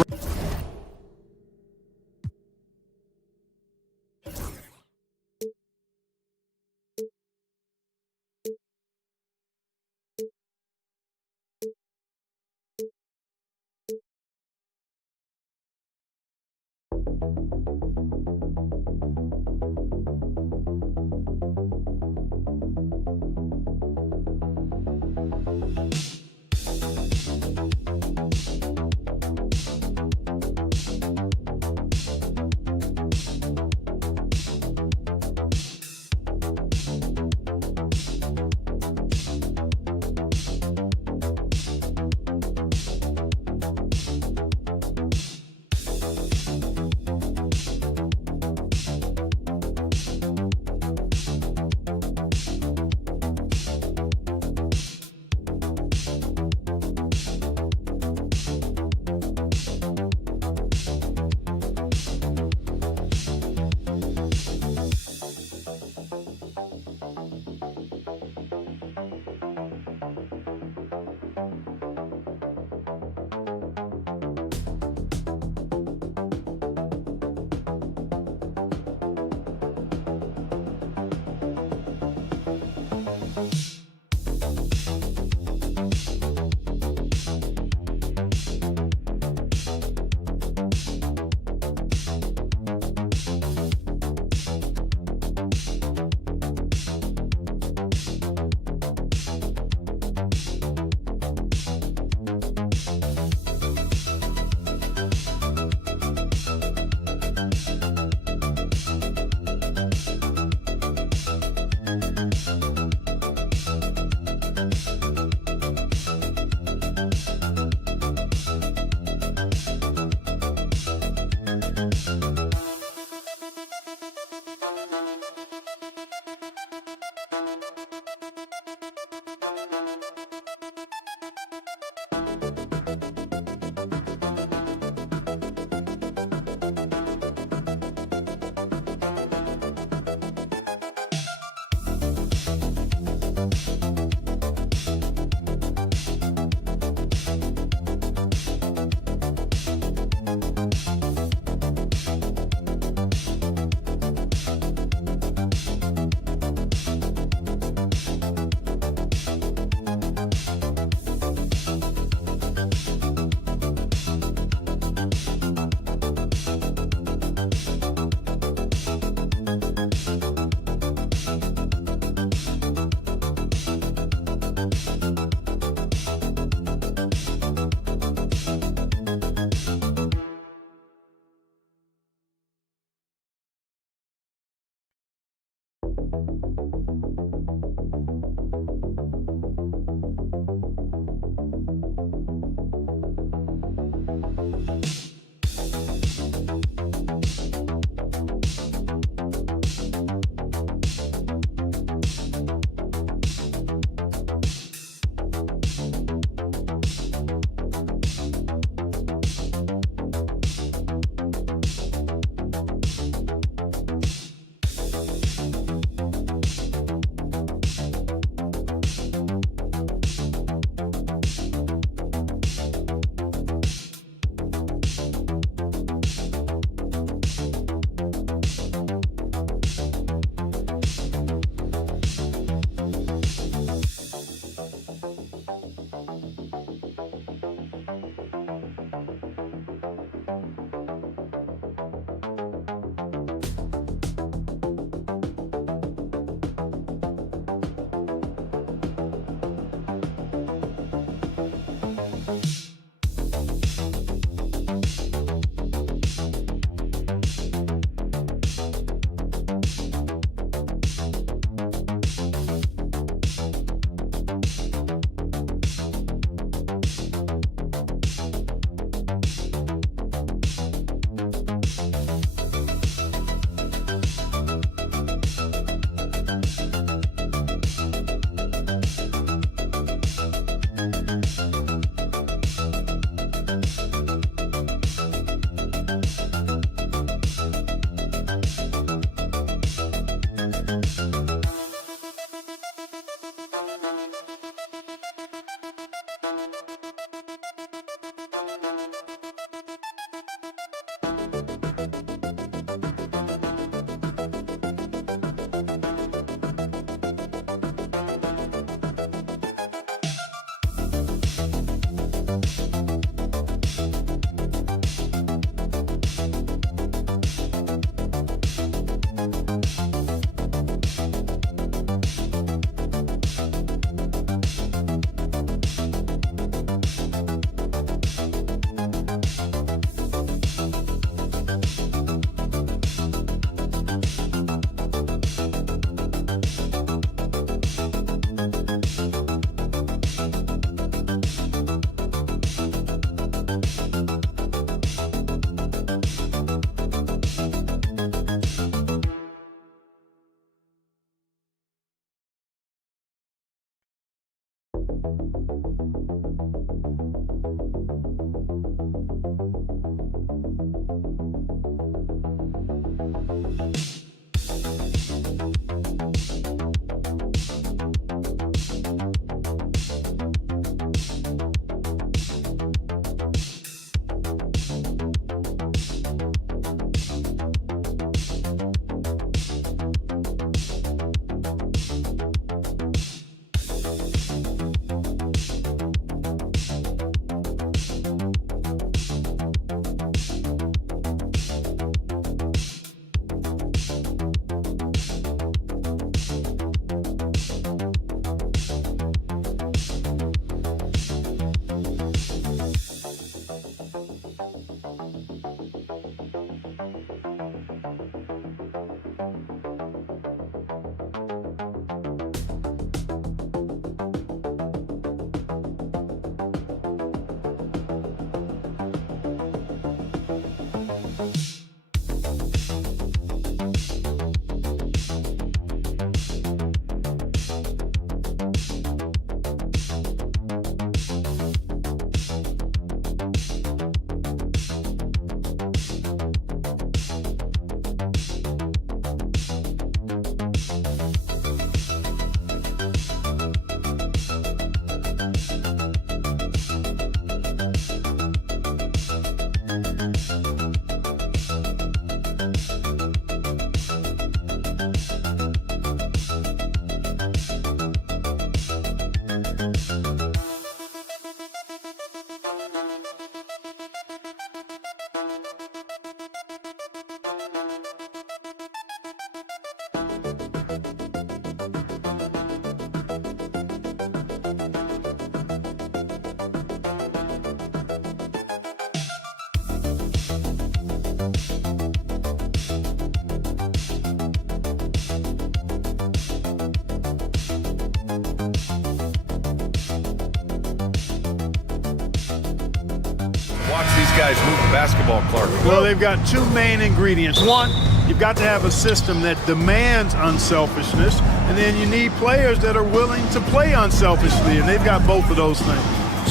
Watch these guys move the basketball, Clark. Well, they've got two main ingredients. One, you've got to have a system that demands unselfishness, and then you need players that are willing to play unselfishly, and they've got both of those things.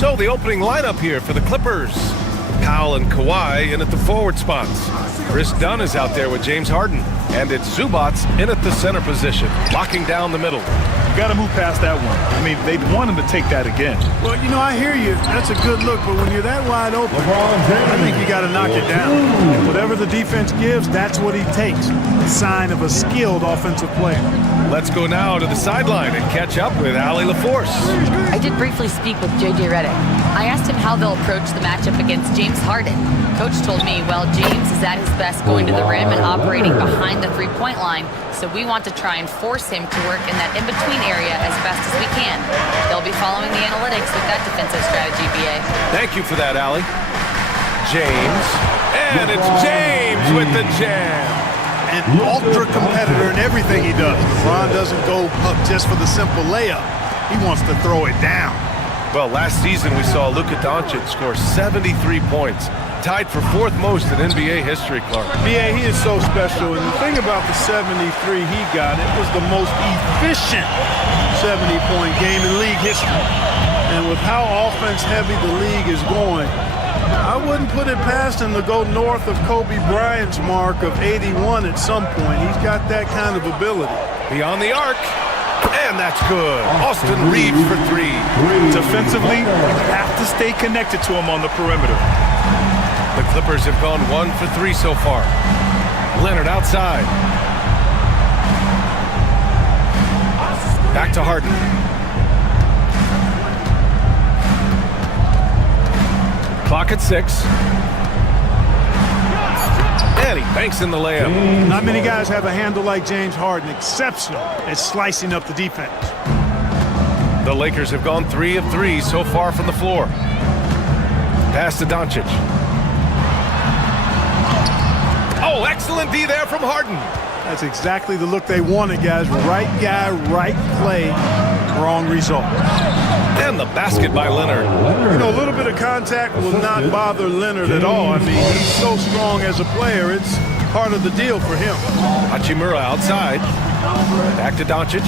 So the opening lineup here for the Clippers. Powell and Kawhi in at the forward spots. Chris Dunn is out there with James Harden. And it's Zubac in at the center position, locking down the middle. You got to move past that one. I mean, they'd want him to take that again. Well, you know, I hear you. That's a good look, but when you're that wide open, I think you got to knock it down. Whatever the defense gives, that's what he takes. A sign of a skilled offensive player. Let's go now to the sideline and catch up with Allie LaForce. I did briefly speak with J.J. Redick. I asked him how they'll approach the matchup against James Harden. Coach told me, well, James is at his best going to the rim and operating behind the three-point line, so we want to try and force him to work in that in-between area as best as we can. They'll be following the analytics with that defensive strategy, B.A. Thank you for that, Allie. James, and it's James with the jam. An ultra competitor in everything he does. LeBron doesn't go up just for the simple layup. He wants to throw it down. Well, last season we saw Luka Doncic score 73 points, tied for fourth most in NBA history, Clark. Yeah, he is so special. And the thing about the 73 he got, it was the most efficient 70-point game in league history. And with how offense-heavy the league is going, I wouldn't put it past him to go north of Kobe Bryant's mark of 81 at some point. He's got that kind of ability. Beyond the arc. And that's good. Austin Reeves for three. Defensively, you have to stay connected to him on the perimeter. The Clippers have gone 1 for 3 so far. Leonard outside. Back to Harden. Clock at 6. And he banks in the layup. Not many guys have a handle like James Harden. Exceptional at slicing up the defense. The Lakers have gone 3 of 3 so far from the floor. Pass to Doncic. Oh, excellent D there from Harden. That's exactly the look they wanted, guys. Right guy, right play, wrong result. And the basket by Leonard. You know, a little bit of contact will not bother Leonard at all. I mean, he's so strong as a player. It's part of the deal for him. Hachimura outside. Back to Doncic.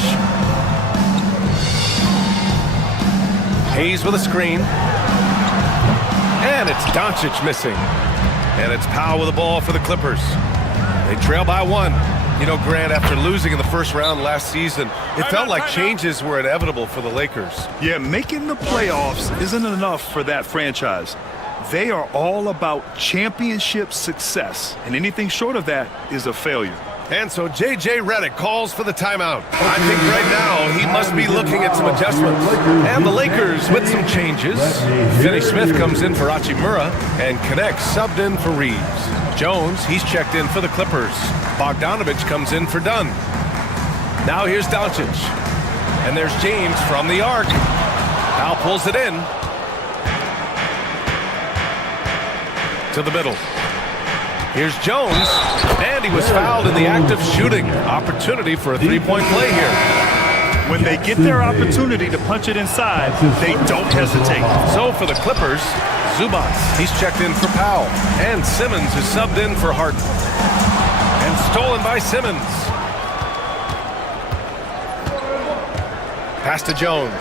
Hayes with a screen. And it's Doncic missing. And it's Powell with the ball for the Clippers. They trail by 1. You know, Grant, after losing in the first round last season, it felt like changes were inevitable for the Lakers. Yeah, making the playoffs isn't enough for that franchise. They are all about championship success, and anything short of that is a failure. And so J.J. Redick calls for the timeout. I think right now he must be looking at some adjustments. And the Lakers with some changes. Finney Smith comes in for Hachimura, and Connect subbed in for Reeves. Jones, he's checked in for the Clippers. Bogdanovich comes in for Dunn. Now here's Doncic. And there's James from the arc. Powell pulls it in. To the middle. Here's Jones, and he was fouled in the act of shooting. Opportunity for a three-point play here. When they get their opportunity to punch it inside, they don't hesitate. So for the Clippers, Zubac, he's checked in for Powell, and Simmons is subbed in for Harden. And stolen by Simmons. Pass to Jones.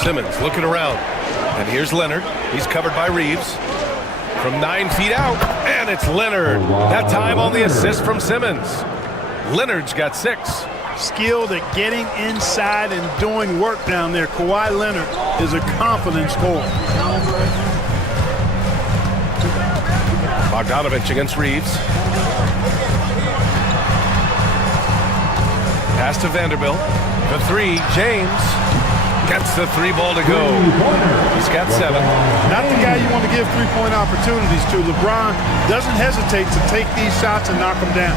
Simmons looking around. And here's Leonard. He's covered by Reeves. From 9 feet out. And it's Leonard. That time on the assist from Simmons. Leonard's got 6. Skilled at getting inside and doing work down there. Kawhi Leonard is a confident scorer. Bogdanovich against Reeves. Pass to Vanderbilt. The 3, James. Gets the 3 ball to go. He's got 7. Not the guy you want to give three-point opportunities to. LeBron doesn't hesitate to take these shots and knock them down.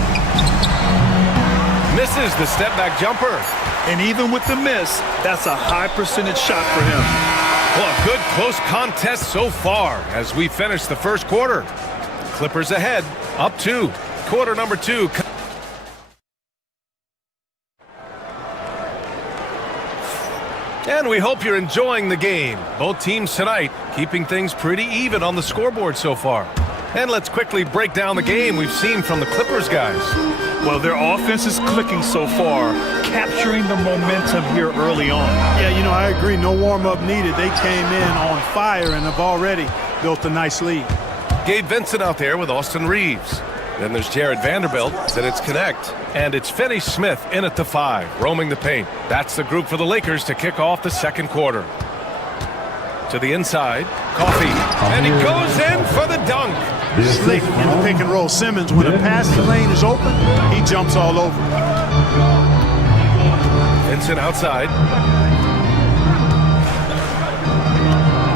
Misses the step-back jumper. And even with the miss, that's a high percentage shot for him. Well, a good close contest so far as we finish the first quarter. Clippers ahead, up 2. Quarter number 2. And we hope you're enjoying the game. Both teams tonight keeping things pretty even on the scoreboard so far. And let's quickly break down the game we've seen from the Clippers guys. Well, their offense is clicking so far, capturing the momentum here early on. Yeah, you know, I agree. No warm-up needed. They came in on fire and have already built a nice lead. Gabe Vincent out there with Austin Reeves. Then there's Jared Vanderbilt. Then it's Connect. And it's Finney Smith in at the 5, roaming the paint. That's the group for the Lakers to kick off the second quarter. To the inside, Coffee. And he goes in for the dunk. Slick in the pick and roll. Simmons, when a passing lane is open, he jumps all over. Vincent outside.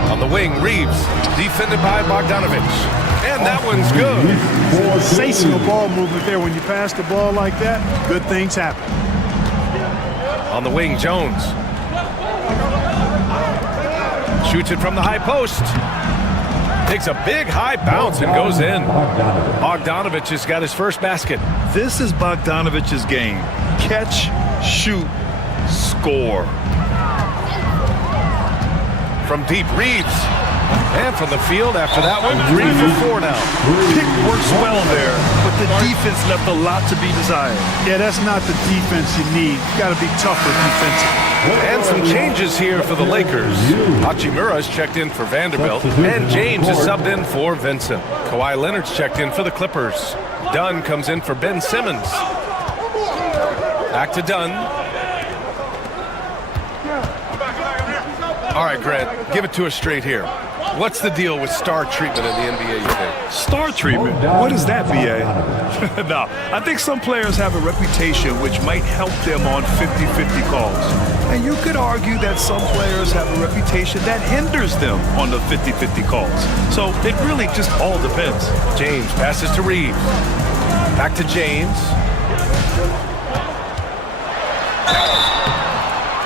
On the wing, Reeves. Defended by Bogdanovich. And that one's good. Sensational ball movement there. When you pass the ball like that, good things happen. On the wing, Jones. Shoots it from the high post. Takes a big high bounce and goes in. Bogdanovich has got his first basket. This is Bogdanovich's game. Catch, shoot, score. From deep, Reeves. And from the field after that one, 3 for 4 now. Pick works well there, but the defense left a lot to be desired. Yeah, that's not the defense you need. You got to be tougher defensively. And some changes here for the Lakers. Hachimura is checked in for Vanderbilt, and James is subbed in for Vincent. Kawhi Leonard's checked in for the Clippers. Dunn comes in for Ben Simmons. Back to Dunn. All right, Grant, give it to us straight here. What's the deal with star treatment in the NBA, you think? Star treatment? What is that, B.A.? No, I think some players have a reputation which might help them on 50-50 calls. And you could argue that some players have a reputation that hinders them on the 50-50 calls. So it really just all depends. James passes to Reeves. Back to James.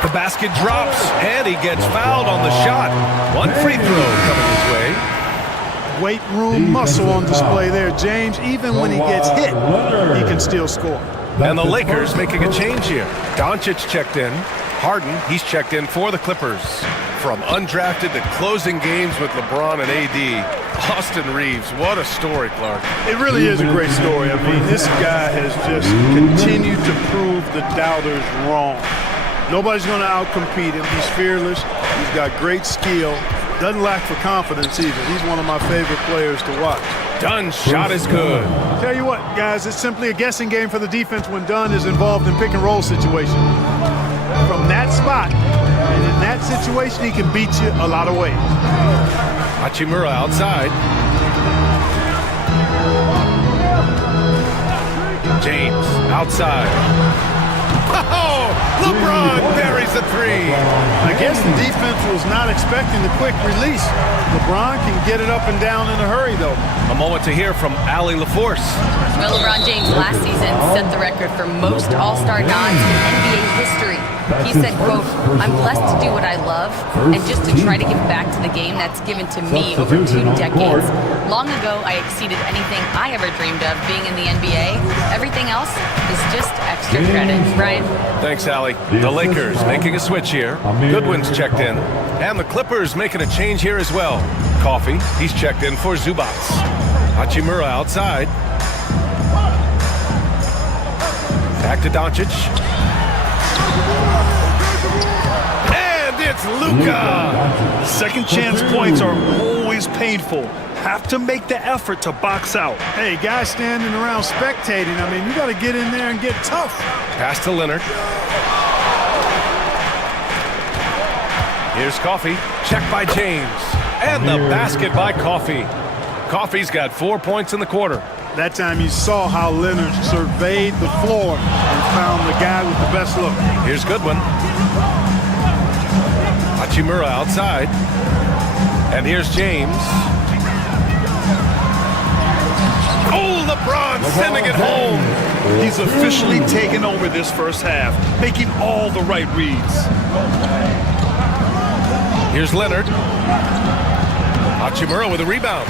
The basket drops, and he gets fouled on the shot. One free throw coming his way. Weight room muscle on display there, James. Even when he gets hit, he can still score. And the Lakers making a change here. Doncic checked in. Harden, he's checked in for the Clippers. From undrafted to closing games with LeBron and AD, Austin Reeves, what a story, Clark. It really is a great story. I mean, this guy has just continued to prove the doubters wrong. Nobody's going to outcompete him. He's fearless. He's got great skill. Doesn't lack for confidence either. He's one of my favorite players to watch. Dunn's shot is good. Tell you what, guys, it's simply a guessing game for the defense when Dunn is involved in pick-and-roll situation. From that spot, and in that situation, he can beat you a lot of ways. Hachimura outside. James outside. Oh, LeBron buries the three. I guess the defense was not expecting the quick release. LeBron can get it up and down in a hurry, though. A moment to hear from Allie LaForce. Well, LeBron James last season set the record for most All-Star nods in NBA history. He said, quote, "I'm blessed to do what I love and just to try to give back to the game that's given to me over 2 decades. Long ago, I exceeded anything I ever dreamed of being in the NBA. Everything else is just extra credit." Brian? Thanks, Allie. The Lakers making a switch here. Goodwin's checked in. And the Clippers making a change here as well. Coffee, he's checked in for Zubats. Hachimura outside. Back to Doncic. And it's Luka. Second chance points are always painful. Have to make the effort to box out. Hey, guys standing around spectating, I mean, you got to get in there and get tough. Pass to Leonard. Here's Coffee. Check by James. And the basket by Coffee. Coffee's got 4 points in the quarter. That time you saw how Leonard surveyed the floor and found the guy with the best look. Here's Goodwin. Hachimura outside. And here's James. Oh, LeBron sending it home. He's officially taken over this first half, making all the right reads. Here's Leonard. Hachimura with a rebound.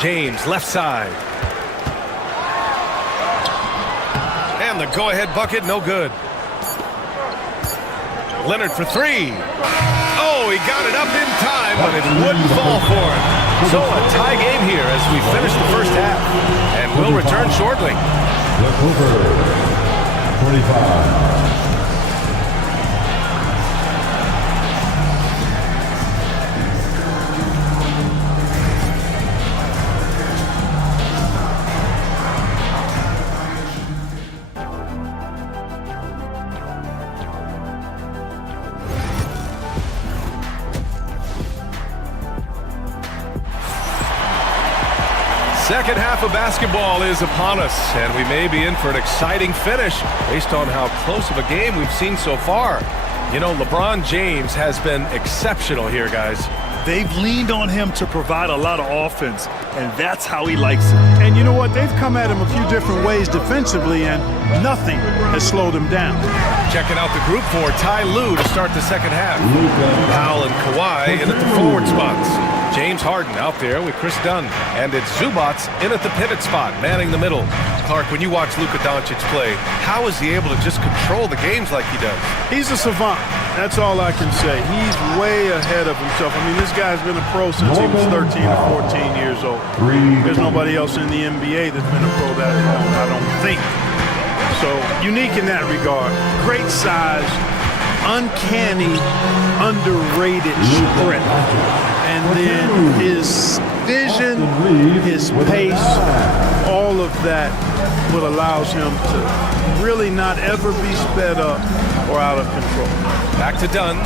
James, left side. And the go-ahead bucket, no good. Leonard for three. Oh, he got it up in time, but it wouldn't fall for him. So a tie game here as we finish the first half. And we'll return shortly. The Clippers, 25. Second half of basketball is upon us, and we may be in for an exciting finish based on how close of a game we've seen so far. You know, LeBron James has been exceptional here, guys. They've leaned on him to provide a lot of offense, and that's how he likes it. And you know what? They've come at him a few different ways defensively, and nothing has slowed him down. Checking out the group for Ty Lue to start the second half. Powell and Kawhi in at the forward spots. James Harden out there with Chris Dunn. And it's Zubats in at the pivot spot, manning the middle. Clark, when you watch Luka Doncic play, how is he able to just control the games like he does? He's a savant. That's all I can say. He's way ahead of himself. I mean, this guy's been a pro since he was 13 or 14 years old. There's nobody else in the NBA that's been a pro that long, I don't think. So, unique in that regard. Great size, uncanny, underrated strength. And then his vision, his pace, all of that what allows him to really not ever be sped up or out of control. Back to Dunn.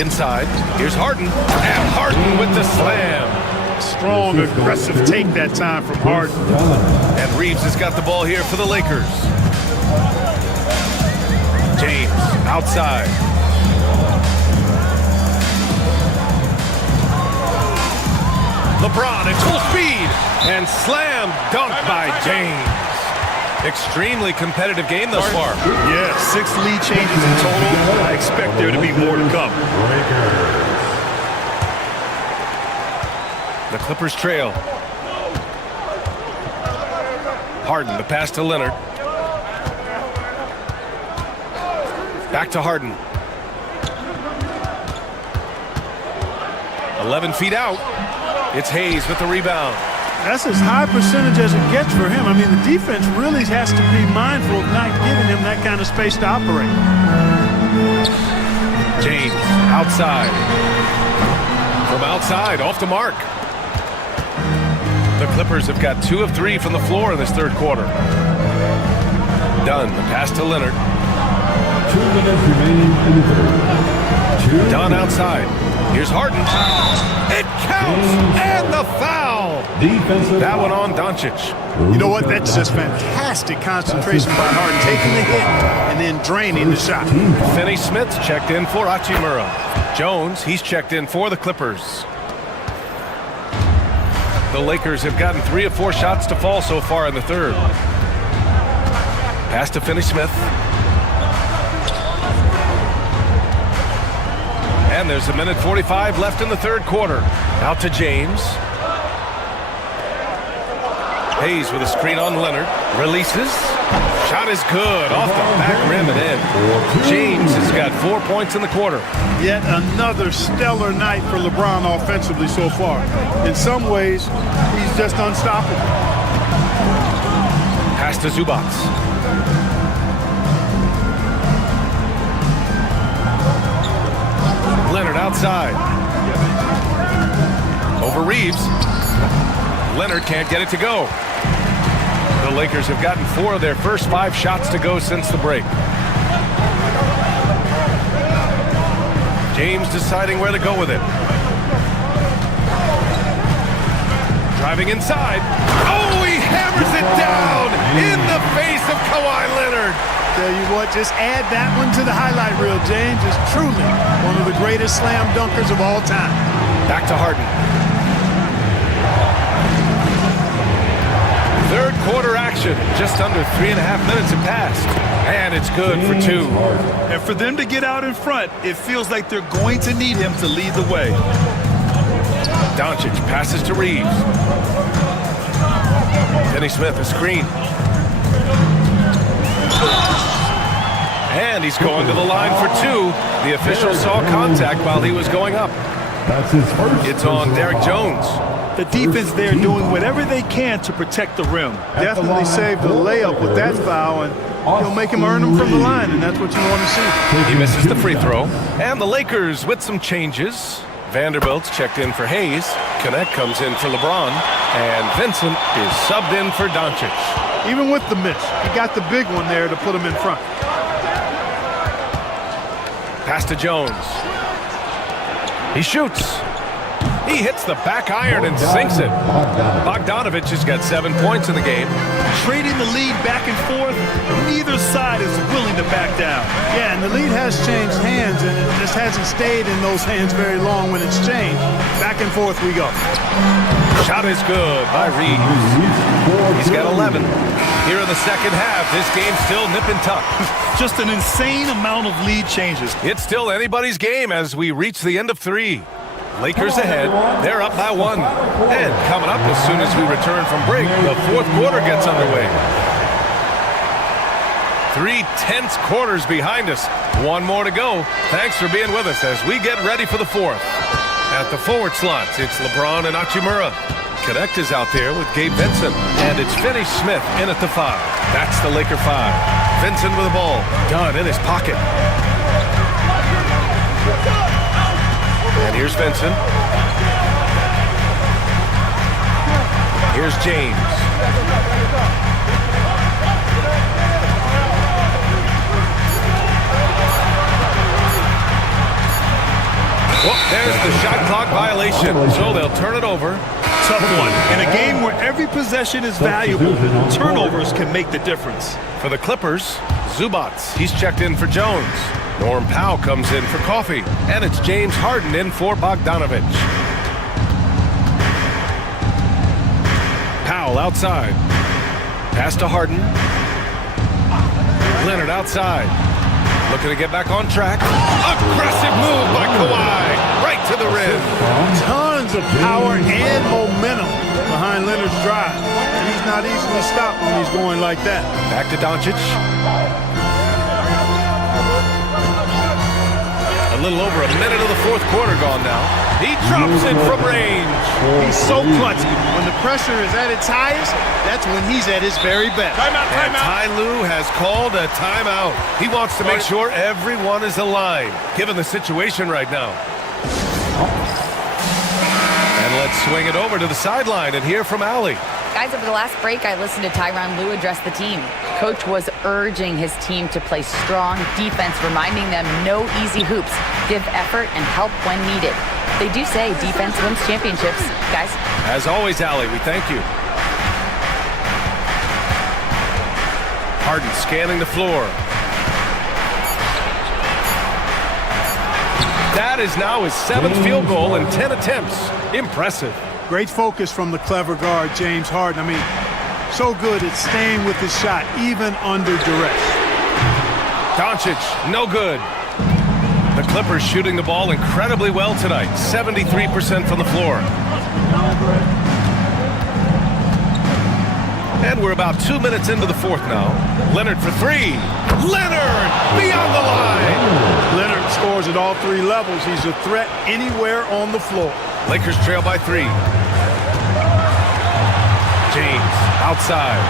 Inside, here's Harden. And Harden with the slam. Strong, aggressive take that time from Harden. And Reeves has got the ball here for the Lakers. James outside. LeBron at full speed and slam dunk by James. Extremely competitive game thus far. Yeah, 6 lead changes in total. I expect there to be more to come. The Clippers trail. Harden, the pass to Leonard. Back to Harden. 11 feet out. It's Hayes with the rebound. That's as high percentage as it gets for him. I mean, the defense really has to be mindful of not giving him that kind of space to operate. James, outside. From outside, off the mark. The Clippers have got 2 of 3 from the floor in this third quarter. Dunn, the pass to Leonard. 2 minutes remaining in the third. Dunn outside. Here's Harden. It counts, and the foul. Defensive. That one on Doncic. You know what? That's just fantastic concentration by Harden, taking the hit and then draining the shot. Finney Smith's checked in for Hachimura. Jones, he's checked in for the Clippers. The Lakers have gotten 3 of 4 shots to fall so far in the third. Pass to Finney Smith. And there's a minute 45 left in the third quarter. Out to James. Hayes with a screen on Leonard. Releases. Shot is good. Off the back rim and in. James has got 4 points in the quarter. Yet another stellar night for LeBron offensively so far. In some ways, he's just unstoppable. Pass to Zubac. Leonard outside. Over Reeves. Leonard can't get it to go. The Lakers have gotten 4 of their first 5 shots to go since the break. James deciding where to go with it. Driving inside. Oh, he hammers it down in the face of Kawhi Leonard. Tell you what, just add that one to the highlight reel. James is truly one of the greatest slam dunkers of all time. Back to Harden. Third quarter action. Just under 3.5 minutes have passed. And it's good for 2. And for them to get out in front, it feels like they're going to need him to lead the way. Doncic passes to Reeves. Finney Smith, a screen. And he's going to the line for 2. The official saw contact while he was going up. That's his first. It's on Derek Jones. The defense there doing whatever they can to protect the rim. Definitely saved the layup with that foul, and he'll make him earn them from the line, and that's what you want to see. He misses the free throw. And the Lakers with some changes. Vanderbilt's checked in for Hayes. Connect comes in for LeBron. And Vincent is subbed in for Doncic. Even with the miss, he got the big one there to put him in front. Pass to Jones. He shoots. He hits the back iron and sinks it. Bogdanovich has got 7 points in the game. Trading the lead back and forth, neither side is willing to back down. Yeah, and the lead has changed hands, and it just hasn't stayed in those hands very long when it's changed. Back and forth we go. Shot is good by Reeves. He's got 11. Here in the second half, this game's still nip and tuck. Just an insane amount of lead changes. It's still anybody's game as we reach the end of 3. Lakers ahead. They're up by 1. And coming up as soon as we return from break, the fourth quarter gets underway. 3 tense quarters behind us. 1 more to go. Thanks for being with us as we get ready for the fourth. At the forward slots, it's LeBron and Hachimura. Connect is out there with Gabe Vincent. And it's Finney Smith in at the 5. That's the Laker 5. Vincent with the ball. Dunn in his pocket. And here's Vincent. Here's James. Well, there's the shot clock violation, so they'll turn it over. Tough one. In a game where every possession is valuable, turnovers can make the difference. For the Clippers, Zubac, he's checked in for Jones. Norm Powell comes in for Coffee, and it's James Harden in for Bogdanovich. Powell outside. Pass to Harden. Leonard outside. Looking to get back on track. Aggressive move by Kawhi. Right to the rim. Tons of power and momentum behind Leonard's drive. And he's not easily stopped when he's going like that. Back to Doncic. A little over a minute of the fourth quarter gone now. He drops it from range. He's so clutch. When the pressure is at its highest, that's when he's at his very best. And Ty Lue has called a timeout. He wants to make sure everyone is aligned, given the situation right now. And let's swing it over to the sideline and hear from Allie. Guys, over the last break, I listened to Tyronn Lue address the team. Coach was urging his team to play strong defense, reminding them no easy hoops, give effort, and help when needed. They do say defense wins championships, guys. As always, Allie, we thank you. Harden scanning the floor. That is now his 7th field goal in 10 attempts. Impressive. Great focus from the clever guard, James Harden. I mean, so good at staying with his shot, even under duress. Doncic, no good. The Clippers shooting the ball incredibly well tonight. 73% from the floor. And we're about 2 minutes into the fourth now. Leonard for three. Leonard beyond the line. Leonard scores at all 3 levels. He's a threat anywhere on the floor. Lakers trail by 3. James outside.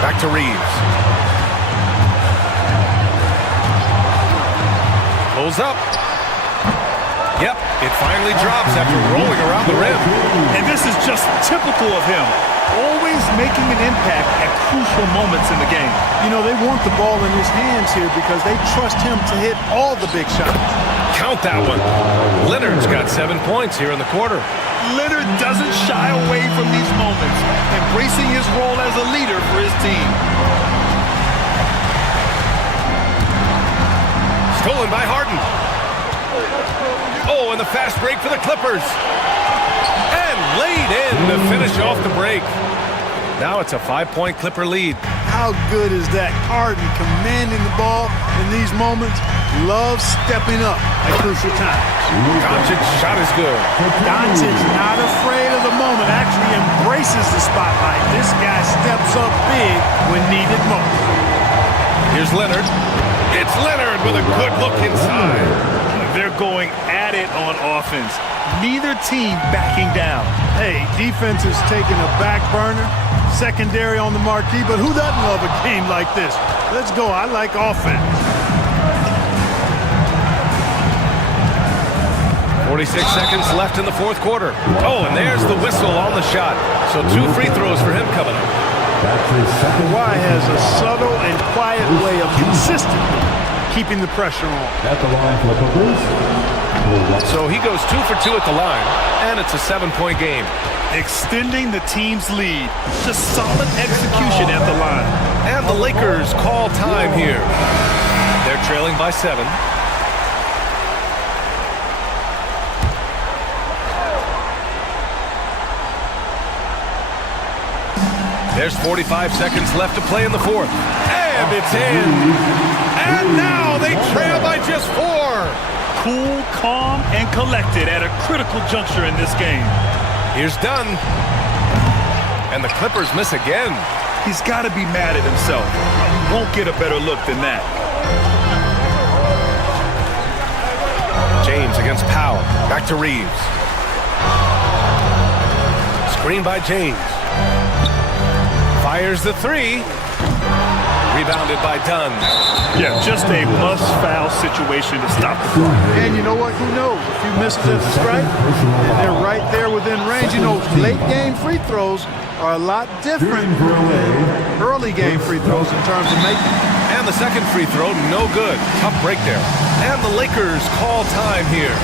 Back to Reeves. Pulls up. Yep, it finally drops after rolling around the rim. And this is just typical of him. Always making an impact at crucial moments in the game. You know, they want the ball in his hands here because they trust him to hit all the big shots. Count that one. Leonard's got 7 points here in the quarter. Leonard doesn't shy away from these moments, embracing his role as a leader for his team. Stolen by Harden. Oh, and the fast break for the Clippers. And laid in to finish off the break. Now it's a 5-point Clipper lead. How good is that? Harden commanding the ball in these moments. Loves stepping up at crucial times. Doncic's shot is good. Doncic not afraid of the moment. Actually embraces the spotlight. This guy steps up big when needed most. Here's Leonard. It's Leonard with a good look inside. They're going at it on offense. Neither team backing down. Hey, defense is taking a back burner. Secondary on the marquee, but who doesn't love a game like this? Let's go. I like offense. 46 seconds left in the fourth quarter. Oh, and there's the whistle on the shot. So 2 free throws for him coming up. Kawhi has a subtle and quiet way of consistently keeping the pressure on. At the line for the Clippers. So he goes 2 for 2 at the line, and it's a 7-point game. Extending the team's lead. Just solid execution at the line. And the Lakers call time here. They're trailing by 7. There's 45 seconds left to play in the fourth. And it's in. And now they trail by just 4. Cool, calm, and collected at a critical juncture in this game. Here's Dunn. And the Clippers miss again. He's got to be mad at himself. He won't get a better look than that. James against Powell. Back to Reeves. Screen by James. Fires the 3. Rebounded by Dunn. Yeah, just a must-foul situation to stop the clock. And you know what? Who knows? A few misses at the stripe, and they're right there within range. You know, late-game free throws are a lot different than early-game free throws in terms of making. And the second free throw, no good. Tough break there. And the Lakers call time here.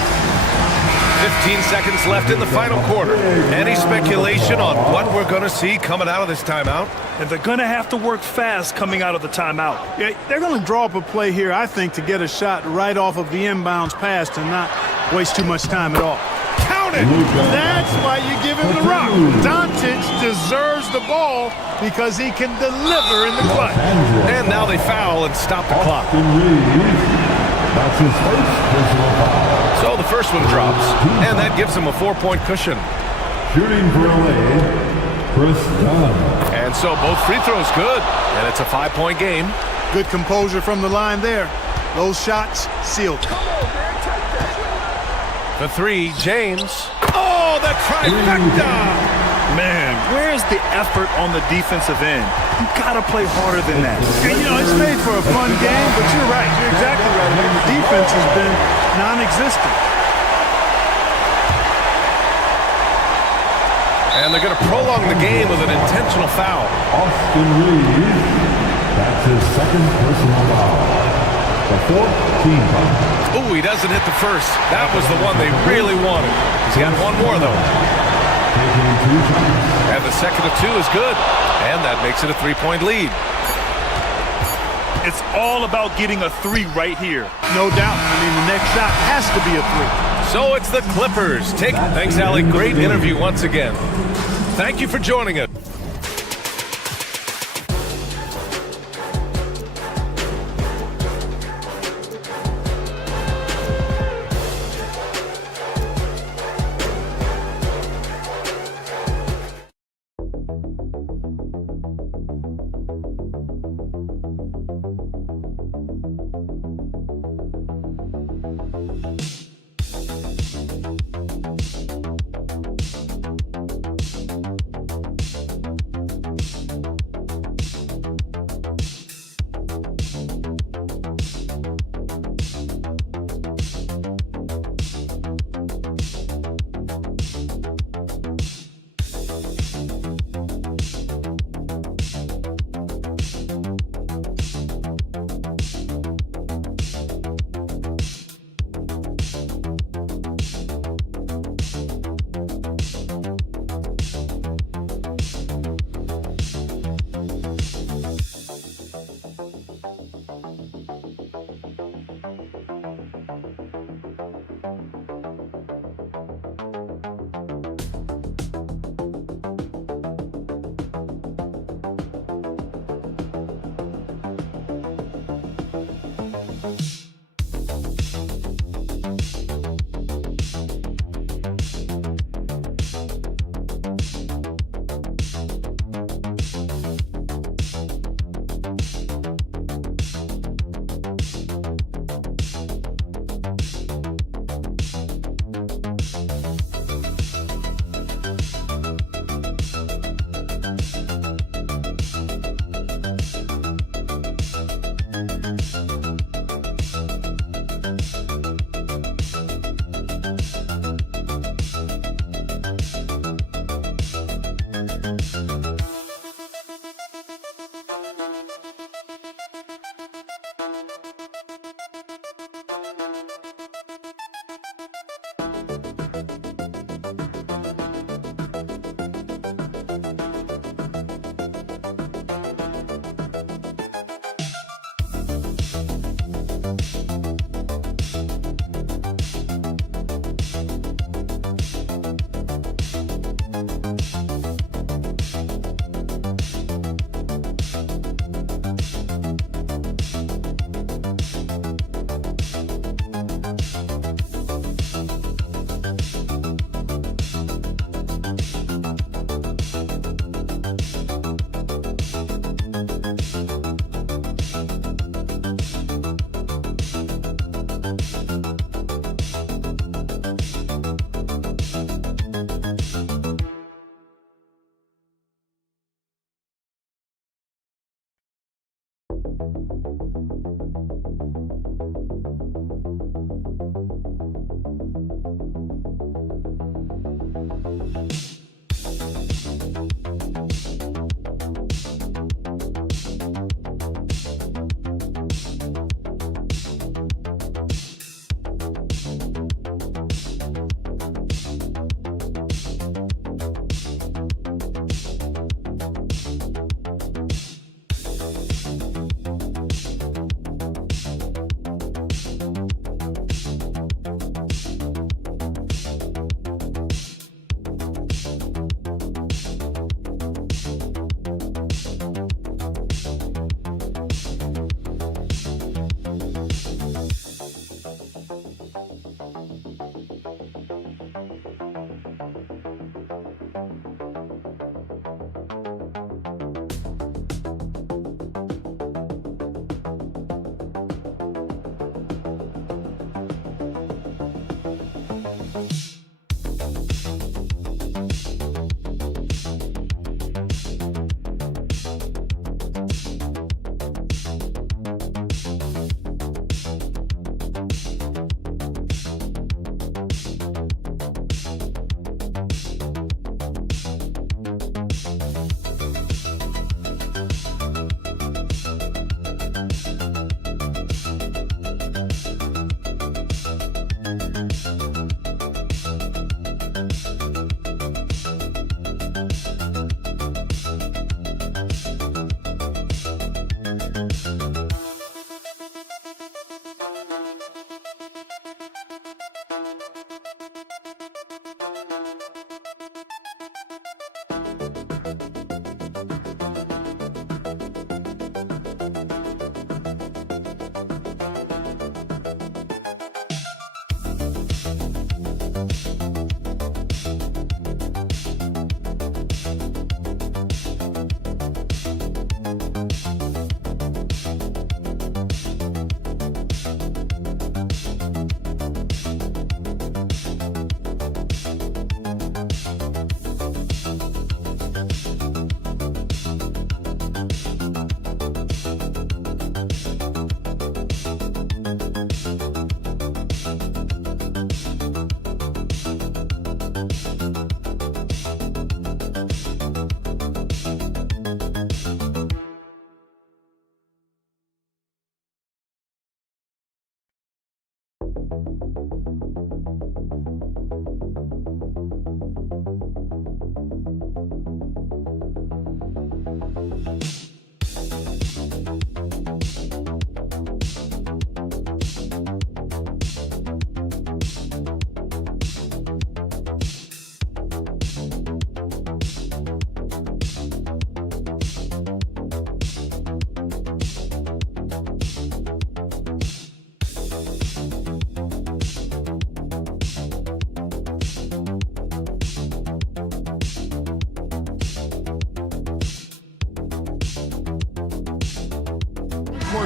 15 seconds left in the final quarter. Any speculation on what we're going to see coming out of this timeout? And they're going to have to work fast coming out of the timeout. Yeah, they're going to draw up a play here, I think, to get a shot right off of the inbounds pass to not waste too much time at all. Count it! That's why you give him the rock. Doncic deserves the ball because he can deliver in the clutch. And now they foul and stop the clock. That's his first personal foul. So the first one drops, and that gives him a 4-point cushion. Shooting for LA, Chris Dunn. And so both free throws good, and it's a 5-point game. Good composure from the line there. Those shots sealed. For three, James. Oh, the trifecta! Man, where's the effort on the defensive end? You gotta play harder than that. And, it's made for a fun game, but you're right. You're exactly right. I mean, the defense has been non-existent. And they're going to prolong the game with an intentional foul. Austin Reeves, that's his second personal foul. The fourth team foul. Ooh, he doesn't hit the first. That was the one they really wanted. He's got one more, though. And the second of two is good. And that makes it a 3-point lead. It's all about getting a three right here. No doubt. I mean, the next shot has to be a three. So it's the Clippers. Thanks, Allie. Great interview once again. Thank you for joining us.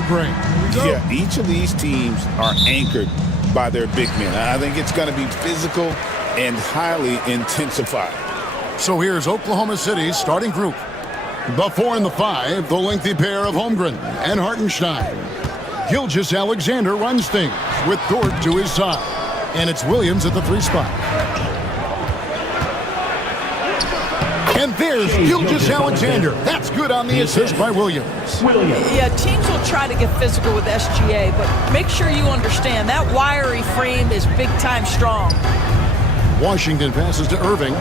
Great. Yeah, each of these teams are anchored by their big men. I think it's going to be physical and highly intensified. So here's Oklahoma City's starting group. The 4 and the 5, the lengthy pair of Holmgren and Hartenstein. Gilgeous-Alexander runs things with Dort to his side. And it's Williams at the 3 spot. And there's Gilgeous-Alexander. That's good on the assist by Williams. Yeah, teams will try to get physical with SGA, but make sure you understand that wiry frame is big-time strong. Washington passes to Irving.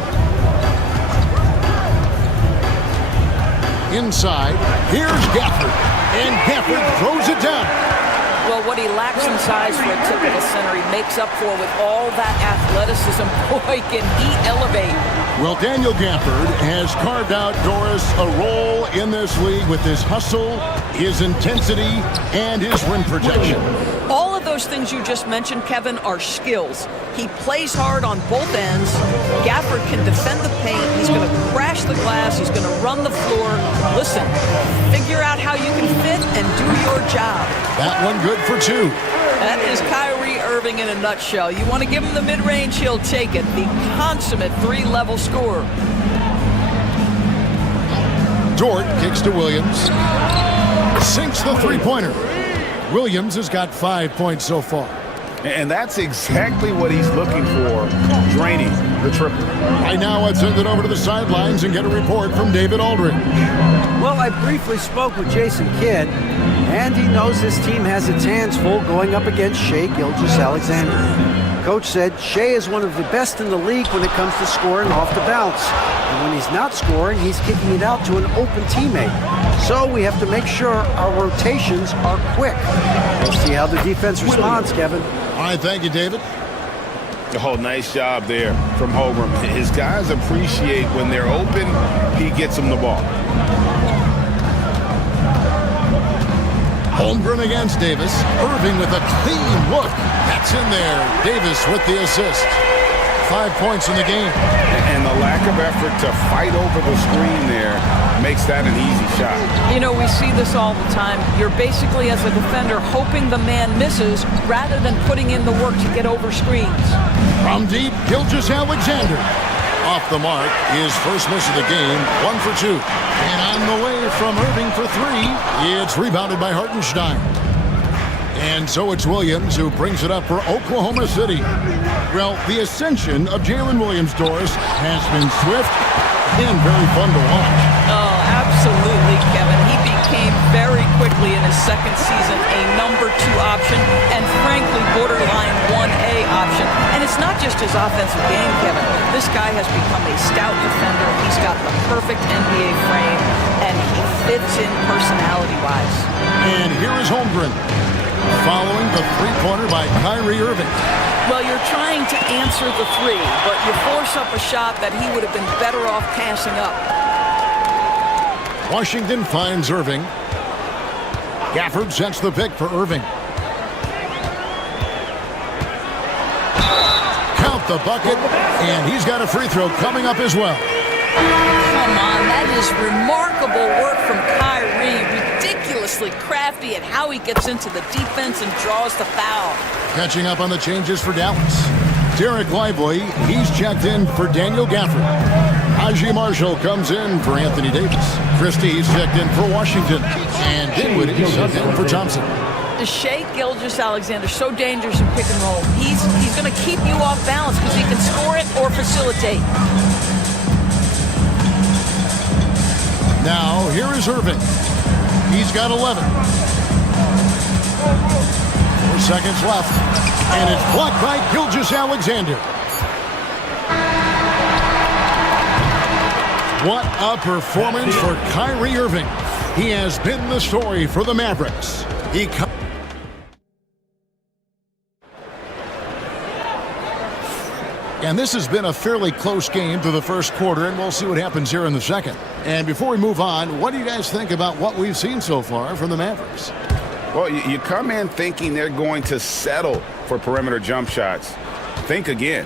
Inside, here's Gafford. And Gafford throws it down. Well, what he lacks in size for a typical center, he makes up for with all that athleticism. Boy, can he elevate. Well, Daniel Gafford has carved out, Doris, a role in this league with his hustle, his intensity, and his rim protection. All of those things you just mentioned, Kevin, are skills. He plays hard on both ends. Gafford can defend the paint. He's going to crash the glass. He's going to run the floor. Listen, figure out how you can fit and do your job. That one good for 2. That is Kyrie Irving in a nutshell. You want to give him the mid-range, he'll take it. The consummate 3-level scorer. Dort kicks to Williams. Sinks the 3-pointer. Williams has got 5 points so far. And that's exactly what he's looking for, draining the triple. Right now, let's send it over to the sidelines and get a report from David Aldridge. Well, I briefly spoke with Jason Kidd, and he knows his team has its hands full going up against Shai Gilgeous-Alexander. Coach said Shai is one of the best in the league when it comes to scoring off the bounce. And when he's not scoring, he's kicking it out to an open teammate. So we have to make sure our rotations are quick. We'll see how the defense responds, Kevin. All right, thank you, David. Oh, nice job there from Holmgren. His guys appreciate when they're open, he gets them the ball. Holmgren against Davis. Irving with a clean look. That's in there. Davis with the assist. 5 points in the game. And the lack of effort to fight over the screen there makes that an easy shot. You know, we see this all the time. You're basically, as a defender, hoping the man misses rather than putting in the work to get over screens. From deep, Gilgeous-Alexander. Off the mark, his first miss of the game, 1 for 2. And on the way from Irving for 3, it's rebounded by Hartenstein. And so it's Williams who brings it up for Oklahoma City. Well, the ascension of Jalen Williams, Doris, has been swift and very fun to watch. Oh, absolutely, Kevin. He became very quickly in his second season a number 2 option and frankly borderline 1A option. And it's not just his offensive game, Kevin. This guy has become a stout defender. He's got the perfect NBA frame and he fits in personality-wise. And here is Holmgren following the 3-pointer by Kyrie Irving. Well, you're trying to answer the 3, but you force up a shot that he would have been better off passing up. Washington finds Irving. Gafford sets the pick for Irving. Count the bucket, and he's got a free throw coming up as well. Come on, that is remarkable work from Kyrie. Ridiculously crafty at how he gets into the defense and draws the foul. Catching up on the changes for Dallas. Derek Lively, he's checked in for Daniel Gafford. Haji Marshall comes in for Anthony Davis. Christie's checked in for Washington. And Dinwiddie checked in for Thompson. Shai Gilgeous-Alexander, so dangerous in pick and roll. He's going to keep you off balance because he can score it or facilitate. Now, here is Irving. He's got 11. 4 seconds left. And it's blocked by Gilgeous-Alexander. What a performance for Kyrie Irving. He has been the story for the Mavericks. And this has been a fairly close game through the first quarter, and we'll see what happens here in the second. And before we move on, what do you guys think about what we've seen so far from the Mavericks? Well, you come in thinking they're going to settle for perimeter jump shots. Think again.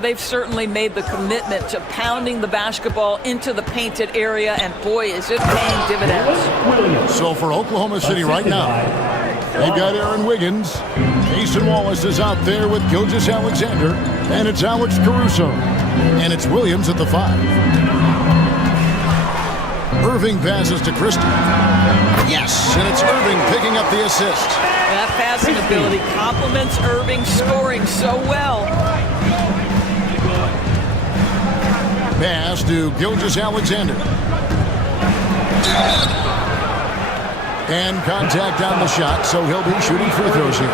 They've certainly made the commitment to pounding the basketball into the painted area, and boy, is it paying dividends. So for Oklahoma City right now, they've got Aaron Wiggins. Jason Wallace is out there with Gilgeous-Alexander, and it's Alex Caruso. And it's Williams at the 5. Irving passes to Christie. Yes, and it's Irving picking up the assist. That passing ability complements Irving scoring so well. Pass to Gilgeous-Alexander. And contact on the shot, so he'll be shooting free throws here.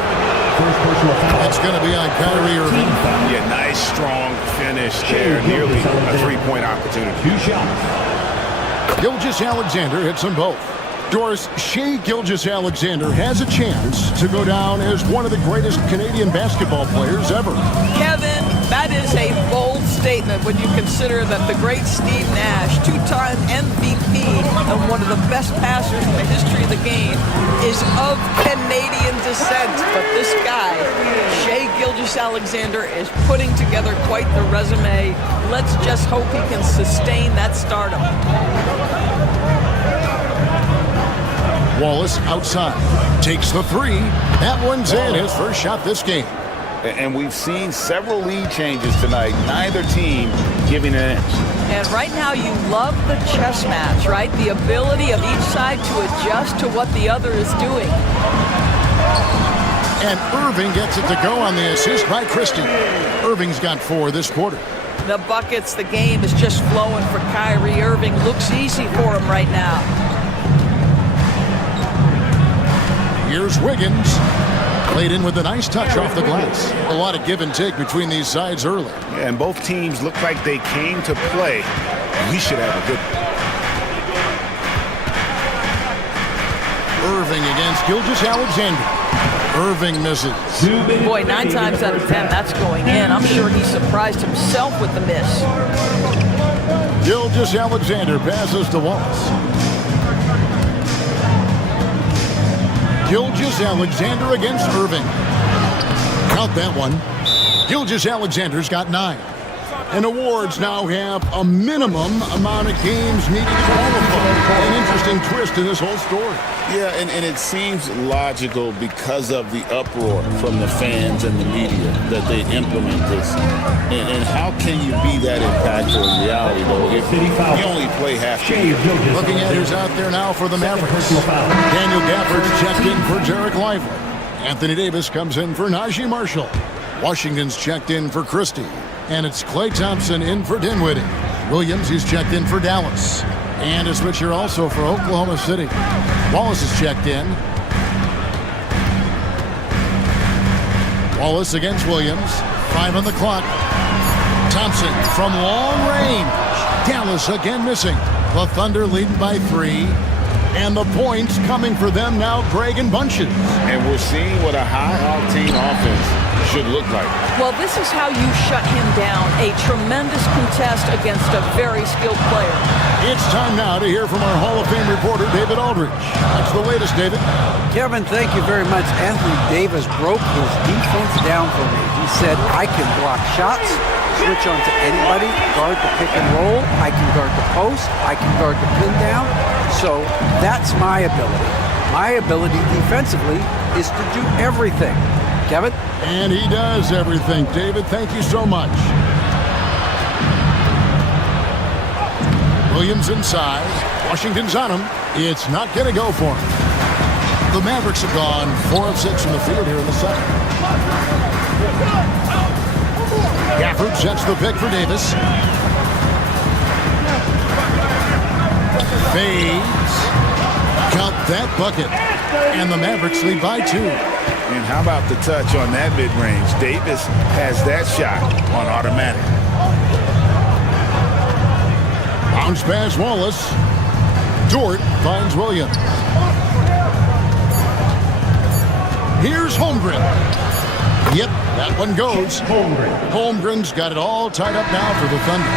That's going to be on Kyrie Irving. Yeah, nice, strong finish there. Nearly a three-point opportunity. 2 shots. Gilgeous-Alexander hits them both. Doris, Shai Gilgeous-Alexander has a chance to go down as one of the greatest Canadian basketball players ever. Kevin, that is a bold statement when you consider that the great Steve Nash, 2-time MVP and one of the best passers in the history of the game, is of Canadian descent. But this guy, Shai Gilgeous-Alexander, is putting together quite the resume. Let's just hope he can sustain that stardom. Wallace outside, takes the 3. That one's in, his first shot this game. And we've seen several lead changes tonight, neither team giving an inch. And right now you love the chess match, right? The ability of each side to adjust to what the other is doing. And Irving gets it to go on the assist by Christie. Irving's got 4 this quarter. The buckets, the game is just flowing for Kyrie Irving. Looks easy for him right now. Here's Wiggins. Played in with a nice touch off the glass. A lot of give and take between these sides early. Yeah, and both teams look like they came to play. We should have a good Irving against Gilgeous-Alexander. Irving misses. Boy, 9 times out of 10, that's going in. I'm sure he surprised himself with the miss. Gilgeous-Alexander passes to Wallace. Gilgeous-Alexander against Irving. Count that one. Gilgeous-Alexander's got 9. And awards now have a minimum amount of games needed to qualify. An interesting twist in this whole story. Yeah, and it seems logical because of the uproar from the fans and the media that they implement this. And how can you be that impactful in reality, though, if you only play half the game? Looking at who's out there now for the Mavericks. Daniel Gafford's checked in for Derek Lively. Anthony Davis comes in for Najee Marshall. Washington's checked in for Christie. And it's Klay Thompson in for Dinwiddie. Williams, he's checked in for Dallas. And a switcher also for Oklahoma City. Wallace is checked in. Wallace against Williams. 5 on the clock. Thompson from long range. Dallas again missing. The Thunder leading by 3. And the points coming for them now, Greg and bunches. And we're seeing what a high-octane offense should look like. Well, this is how you shut him down. A tremendous contest against a very skilled player. It's time now to hear from our Hall of Fame reporter, David Aldridge. That's the latest, David. Kevin, thank you very much. Anthony Davis broke his defense down for me. He said, I can block shots, switch on to anybody, guard the pick and roll, I can guard the post, I can guard the pin down. So that's my ability. My ability defensively is to do everything. Kevin? And he does everything. David, thank you so much. Williams inside. Washington's on him. It's not going to go for him. The Mavericks have gone 4 of 6 from the field here in the second. Gafford sets the pick for Davis. Fades. Count that bucket. And the Mavericks lead by 2. And how about the touch on that mid-range? Davis has that shot on automatic. Bounce pass Wallace. Dort finds Williams. Here's Holmgren. Yep, that one goes. Holmgren's got it all tied up now for the Thunder.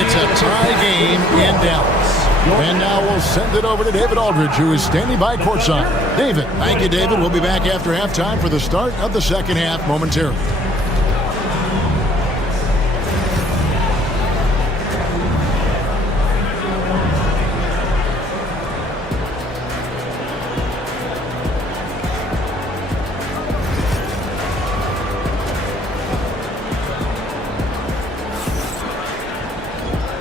It's a tie game in Dallas. And now we'll send it over to David Aldridge, who is standing by courtside. David. Thank you, David. We'll be back after halftime for the start of the second half momentarily.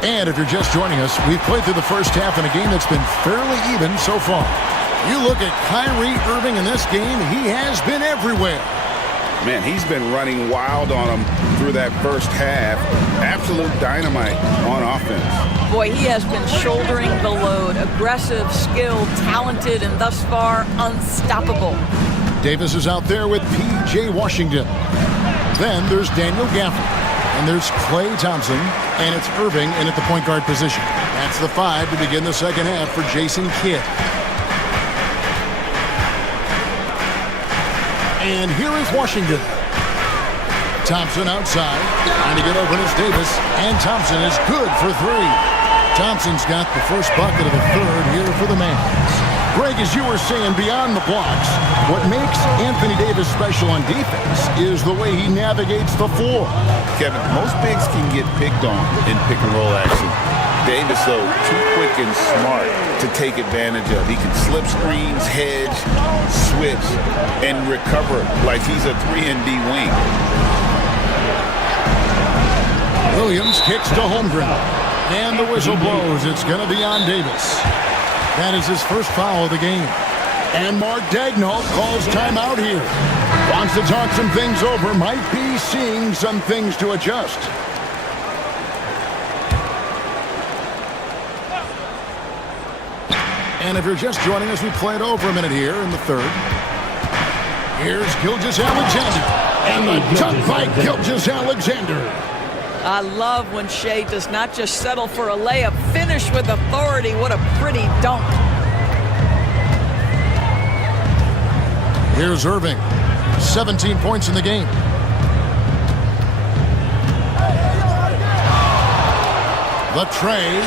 And if you're just joining us, we've played through the first half in a game that's been fairly even so far. You look at Kyrie Irving in this game, he has been everywhere. Man, he's been running wild on him through that first half. Absolute dynamite on offense. Boy, he has been shouldering the load. Aggressive, skilled, talented, and thus far, unstoppable. Davis is out there with P.J. Washington. Then there's Daniel Gafford. And there's Klay Thompson, and it's Irving in at the point guard position. That's the 5 to begin the second half for Jason Kidd. And here is Washington. Thompson outside, trying to get open is Davis, and Thompson is good for 3. Thompson's got the first bucket of the third here for the Mavs. Greg, as you were saying, beyond the blocks, what makes Anthony Davis special on defense is the way he navigates the floor. Kevin, most bigs can get picked on in pick-and-roll action. Davis, though, too quick and smart to take advantage of. He can slip screens, hedge, switch, and recover like he's a 3-and-D wing. Williams kicks to Holmgren. And the whistle blows. It's going to be on Davis. That is his first foul of the game. And Mark Daigneault calls timeout here. Wants to talk some things over. Might be seeing some things to adjust. And if you're just joining us, we played over a minute here in the third. Here's Gilgeous-Alexander. And the dunk by Gilgeous-Alexander. I love when Shea does not just settle for a layup, finish with authority. What a pretty dunk. Here's Irving. 17 points in the game. The tray.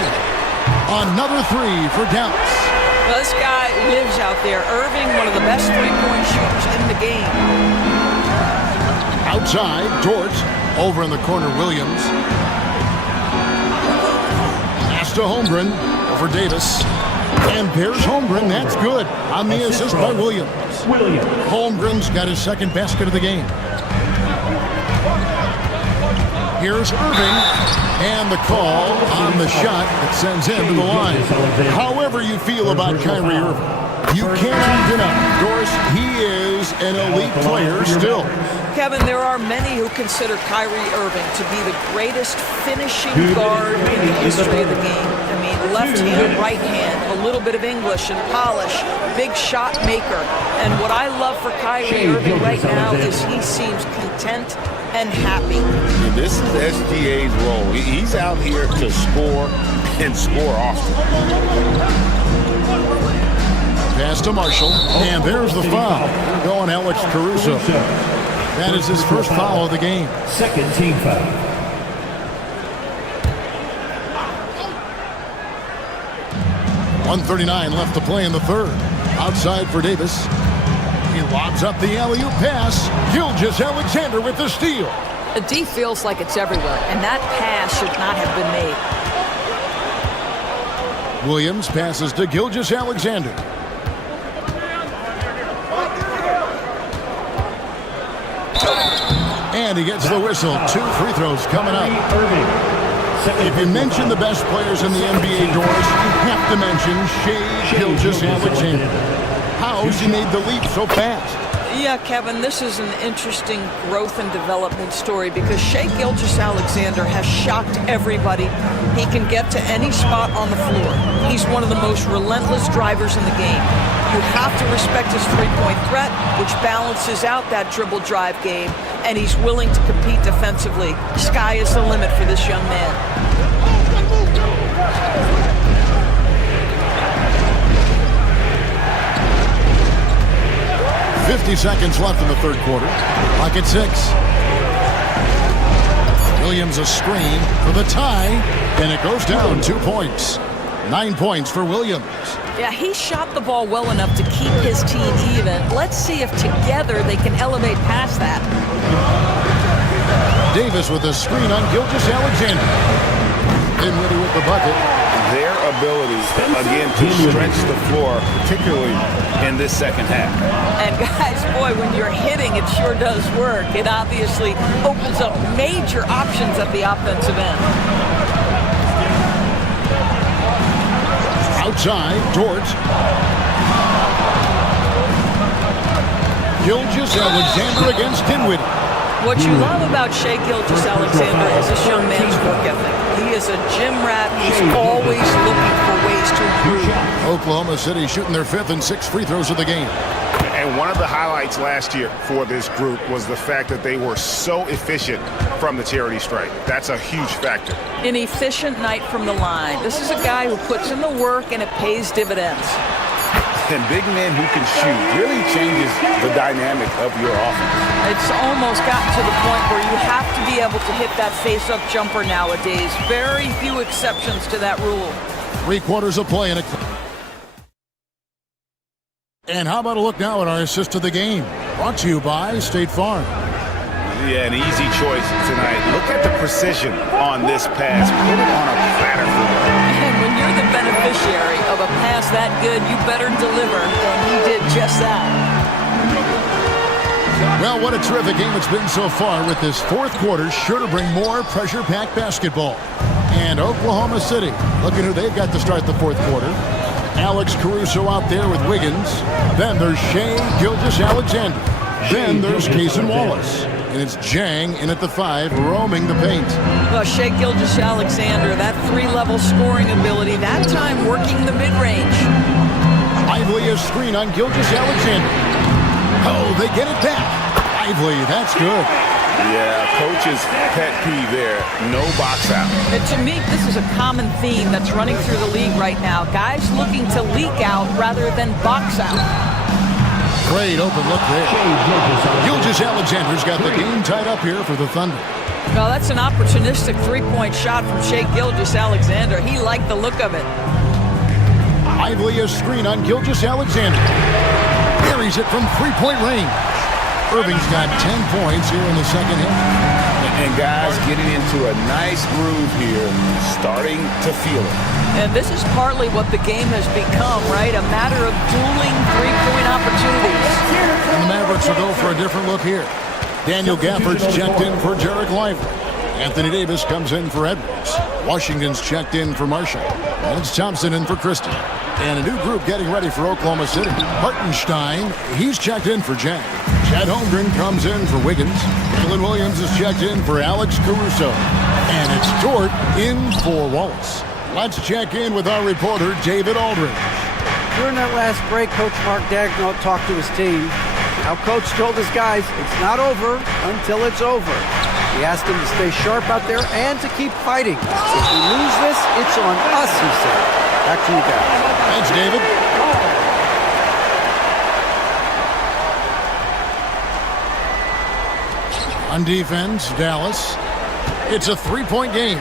Another 3 for Dallas. Well, this guy lives out there. Irving, one of the best three-point shooters in the game. Outside, Dort. Over in the corner, Williams. Pass to Holmgren over Davis. And there's Holmgren. That's good on the assist by Williams. Holmgren's got his second basket of the game. Here's Irving. And the call on the shot that sends him to the line. However you feel about Kyrie Irving, you cannot deny, Doris, he is an elite player still. Kevin, there are many who consider Kyrie Irving to be the greatest finishing guard in the history of the game. I mean, left hand, right hand, a little bit of English and polish, big shot maker. And what I love for Kyrie Irving right now is he seems content and happy. And this is SGA's role. He's out here to score and score often. Pass to Marshall, and there's the foul. Going Alex Caruso. That is his first foul of the game. Second team foul. .139 left to play in the third. Outside for Davis. He lobs up the alley-oop pass. Gilgeous-Alexander with the steal. The D feels like it's everywhere, and that pass should not have been made. Williams passes to Gilgeous-Alexander. And he gets the whistle. 2 free throws coming up. If you mention the best players in the NBA, Doris, you have to mention Shea Gilgeous-Alexander. How she made the leap so fast. Yeah, Kevin, this is an interesting growth and development story because Shai Gilgeous-Alexander has shocked everybody. He can get to any spot on the floor. He's one of the most relentless drivers in the game. You have to respect his three-point threat, which balances out that dribble drive game, and he's willing to compete defensively. Sky is the limit for this young man. 50 seconds left in the third quarter. Clock at 6. Williams a screen for the tie, and it goes down 2 points. 9 points for Williams. Yeah, he shot the ball well enough to keep his team even. Let's see if together they can elevate past that. Davis with a screen on Gilgeous-Alexander. Dinwiddie with the bucket. Their ability, again, to stretch the floor, particularly in this second half. And guys, boy, when you're hitting, it sure does work. It obviously opens up major options at the offensive end. Outside, George. Gilgeous-Alexander against Dinwiddie. What you love about Shai Gilgeous-Alexander is this young man's work ethic. He is a gym rat. He's always looking for ways to improve. Oklahoma City shooting their 5th and 6th free throws of the game. And one of the highlights last year for this group was the fact that they were so efficient from the charity stripe. That's a huge factor. An efficient night from the line. This is a guy who puts in the work and it pays dividends. And big men who can shoot really changes the dynamic of your offense. It's almost gotten to the point where you have to be able to hit that face-up jumper nowadays. Very few exceptions to that rule. 3 quarters of play in a... And how about a look now at our assist of the game? Brought to you by State Farm. Yeah, an easy choice tonight. Look at the precision on this pass. Put it on a platter for them. And when you're the beneficiary of a pass that good, you better deliver, and he did just that. Well, what a terrific game it's been so far, with this fourth quarter sure to bring more pressure-packed basketball. And Oklahoma City, looking who they've got to start the fourth quarter. Alex Caruso out there with Wiggins. Then there's Shai Gilgeous-Alexander. Then there's Cason Wallace. And it's Jang in at the 5, roaming the paint. Well, Shai Gilgeous-Alexander, that 3-level scoring ability, that time working the mid-range. Lively a screen on Gilgeous-Alexander. Oh, they get it back. Lively, that's good. Yeah, coach's pet peeve there. No box out. And to me, this is a common theme that's running through the league right now. Guys looking to leak out rather than box out. Great open look there. Gilgeous-Alexander's got the game tied up here for the Thunder. Well, that's an opportunistic three-point shot from Shai Gilgeous-Alexander. He liked the look of it. Lively a screen on Gilgeous-Alexander. Buries it from three-point range. Irving's got 10 points here in the second half. And guys getting into a nice groove here, starting to feel it. And this is partly what the game has become, right? A matter of dueling three-point opportunities. And the Mavericks will go for a different look here. Daniel Gafford's checked in for Jarek Lively. Anthony Davis comes in for Edwards. Washington's checked in for Marshall. And it's Thompson in for Christie. And a new group getting ready for Oklahoma City. Hartenstein, he's checked in for Jang. Chad Holmgren comes in for Wiggins. Jalen Williams is checked in for Alex Caruso. And it's Dort in for Wallace. Let's check in with our reporter, David Aldridge. During that last break, Coach Mark Daigneault talked to his team. Now, Coach told his guys, it's not over until it's over. He asked them to stay sharp out there and to keep fighting. If we lose this, it's on us, he said. Back to you guys. Thanks, David. On defense, Dallas. It's a three-point game.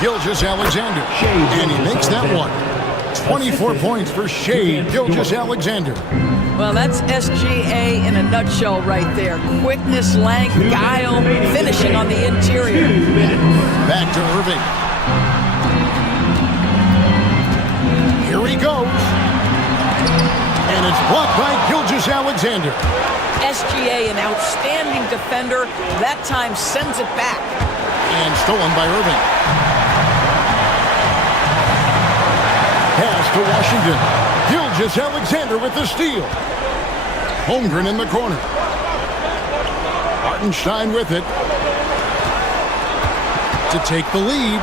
Gilgeous-Alexander. And he makes that one. 24 points for Shai Gilgeous-Alexander. Well, that's SGA in a nutshell right there. Quickness, length, guile, finishing on the interior. Back to Irving. Here he goes. And it's blocked by Gilgeous-Alexander. SGA, an outstanding defender, that time sends it back. And stolen by Irving. Pass to Washington. Gilgeous-Alexander with the steal. Holmgren in the corner. Hartenstein with it to take the lead.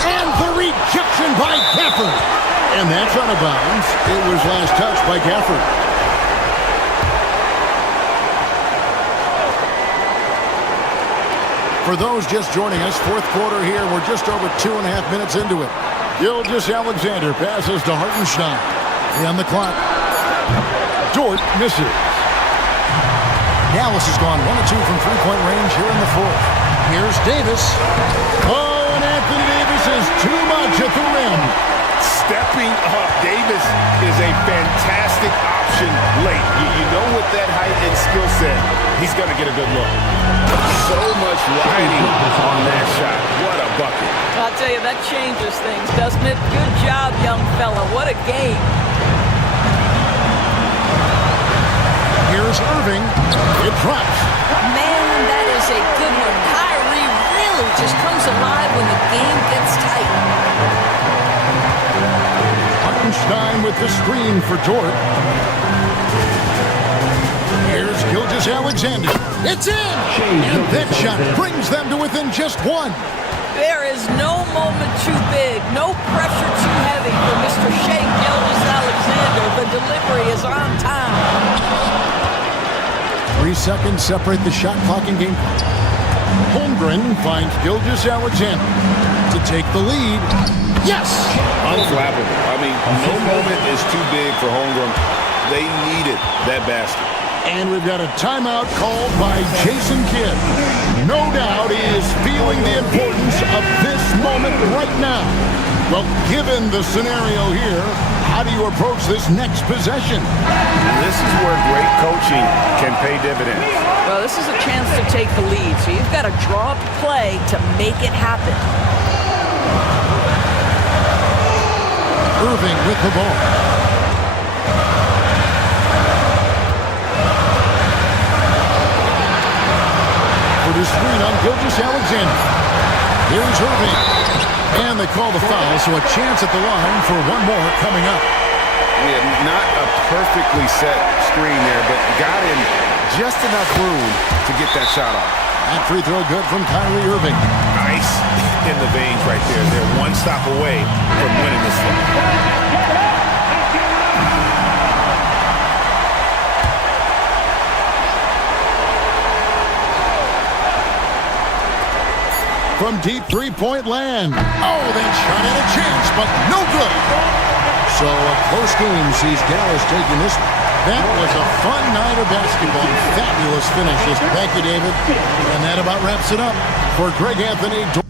And the rejection by Gafford. And that's out of bounds. It was last touched by Gafford. For those just joining us, fourth quarter here. We're just over 2.5 minutes into it. Gilgeous-Alexander passes to Hartenstein. On the clock. Dort misses. Dallas has gone 1 of 2 from three-point range here in the fourth. Here's Davis. Oh, and Anthony Davis is too much at the rim. Stepping up, Davis is a fantastic option late. You know, with that height and skill set, he's going to get a good look. So much riding on that shot. What a bucket. I'll tell you, that changes things, doesn't it? Good job, young fella. What a game. Here's Irving. It drops. Man, that is a good one. Kyrie really just comes alive when the game gets tight. Hartenstein with the screen for Dort. Here's Gilgeous-Alexander. It's in! And that shot brings them to within just one. There is no moment too big, no pressure too heavy for Mr. Shea Gilgeous-Alexander. The delivery is on time. 3 seconds separate the shot clock and game clock. Holmgren finds Gilgeous-Alexander to take the lead. Yes! Unflappable. I mean, no moment is too big for Holmgren. They needed that basket. And we've got a timeout called by Jason Kidd. No doubt he is feeling the importance of this moment right now. Well, given the scenario here, how do you approach this next possession? This is where great coaching can pay dividends. Well, this is a chance to take the lead, so you've got to draw up a play to make it happen. Irving with the ball. For the screen on Gilgeous-Alexander. Here's Irving. And they call the foul, so a chance at the line for one more coming up. Yeah, not a perfectly set screen there, but got in just enough room to get that shot off. That free throw good from Kyrie Irving. Nice in the veins right there. They're one stop away from winning this one. From deep three-point land. Oh, that shot had a chance, but no good. So a close game sees Dallas taking this one. That was a fun night of basketball. Fabulous finishes. Thank you, David. And that about wraps it up for Greg Anthony.